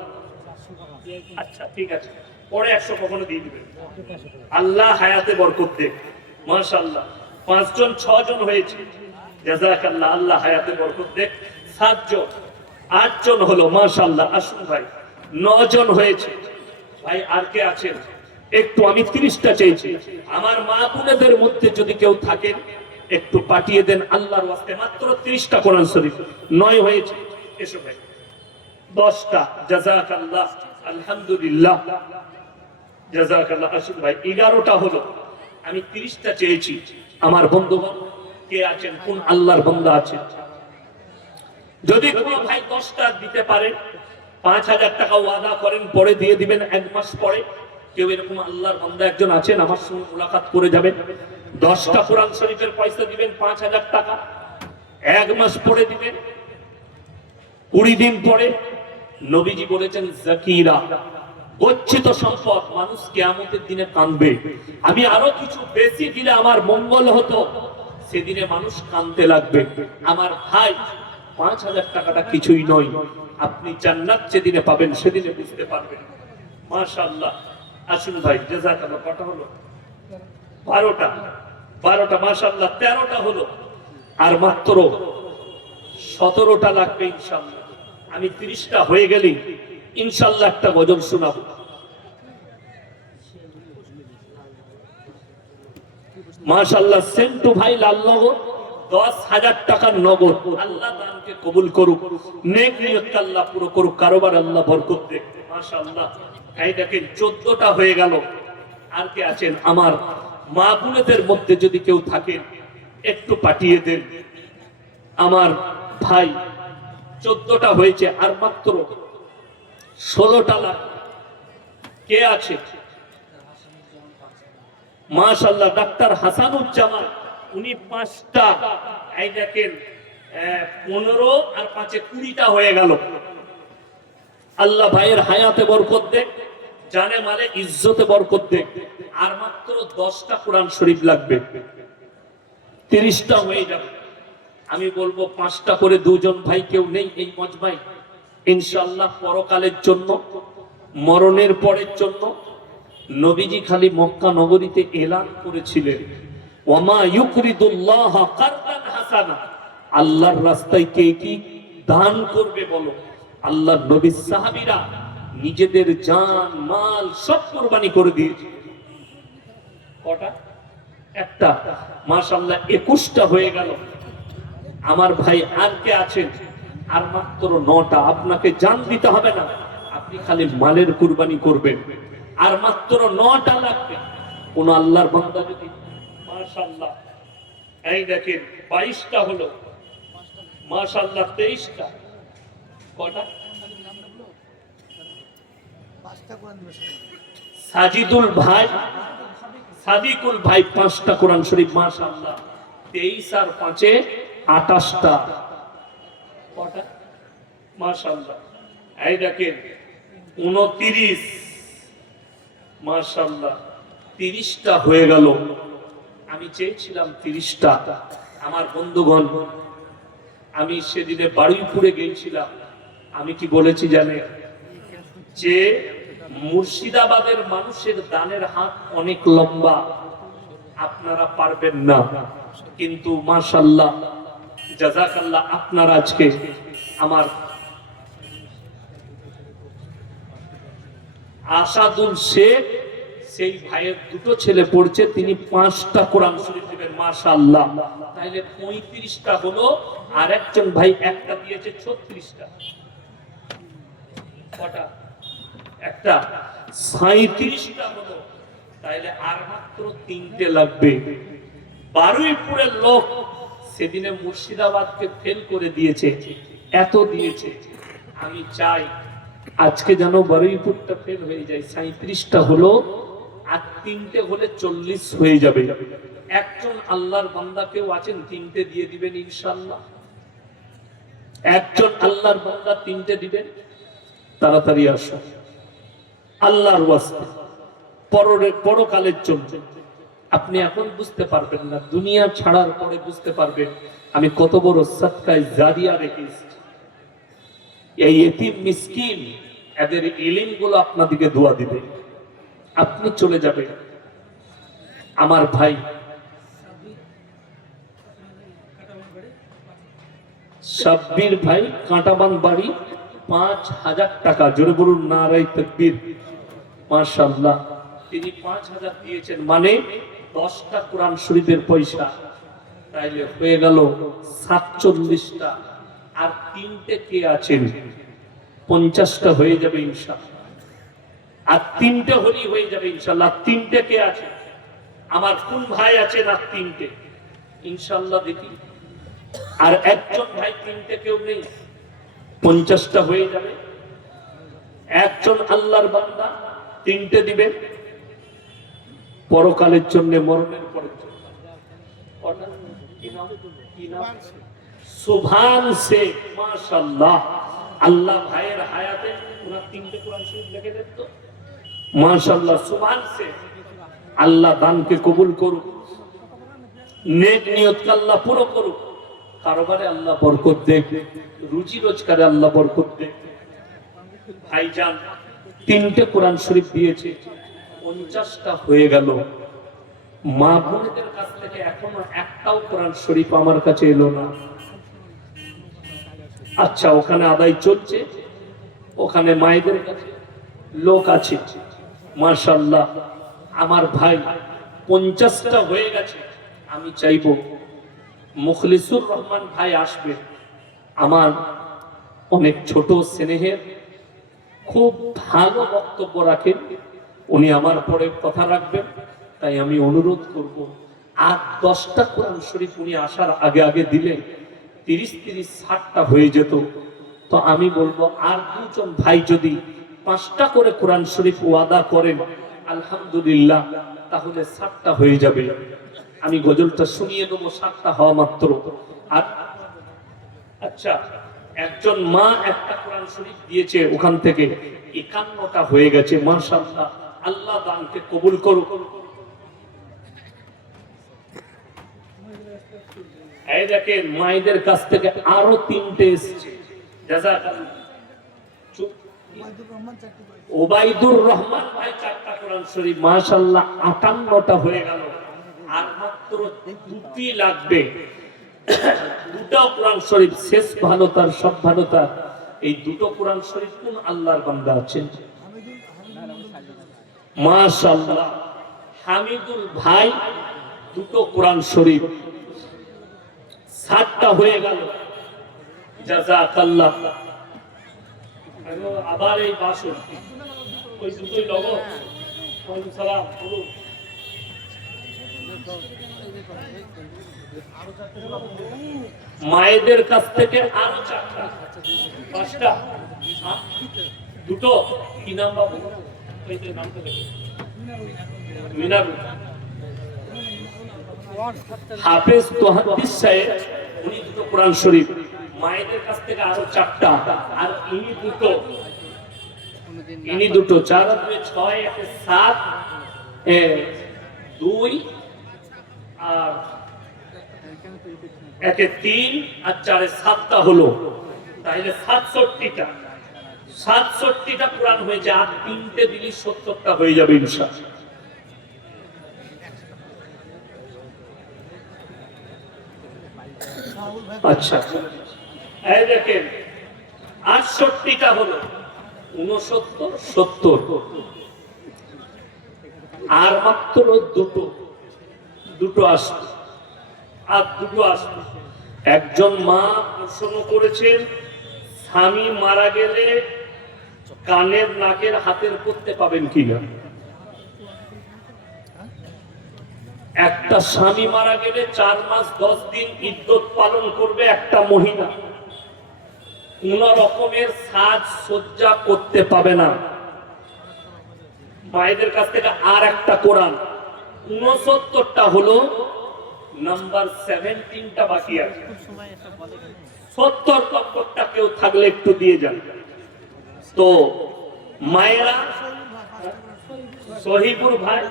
আচ্ছা ঠিক আছে, পরে 100 কখনো দিয়ে দিবেন। আল্লাহ হায়াতে বরকত দেন। মাশাআল্লাহ, 5 জন, 6 জন হয়েছে। জাযাকাল্লাহ, আল্লাহ হায়াতে বরকত দেন। 7 জন, 8 জন হলো। মাশাআল্লাহ, আসুন ভাই। 9 জন হয়েছে ভাই। আর কে আছেন একটু? আমি 30টা চেয়েছি। আমার মা বোনেদের মধ্যে যদি কেউ থাকেন একটু পাঠিয়ে দেন আল্লাহর ওয়াস্তে। মাত্র 30টা কোরআন শরীফ। 9 হয়েছে, এসো ভাই। 10টা, জাযাকাল্লাহ, আলহামদুলিল্লাহ, জাযাকাল্লাহ। আসুন ভাই, 11টা হলো। আমি 30টা চেয়েছি। আমার বন্ধুগণ কে আছেন? কোন আল্লাহর বান্দা আছেন? যদি কোনো ভাই 10টা দিতে পারে, 5,000 টাকা ওয়াদা করেন, পরে দিয়ে দিবেন 1 মাস পরে। কেউ এরকম আল্লাহর বান্দা একজন আছেন? আমার সঙ্গে মুলাকাত করে যাবেন। 10টা কোরআন শরীফের পয়সা দিবেন, 5,000 টাকা। 1 মাস পরে দিবেন, 20 দিন পরে। নবীজি বলেছেন যাকিরা, গচ্ছিত সম্পদ, মানুষ কিয়ামতের দিনে কাঁদবে। আমি আরো কিছু বেশি দিলে আমার মঙ্গল হতো, সেদিনে মানুষ কাঁদতে লাগবে। আমার ভাই, 5,000 টাকাটা কিছুই নয়। আপনি জান্নাত যেদিনে পাবেন সেদিনে বুঝতে পারবেন। মাশাআল্লাহ, আসুন ভাই। জাযাকাল্লাহ। কটা হলো? 12টা। 12টা, মাশাআল্লাহ। 13টা হলো। আর মাত্র 17টা লাগবে ইনশাআল্লাহ। আমি 30টা হয়ে গেলেই ইনশাআল্লাহ একটা গজল শোনাবো। মাশাআল্লাহ, সেন্টু ভাই লালনগর, 10,000 টাকার নগদ। আল্লাহ দানকে কবুল করুক, নেক নিয়তকে আল্লাহ পুরো করুক, কারোবার আল্লাহ বরকত দেন। মাশাআল্লাহ, এই দেখেন 14টা হয়ে গেল। আর কে আছেন? আমার মা বোনেদের মধ্যে যদি কেউ থাকেন একটু পাঠিয়ে দেন। আমার ভাই, 14টা হয়েছে, আর মাত্র 16টা লাখ। কে আছে? মাশাআল্লাহ, ডাক্তার হাসানুজ্জামান, উনি 5টা। এই দেখেন 15 আর 5-এ 20টা হয়ে গেল। আল্লাহ ভাইয়ের হায়াতে বরকত দেন। জানে মালে ইজ্জতে বরকত দেখ। আর মাত্র 10টা কোরআন শরীফ লাগবে, 30টা হয়ে যাবে। আমি বলবো 5টা করে, দুজন ভাই কেউ নেই এই মজমায়? ইনশাআল্লাহ পরকালের জন্য, মরণের পরের জন্য। নবীজি খালি মক্কা নগরীতে এলান করেছিলেন, ওয়ামা ইউকরিদুল্লাহ কারদান হাসানা, আল্লাহর রাস্তায় কে কি দান করবে বলো। আল্লাহর নবী সাহাবীরা নিজেদের জান মাল সব কুরবানি করে দিয়েছে। কটা? একটা। মাশাআল্লাহ 21টা হয়ে গেল। আমার ভাই আর কে আছেন? আর মাত্র 9টা। আপনাকে জান দিতে হবে না, আপনি খালি মালের কুরবানি করবেন। আর মাত্র 9টা লাগবে। কোন আল্লাহর বান্দা যদি মাশাআল্লাহ, এই দেখেন 22টা হলো, মাশাআল্লাহ 23টা। কটা? সাজিদুল ভাই, সাদিকুল ভাই 5টা কোরআন শরীফ, মাশাআল্লাহ 23 আর 5 এ 28টা। কটা? মাশাআল্লাহ এই দেখেন 29, মাশাআল্লাহ 30টা হয়ে গেল। আমি চেয়েছিলাম 30টা। আমার বন্ধুগণ, আমি সেদিনে বারুইপুরে গিয়েছিলাম। আমি কি বলেছি জানেন? যে মুর্শিদাবাদের মানুষের দানের হাত অনেক লম্বা, আপনারা পারবেন না। কিন্তু মাশাআল্লাহ জাযাকাল্লাহ, আপনারা আজকে আমার আসাদুল শেখ, সেই ভাইয়ের 2টো ছেলে পড়ছে, তিনি 5টা কোরআন শরীফ দিবেন, মাশাআল্লাহ। তাইলে 35টা হলো। আর একজন ভাই একটা দিয়েছে 36টা। কটা? একটা। 37টা হলো। তাইলে আর মাত্র 3টে লাগবে। বারুইপুরের লোক সেদিনে মুর্শিদাবাদকে ফেল করে দিয়েছে, এত দিয়েছে। আমি চাই আজকে যেন বারুইপুরটা ফেল হয়ে যায়। 37টা হলো, আর 3টে হলে 40 হয়ে যাবে। একজন আল্লাহর বান্দা কেউ আছেন 3টে দিয়ে দিবেন ইনশাআল্লাহ? একজন আল্লাহর বান্দা 3টে দিবেন? তাড়াতাড়ি আসো আল্লাহর ওয়াস্তে, পরকালের জন্য। আপনি এখন বুঝতে পারবেন না, দুনিয়া ছাড়ার পরে বুঝতে পারবেন আমি কত বড় সাদকায়ে জারিয়া রেখেছি। এই এতিম মিসকিন, এদের ইলম গুলো আপনাদেরকে দোয়া দিবে, আপনি চলে যাবেন। আমার ভাই সাব্বির ভাই, কাঁটাবান বাড়ি, 5000 টাকা। জোরে বলুন নারায়ে তাকবীর। মাশাআল্লাহ, তিনি 5000 দিয়েছেন, মানে 10টা কোরআন শরীফের পয়সা। তাইলে হয়ে গেল 47টা। আর 3টে কে আছেন? 50টা হয়ে যাবে ইনশাআল্লাহ। আর 3টে হলেই হয়ে যাবে ইনশাআল্লাহ। 3টে কে আছে? আমার কোন ভাই আছেন? আর 3টে ইনশাআল্লাহ দেখি। আর একজন ভাই 3টে কেউ নেই? 50টা হয়ে যাবে। একজন আল্লাহর বান্দা 3টে দিবেন পরকালের জন্য, মরণের পরের জন্য। সুবহান সে, মাশাআল্লাহ। আল্লাহ ভাইয়ের হায়াতে ওনার 3টে কোরআন শরীফ লিখে দেন তো, মাশাআল্লাহ। সুবহান সে, আল্লাহ দানকে কবুল করুক, নেক নিয়তকে আল্লাহ পুরো করুক, কারবারে আল্লাহ বরকত দেখ, রুজি রোজগারে আল্লাহ বরকত দেখ। ভাইজান 3টে কোরআন শরীফ দিয়েছে, 50টা হয়ে গেল। মা বোনদের কাছ থেকে এখনো একটাও কোরআন শরীফ আমার কাছে এলো না। আচ্ছা, ওখানে আদায় চলছে, ওখানে মায়েদের কাছে লোক আছে, মাশাআল্লাহ। আমার ভাই 50টা হয়ে গেছে। আমি চাইবো মুখলিসুর রহমান ভাই আসবেন, আমার অনেক ছোট স্নেহের, খুব ভালো বক্তব্য রাখেন। উনি আমার পরে কথা রাখবেন, তাই আমি অনুরোধ করব আর 10টা কোরআন শরীফ উনি আসার আগে আগে দিলে 30-60টা হয়ে যেত। তো আমি বলবো আর 2জন ভাই যদি 5টা করে কোরআন শরীফ ওয়াদা করেন, আলহামদুলিল্লাহ, তাহলে 7টা হয়ে যাবে। আমি গজলটা শুনিয়ে দেবো 7টা হওয়া মাত্র। আর আচ্ছা, একজন মা একটা কোরআন শরীফ দিয়েছে, ওখান থেকে 51টা হয়ে গেছে। মাশাআল্লাহ, আল্লাহ দানকে কবুল করুক। এই দেখেন মায়েদের কাছ থেকে আরো 3টে এসেছে। জাযাকাল্লাহ। ওবাইদুর রহমান ভাই 4টা কোরআন শরীফ, মাশাআল্লাহ 58টা হয়ে গেল। আর মাত্র 2টি লাগবে। 2টা কোরআন শরীফ, শেষ ভালোতার সব ভালোতা। এই 2টো কোরআন শরীফ কোন আল্লাহর বান্দা আছেন? মাশাআল্লাহ, হামিদুল ভাই 2টো কোরআন শরীফ, 7টা হয়ে গেল। জাযাকাল্লাহ। আবার এই 62 ওই 2টোই লব। ওয়ালাইকুম সালাম। বলুন। মায়েদের কাছ থেকে আরো 4টা, 5টা, 2টো। কি নাম বাবু? ওই যে নামটা দেখে মিনারু হাফেজ তোহাদ্দিস সাহেব, উনি 2টো কোরআন শরীফ। মায়েদের কাছ থেকে আরো 4টা, আর ইনি 2টো। 4 আর 2 6, 1 7, 2 আর 1 3 আর 4 7টা হলো। তাহলে 67টা কোরআন হয়ে যায়। আর 3টে দিলি 70টা হয়ে যাবে ইনশাআল্লাহ। আচ্ছা, এই দেখেন 68টা হলো, 69 70, আর মাত্র 2টো আসবে। আর 2টো আসবে। একজন মা প্রশ্ন করেছেন, স্বামী মারা গেলে কানের, নাকের, হাতের পড়তে পাবেন কিনা? একটা স্বামী মারা গেলে 4 মাস 10 দিন ইদ্যত পালন করবে একটা মহিলা। কোন রকমের সাজ সজ্জা করতে পাবে না। মায়েদের কাছ থেকে আর একটা কোরআন, 69টা হলো, নাম্বার 17টা বাকি আছে। 70 নম্বরটা কেউ থাকলে একটু দিয়ে যান। তো মায়েরা, সহিপুর ভাই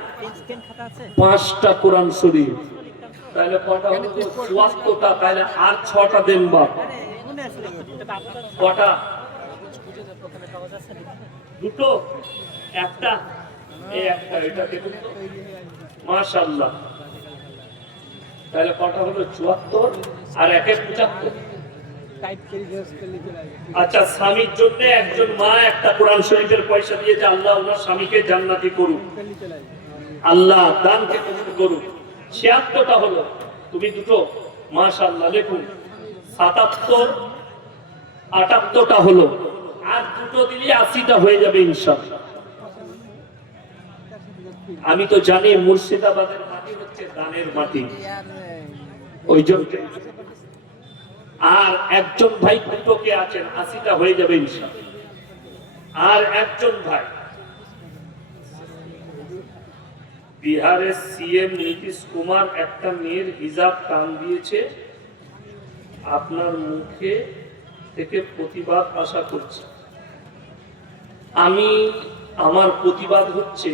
5টা কোরআন শরীফ, তাহলে কটা হলো? 74টা। তাহলে আর 6টা দেন বাপ। কটা? 2টো, একটা, এই একটা, এটা দেখুন তো। মাশাআল্লাহ। তাহলে কটা হলো? 74 আর 1 75। আচ্ছা, স্বামীর জন্য একজন মা একটা কোরআন শরীফের পয়সা দিয়েছে। আল্লাহ ওনার স্বামীকে জান্নাতি করুক, আল্লাহ দানকে কবুল করুক। 76টা হলো, তুমি 2টো, মাশাআল্লাহ। দেখুন 77, 78টা হলো, আর 2টো দিলে 80টা হয়ে যাবে ইনশাআল্লাহ। আমি তো জানি মুর্শিদাবাদের মাটি হচ্ছে দানের মাটি, ওই জন্য। আর একজন ভাই 2টোকে আছেন, 80টা হয়ে যাবে ইনশাআল্লাহ। আর একজন ভাই বিহারের সিএম নীতিশ কুমার একটা মেয়ের হিজাব টান দিয়েছে, আপনার মুখে থেকে প্রতিবাদ আশা করছি। আমার প্রতিবাদ হচ্ছে,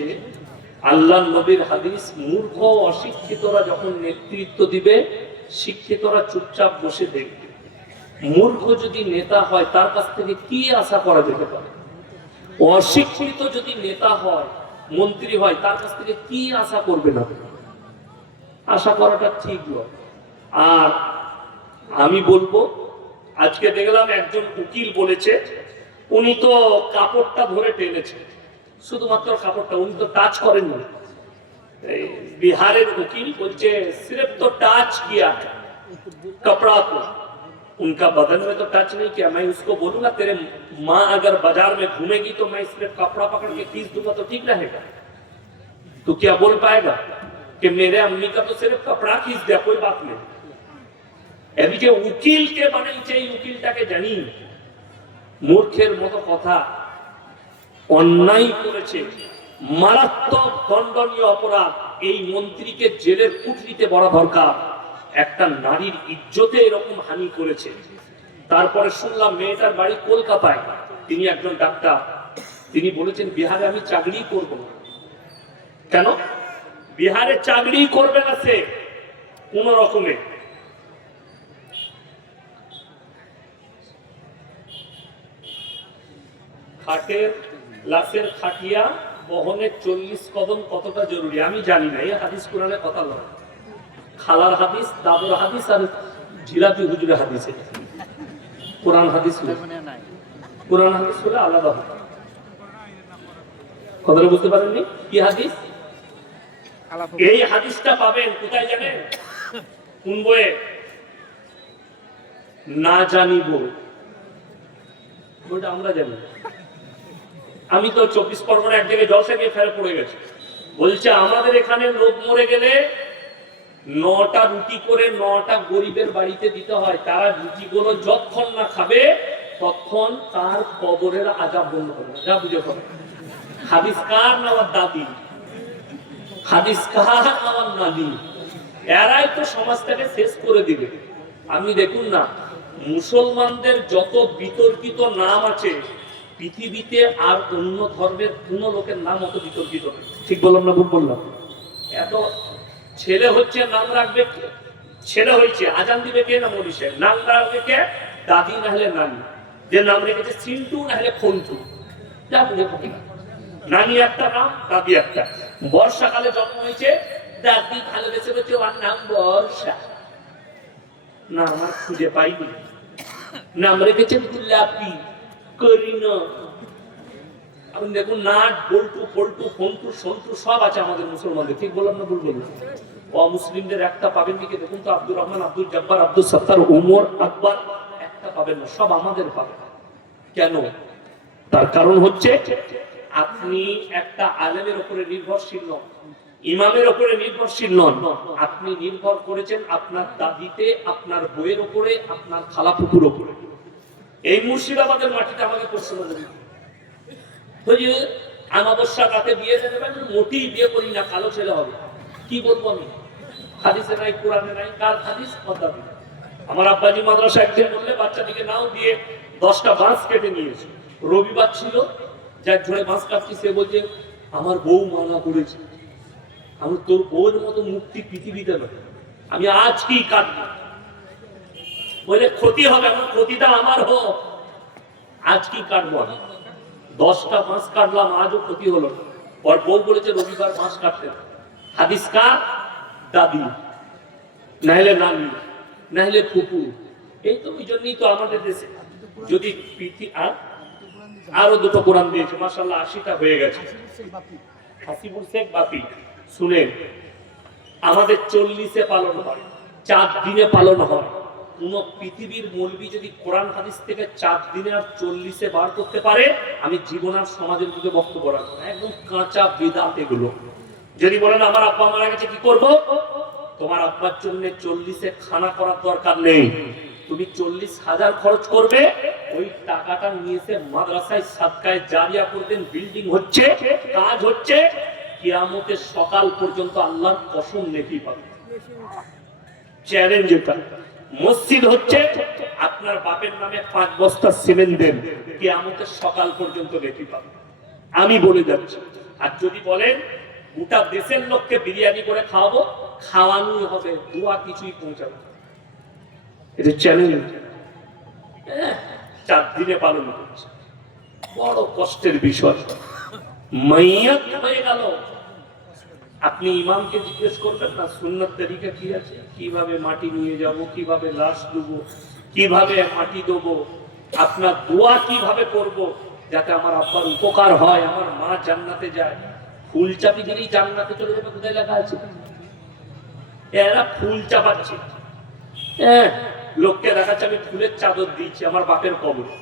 আল্লাহ নবীর হাদিস, মূর্খ অশিক্ষিতরা যখন নেতৃত্ব দিবে, শিক্ষিতরা চুপচাপ বসে দেখবে। মূর্খ যদি নেতা হয়, তার কাছ থেকে কি আশা করা যেতে পারে? অশিক্ষিত যদি নেতা হয়, মন্ত্রী হয়, তার কাছ থেকে কি আশা করবে না? আশা করাটা ঠিক নয়। আর আমি বলবো, আজকে দেখলাম একজন উকিল বলেছে, উনি তো কাপড়টা ধরে টেনেছে, শুধুমাত্র কাপড়টা, উনি তো টাচ করেন না। बिहारेर वकील बोलचे सिर्फ तो टच किया कपड़ा को, उनका बदन में तो टच नहीं किया। मैं उसको बोलूंगा तेरे माँ अगर बाजार में घूमेगी तो मैं सिर्फ कपड़ा पकड़ के खींच दूंगा तो ठीक रहेगा? तो क्या बोल पाएगा कि मेरे अम्मी का तो सिर्फ कपड़ा खींच दिया, कोई बात नहीं। अभी के उकिल के बने चाहिए, उकिलटा के जानी मूर्खेर मतो कथा अन्याय करेছে, মারাত্মক দণ্ডনীয় অপরাধ। এই মন্ত্রীকে জেলের কুঠরিতে বড় দরকার। একটা নারীর ইজ্জতে এরকম হানি করেছে, তারপরে শুনলাম মেয়েটার বাড়ি কলকাতায়, তিনি একজন ডাক্তার। তিনি বলেছেন বিহারে আমি চাকরি করব না। কেন? বিহারে চাকরি করবে না সে কোন রকমে। খাটের লাশের খাটিয়া বহনের 40 কদম কতটা জরুরি আমি জানি না, এই হাদিস কোরআনে কথা নয়। খালার হাদিস, দাদুর হাদিস আর জিলাপি হুজুরের হাদিসে, কোরআন হাদিস নয়। কোরআন হাদিস হলে আলাদা হবে। কথাটা বুঝতে পারেননি? কি হাদিস? এই হাদিসটা পাবেন কোথায় জানেন? কোন বইয়ে? না জানিব, বইটা আমরা জানি। আমি তো 24 পরগনা এক জায়গায় জলসা গিয়ে ফেরে পড়ে গেছি। বলছে আমাদের এখানে লোক মরে গেলে 9টা রুটি করে 9টা গরিবের বাড়িতে দিতে হয়। তারা রুটিগুলো যতক্ষণ না খাবে তখন তার কবরের আযাব বন্ধ হবে না। যা বুঝে পড়ে। হাদিস কার না আমার দাদি? হাদিস কার না আমার নানি? এরাই তো সমাজটাকে শেষ করে দিবে। আমি দেখুন না, মুসলমানদের যত বিতর্কিত নাম আছে পৃথিবীতে আর অন্য ধর্মের কোন লোকের নাম অত বিতর্কিত নেই। ঠিক বললাম না ভুল বললাম? এত ছেলে হচ্ছে নাম রাখবে কে? ছেলে হয়েছে আজান দিবে কে? না মরি সাহেব। নাম রাখবে কে? দাদি না হলে নানি। যে নাম রেখেছে সিন্টু না হলে ফন্টু। যা বুঝে থাকি না, নানি একটা নাম, দাদি একটা। বর্ষাকালে জন্ম হয়েছে, দাদি ভালোবেসে বলছে ওর নাম বর্ষা। না আমার খুঁজে পাইনি। নাম রেখেছেন গোলাপি, করিনা। আপনি দেখুন নাট, বল্টু, পল্টু, ফন্টু, সন্টু সব আছে আমাদের মুসলমানদের। ঠিক বললাম না ভুল বললাম? অমুসলিমদের একটা পাবেন নাকি দেখুন তো? আব্দুর রহমান, আব্দুল জব্বার, আব্দুল সত্তার, উমর, আকবর, একটা পাবেন না। সব আমাদের পাবেন। কেন? তার কারণ হচ্ছে আপনি একটা আলেমের উপরে নির্ভরশীল নন, ইমামের উপরে নির্ভরশীল নন। আপনি নির্ভর করেছেন আপনার দাদিতে, আপনার বইয়ের উপরে, আপনার খালাপুকুর উপরে। এই মুর্শিদাবাদের মাটিতে আমাকে প্রশ্ন করি, আমাবস্যা রাতে বিয়ে দেবেন? মোটেই বিয়ে করি না, কালো ছেলে হবে। কি বলবো আমি? হাদিসে নাই, কোরআনে নাই। কার হাদিস? দাদি। আমার আব্বাজি মাদ্রাসা একদিন বললে বাচ্চাটিকে নাও দিয়ে 10টা বাঁশ কেটে নিয়েছে। রবিবার ছিল, যার ঝড়ে বাঁশ কাটছি, সে বলছে আমার বউ মানা করেছে। আমি তোর বউর মতো মুক্তি পৃথিবীতে নয়, আমি আজ কি কাটবো? বলে ক্ষতি হবে, আমার ক্ষতিটা আমার হোক, আজ কি কাটবো? 10টা বাঁশ কাটলাম, আজও ক্ষতি হলো না। ওর বউ বলেছে রবিবার বাঁশ কাটতে। হাদিস কার? দাদি নাহলে নানি নাহলে ফুপু। এই তো ওই জন্যই তো আমাদের দেশে যদি আরো দুটো কোরআন দিয়েছে মাশাআল্লাহ, 80টা হয়ে গেছে। হাসিবুল শেখ বাপি শুনেন, আমাদের 40-এ পালন হয়, 4 দিনে পালন হয়। কোন পৃথিবীর মৌলবি যদি কোরআন হাদিস থেকে 4 দিনে আর 40-এ বার করতে পারে, আমি জীবন আর সমাজের দিকে বক্তব্য রাখবো না। একদম কাঁচা বিদআত এগুলো। যদি বলেন আমার আব্বা মারা গেছে কি করব? তোমার আব্বার জন্য 40-এ খানা করার দরকার নেই। তুমি 40,000 খরচ করবে, ওই টাকাটা নিয়েছে মাদ্রাসায় সাদকায়ে জারিয়া করবেন। বিল্ডিং হচ্ছে, কাজ হচ্ছে, কিয়ামতের সকাল পর্যন্ত আল্লাহর কসম নেকি পাবে। চ্যালেঞ্জ এটা। মসজিদ হচ্ছে, আপনার বাপের নামে 5 বস্তা সিমেন্ট দেন, কিয়ামতের সকাল পর্যন্ত নেকি পাবে। আমি বলে যাচ্ছি। আর যদি বলেন গোটা দেশের লোককে বিরিয়ানি করে খাওয়াবো, খাওয়ানোই হবে, দোয়া কিছুই পৌঁছাবে। এটা চ্যালেঞ্জ। 4 দিনে পালন করছে, বড় কষ্টের বিষয়। মাইয়াত হয়ে গেল, আপনি ইমামকে জিজ্ঞেস করবেন না সুন্নাত তরিকা কি আছে, কিভাবে মাটি নিয়ে যাব, কিভাবে লাশ দেবো, কিভাবে মাটি দেবো, আপনার দোয়া কিভাবে করব যাতে আমার আব্বার উপকার হয়, আমার মা জান্নাতে যায়। ফুল চাপি দিলেই জান্নাতে চলে যাবে, কোথায় লেখা আছে? এরা ফুল চাপাচ্ছে। লোককে দেখাচ্ছে আমি ফুলের চাদর দিয়েছি আমার বাপের কবরে।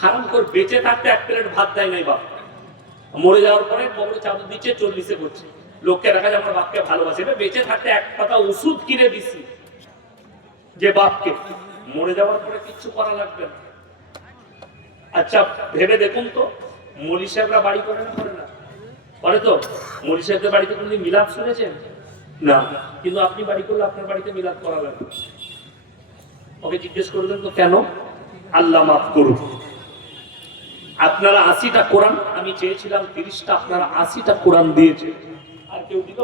হারাম করে বেঁচে থাকতে 1 প্লেট ভাত দেয় নাই বাপ, মরে যাওয়ার পরে কবরে চাদর দিচ্ছে, 40-এ করছে। লোককে দেখা যায় আমার বাপকে ভালোবাসে, বেঁচে থাকতে 1 পাতা ওষুধ কিনে দিছি যে বাপকে, মরে যাওয়ার পরে কিচ্ছু করা লাগবে না। আচ্ছা ভেবে দেখুন তো, মৌলী সাহেবরা বাড়ি করে না? করে না? করে তো। মৌলী সাহেবদের বাড়িতে কোনদিন মিলাদ শুনেছেন? না। কিন্তু আপনি বাড়ি করলে আপনার বাড়িতে মিলাদ করা লাগবে। ওকে জিজ্ঞেস করলেন তো কেন? আল্লাহ মাফ করুন। আপনারা 80টা কোরআন, আমি চেয়েছিলাম 30টা, আপনারা 80টা কোরআন দিয়েছে। আর কেউ দিল?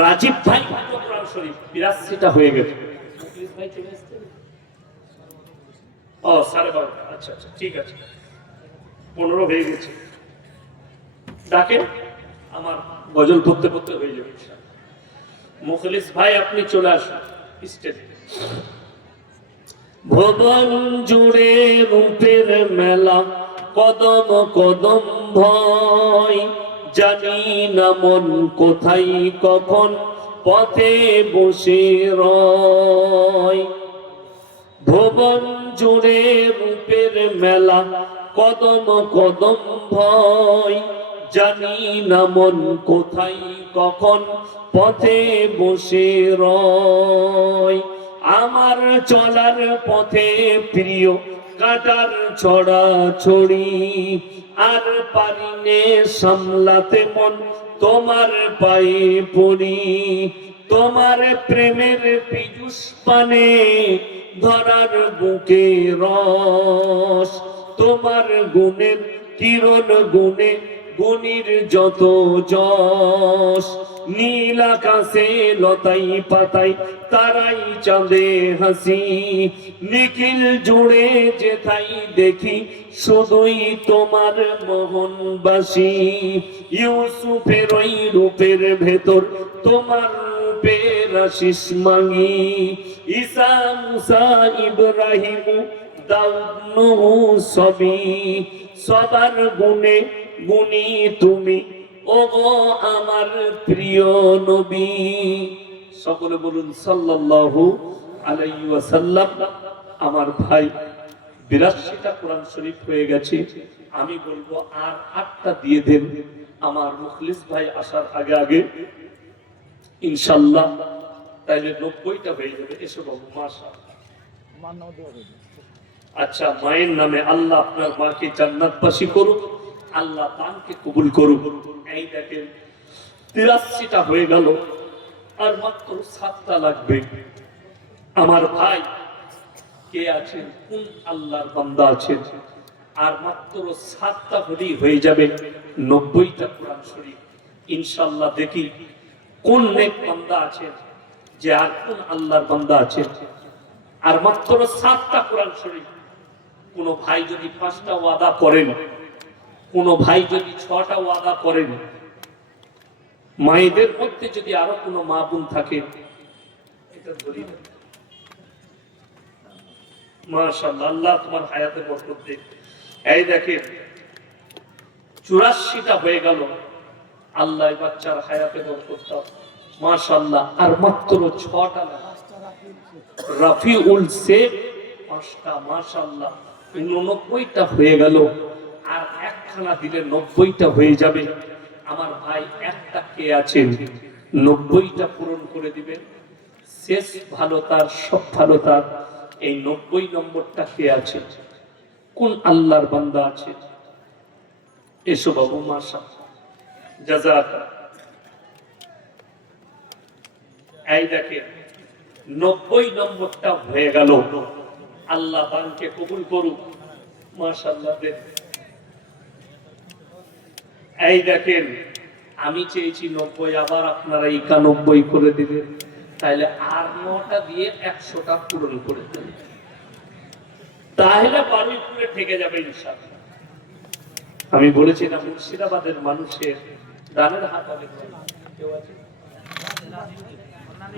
রাজীব ভাই কত কোরআন শরীফ? 82টা হয়ে গেছে। মুখলিস ভাই চলে এসেছে? ও 12:30। আচ্ছা আচ্ছা, ঠিক আছে, 15 হয়ে গেছে। ডাকেন, আমার গজল পড়তে পড়তে হয়ে যাবে। মুখলিস ভাই আপনি চলে আসুন স্টেজে। ভুবন জুড়ে রূপের মেলা, কদম কদম ভয়, জানি না মন কোথায় কখন পথে বসে রয়। ভুবন জুড়ে রূপের মেলা, কদম কদম ভয়, জানি না মন কোথায় কখন পথে বসে রয়। আমার চলার পথে প্রিয় কাটার ছড়া ছড়ি, আর পারিনে সামলাতে মন তোমার পায়ে পড়ি। তোমার প্রেমের পীযুষ পানে ধরার বুকে রস, তোমার গুণের কিরণ গুণে গুণীর যত যশ। নীল আকাশে লতাই পাতাই তারাই চাঁদে হাসি, নিখিল জুড়ে যেথাই দেখি শুধুই তোমার মোহনবাসী। ইউসুফের ওই রূপের ভেতর তোমার রূপের আশিস মাগি, ঈসা মুসা ইব্রাহিম দাউদ নূহ সবই, সবার গুণে গুণী তুমি ওগো আমার প্রিয় নবী। সকলে বলুন সাল্লাল্লাহু আলাইহি ওয়াসাল্লাম। আমার ভাই 82টা কোরআন শরীফ হয়ে গেছে, আমি বলবো আর 8টা দিয়ে দেন আমার মুখলিস ভাই আসার আগে আগে ইনশাআল্লাহ, তাইলে 90টা হয়ে যাবে। এসো বাবু, মাশাআল্লাহ। আচ্ছা, মায়ের নামে আল্লাহ আপনার মাকে জান্নাতবাসী করুন, আল্লাহ দানকে কবুল করুন। এই দেখেন 83টা হয়ে গেল, আর মাত্র 7টা লাগবে। আমার ভাই কে আছেন? কোন আল্লাহর বান্দা আছেন? আর মাত্র 7টা হলেই হয়ে যাবে 90টা কোরআন শরীফ ইনশাআল্লাহ। দেখি কোন নেক বান্দা আছেন, যে আর কোন আল্লাহর বান্দা আছেন। আর মাত্র 7টা কোরআন শরীফ। কোন ভাই যদি 5টা ওয়াদা করেন, কোন ভাই যদি 6টা ওয়াদা করেন, মায়েদের মধ্যে যদি আরো কোনো মা বোন থাকে, এটা ধরি না। মাশাআল্লাহ, আল্লাহ তোমার হায়াতে বরকত দেন। এই দেখেন 84টা হয়ে গেল, আল্লাহ এই বাচ্চার হায়াতে বরকত দাও। মাশাআল্লাহ, আর মাত্র 6টা রাফিউল শেখ 5টা, মাশাআল্লাহ 89টা হয়ে গেল। আর একখানা দিলে 90টা হয়ে যাবে। আমার ভাই একটা কে আছেন 90টা পূরণ করে দিবেন। শেষ ভালো তার, সব ভালো তার। এই 90 নম্বরটা কে আছে? কোন আল্লাহর বান্দা আছে? এসো বাবু, মাশাআল্লাহ, জাযাকা। এই দেখেন 90 নম্বরটা হয়ে গেল, আল্লাহ দানকে কবুল করুক। মাশাআল্লাহ। এই দেখেন আমি চেয়েছি 90, আবার আপনারা 91 করে দিলেন, তাহলে আর 9টা দিয়ে 100টা পূরণ করে দেন, তাহলে বারুইপুরে থেকে যাবে ইনশাআল্লাহ। আমি বলেছি না, মুর্শিদাবাদের মানুষের দানের হাত হবে। কেউ আছে?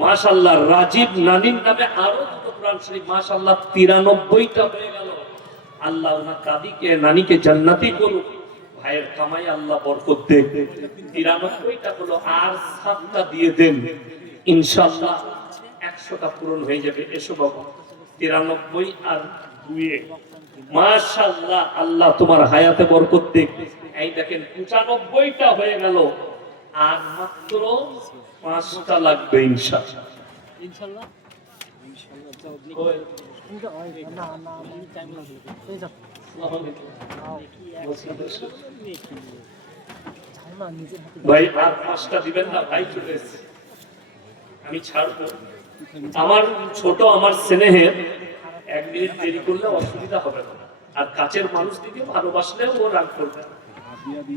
মাশাআল্লাহ, রাজীব নানির নামে আরো দুটো কোরআন শরীফ, মাশাআল্লাহ 93টা হয়ে গেল। আল্লাহ ওনার দাদিকে নানিকে জান্নাতি করুক, ভাইয়ের কামাই আল্লাহ বরকত দেন। 93টা হলো, আর 7টা দিয়ে দেন ইনশাআল্লাহ 100টা পূরণ হয়ে যাবে। এসো বাবা, 93 আর 2 মাশাআল্লাহ, আল্লাহ তোমার হায়াতে বরকত দেন। এই দেখেন 95টা হয়ে গেল, আর মাত্র 5টা লাগবে ইনশাআল্লাহ। ইনশাআল্লাহ ভাই আর 5টা দিবেন না? ভাই চলে এসেছে, আমি ছাড়বো, আমার ছোট আমার স্নেহের 1 মিনিট দেরি করলে অসুবিধা হবে না, আর কাছের মানুষ দিকে ভালোবাসলেও ও রাগ করবে না।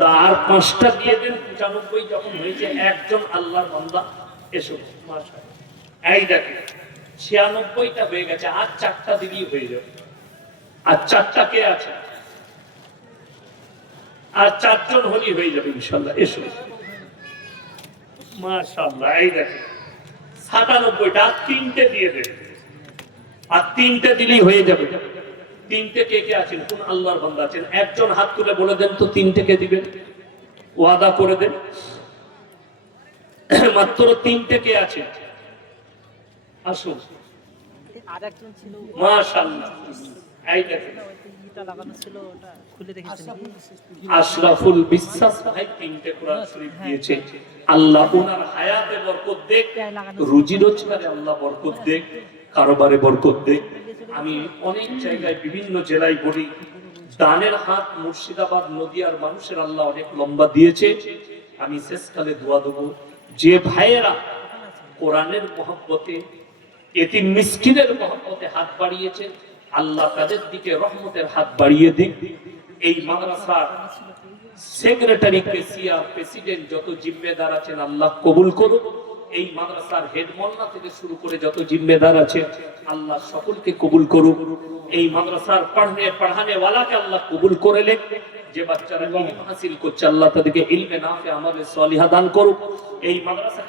তার 5টা দিয়ে দেন, 95 যখন হয়েছে একজন আল্লাহর বান্দা এসো মাশাআল্লাহ। এই দেখেন 96টা হয়ে গেছে, আর 4টা দিলেই হয়ে যাবে। আর 4টা কে আছে? আর 4 জন হলেই হয়ে যাবে ইনশাআল্লাহ। এসো মাশাআল্লাহ। এই দেখেন 97টা, 3টে দিয়ে দেন, আর 3টে দিলেই হয়ে যাবে। 3টে কে কে আছেন? কোন আল্লাহর বান্দা আছেন? একজন হাত তুলে বলে দেন তো 3টে কে দিবেন, ওয়াদা করে দেন। মাত্র 3টে কে আছে? আসুন আরেকজন ছিল মাশাআল্লাহ। এই দেখেন ইটা লাগানো ছিল, ওটা খুলে রেখেছেন কি? আশরাফুল বিশ্বাস ভাই 3টে কোরআন শরীফ দিয়েছে। আল্লাহ ওনার হায়াতে বরকত দেখ, রুজি রোজগারে আল্লাহ বরকত দেখ, কারোবারে বরকত দেখ। আমি অনেক জায়গায় বিভিন্ন জেলায় বলি, দানের হাত মুর্শিদাবাদ নদিয়ার মানুষের আল্লাহ অনেক লম্বা দিয়েছে। আমি শেষকালে দোয়া দেবো, যে ভাইয়েরা কোরআনের মহব্বতে, এতিম মিসকিনের মহব্বতে হাত বাড়িয়েছে, আল্লাহ তাদের দিকে রহমতের হাত বাড়িয়ে দিক। এই মাদ্রাসার সেক্রেটারি, কেসিয়া, প্রেসিডেন্ট, যত জিম্মেদার আছেন আল্লাহ কবুল করুন। এই মাদ্রাসার হেড মোল্লা থেকে শুরু করে যত জিম্মেদার আছে আল্লাহ সকলকে কবুল করুন। এই মাদ্রাসার পড়ানে ওয়ালাকে আল্লাহ কবুল করে লেখ। যে বাচ্চারা ইলম হাসিল করছে আল্লাহ তাদেরকে ইলমে নাফে আমালে সালিহা দান করুক। এই মাদ্রাসা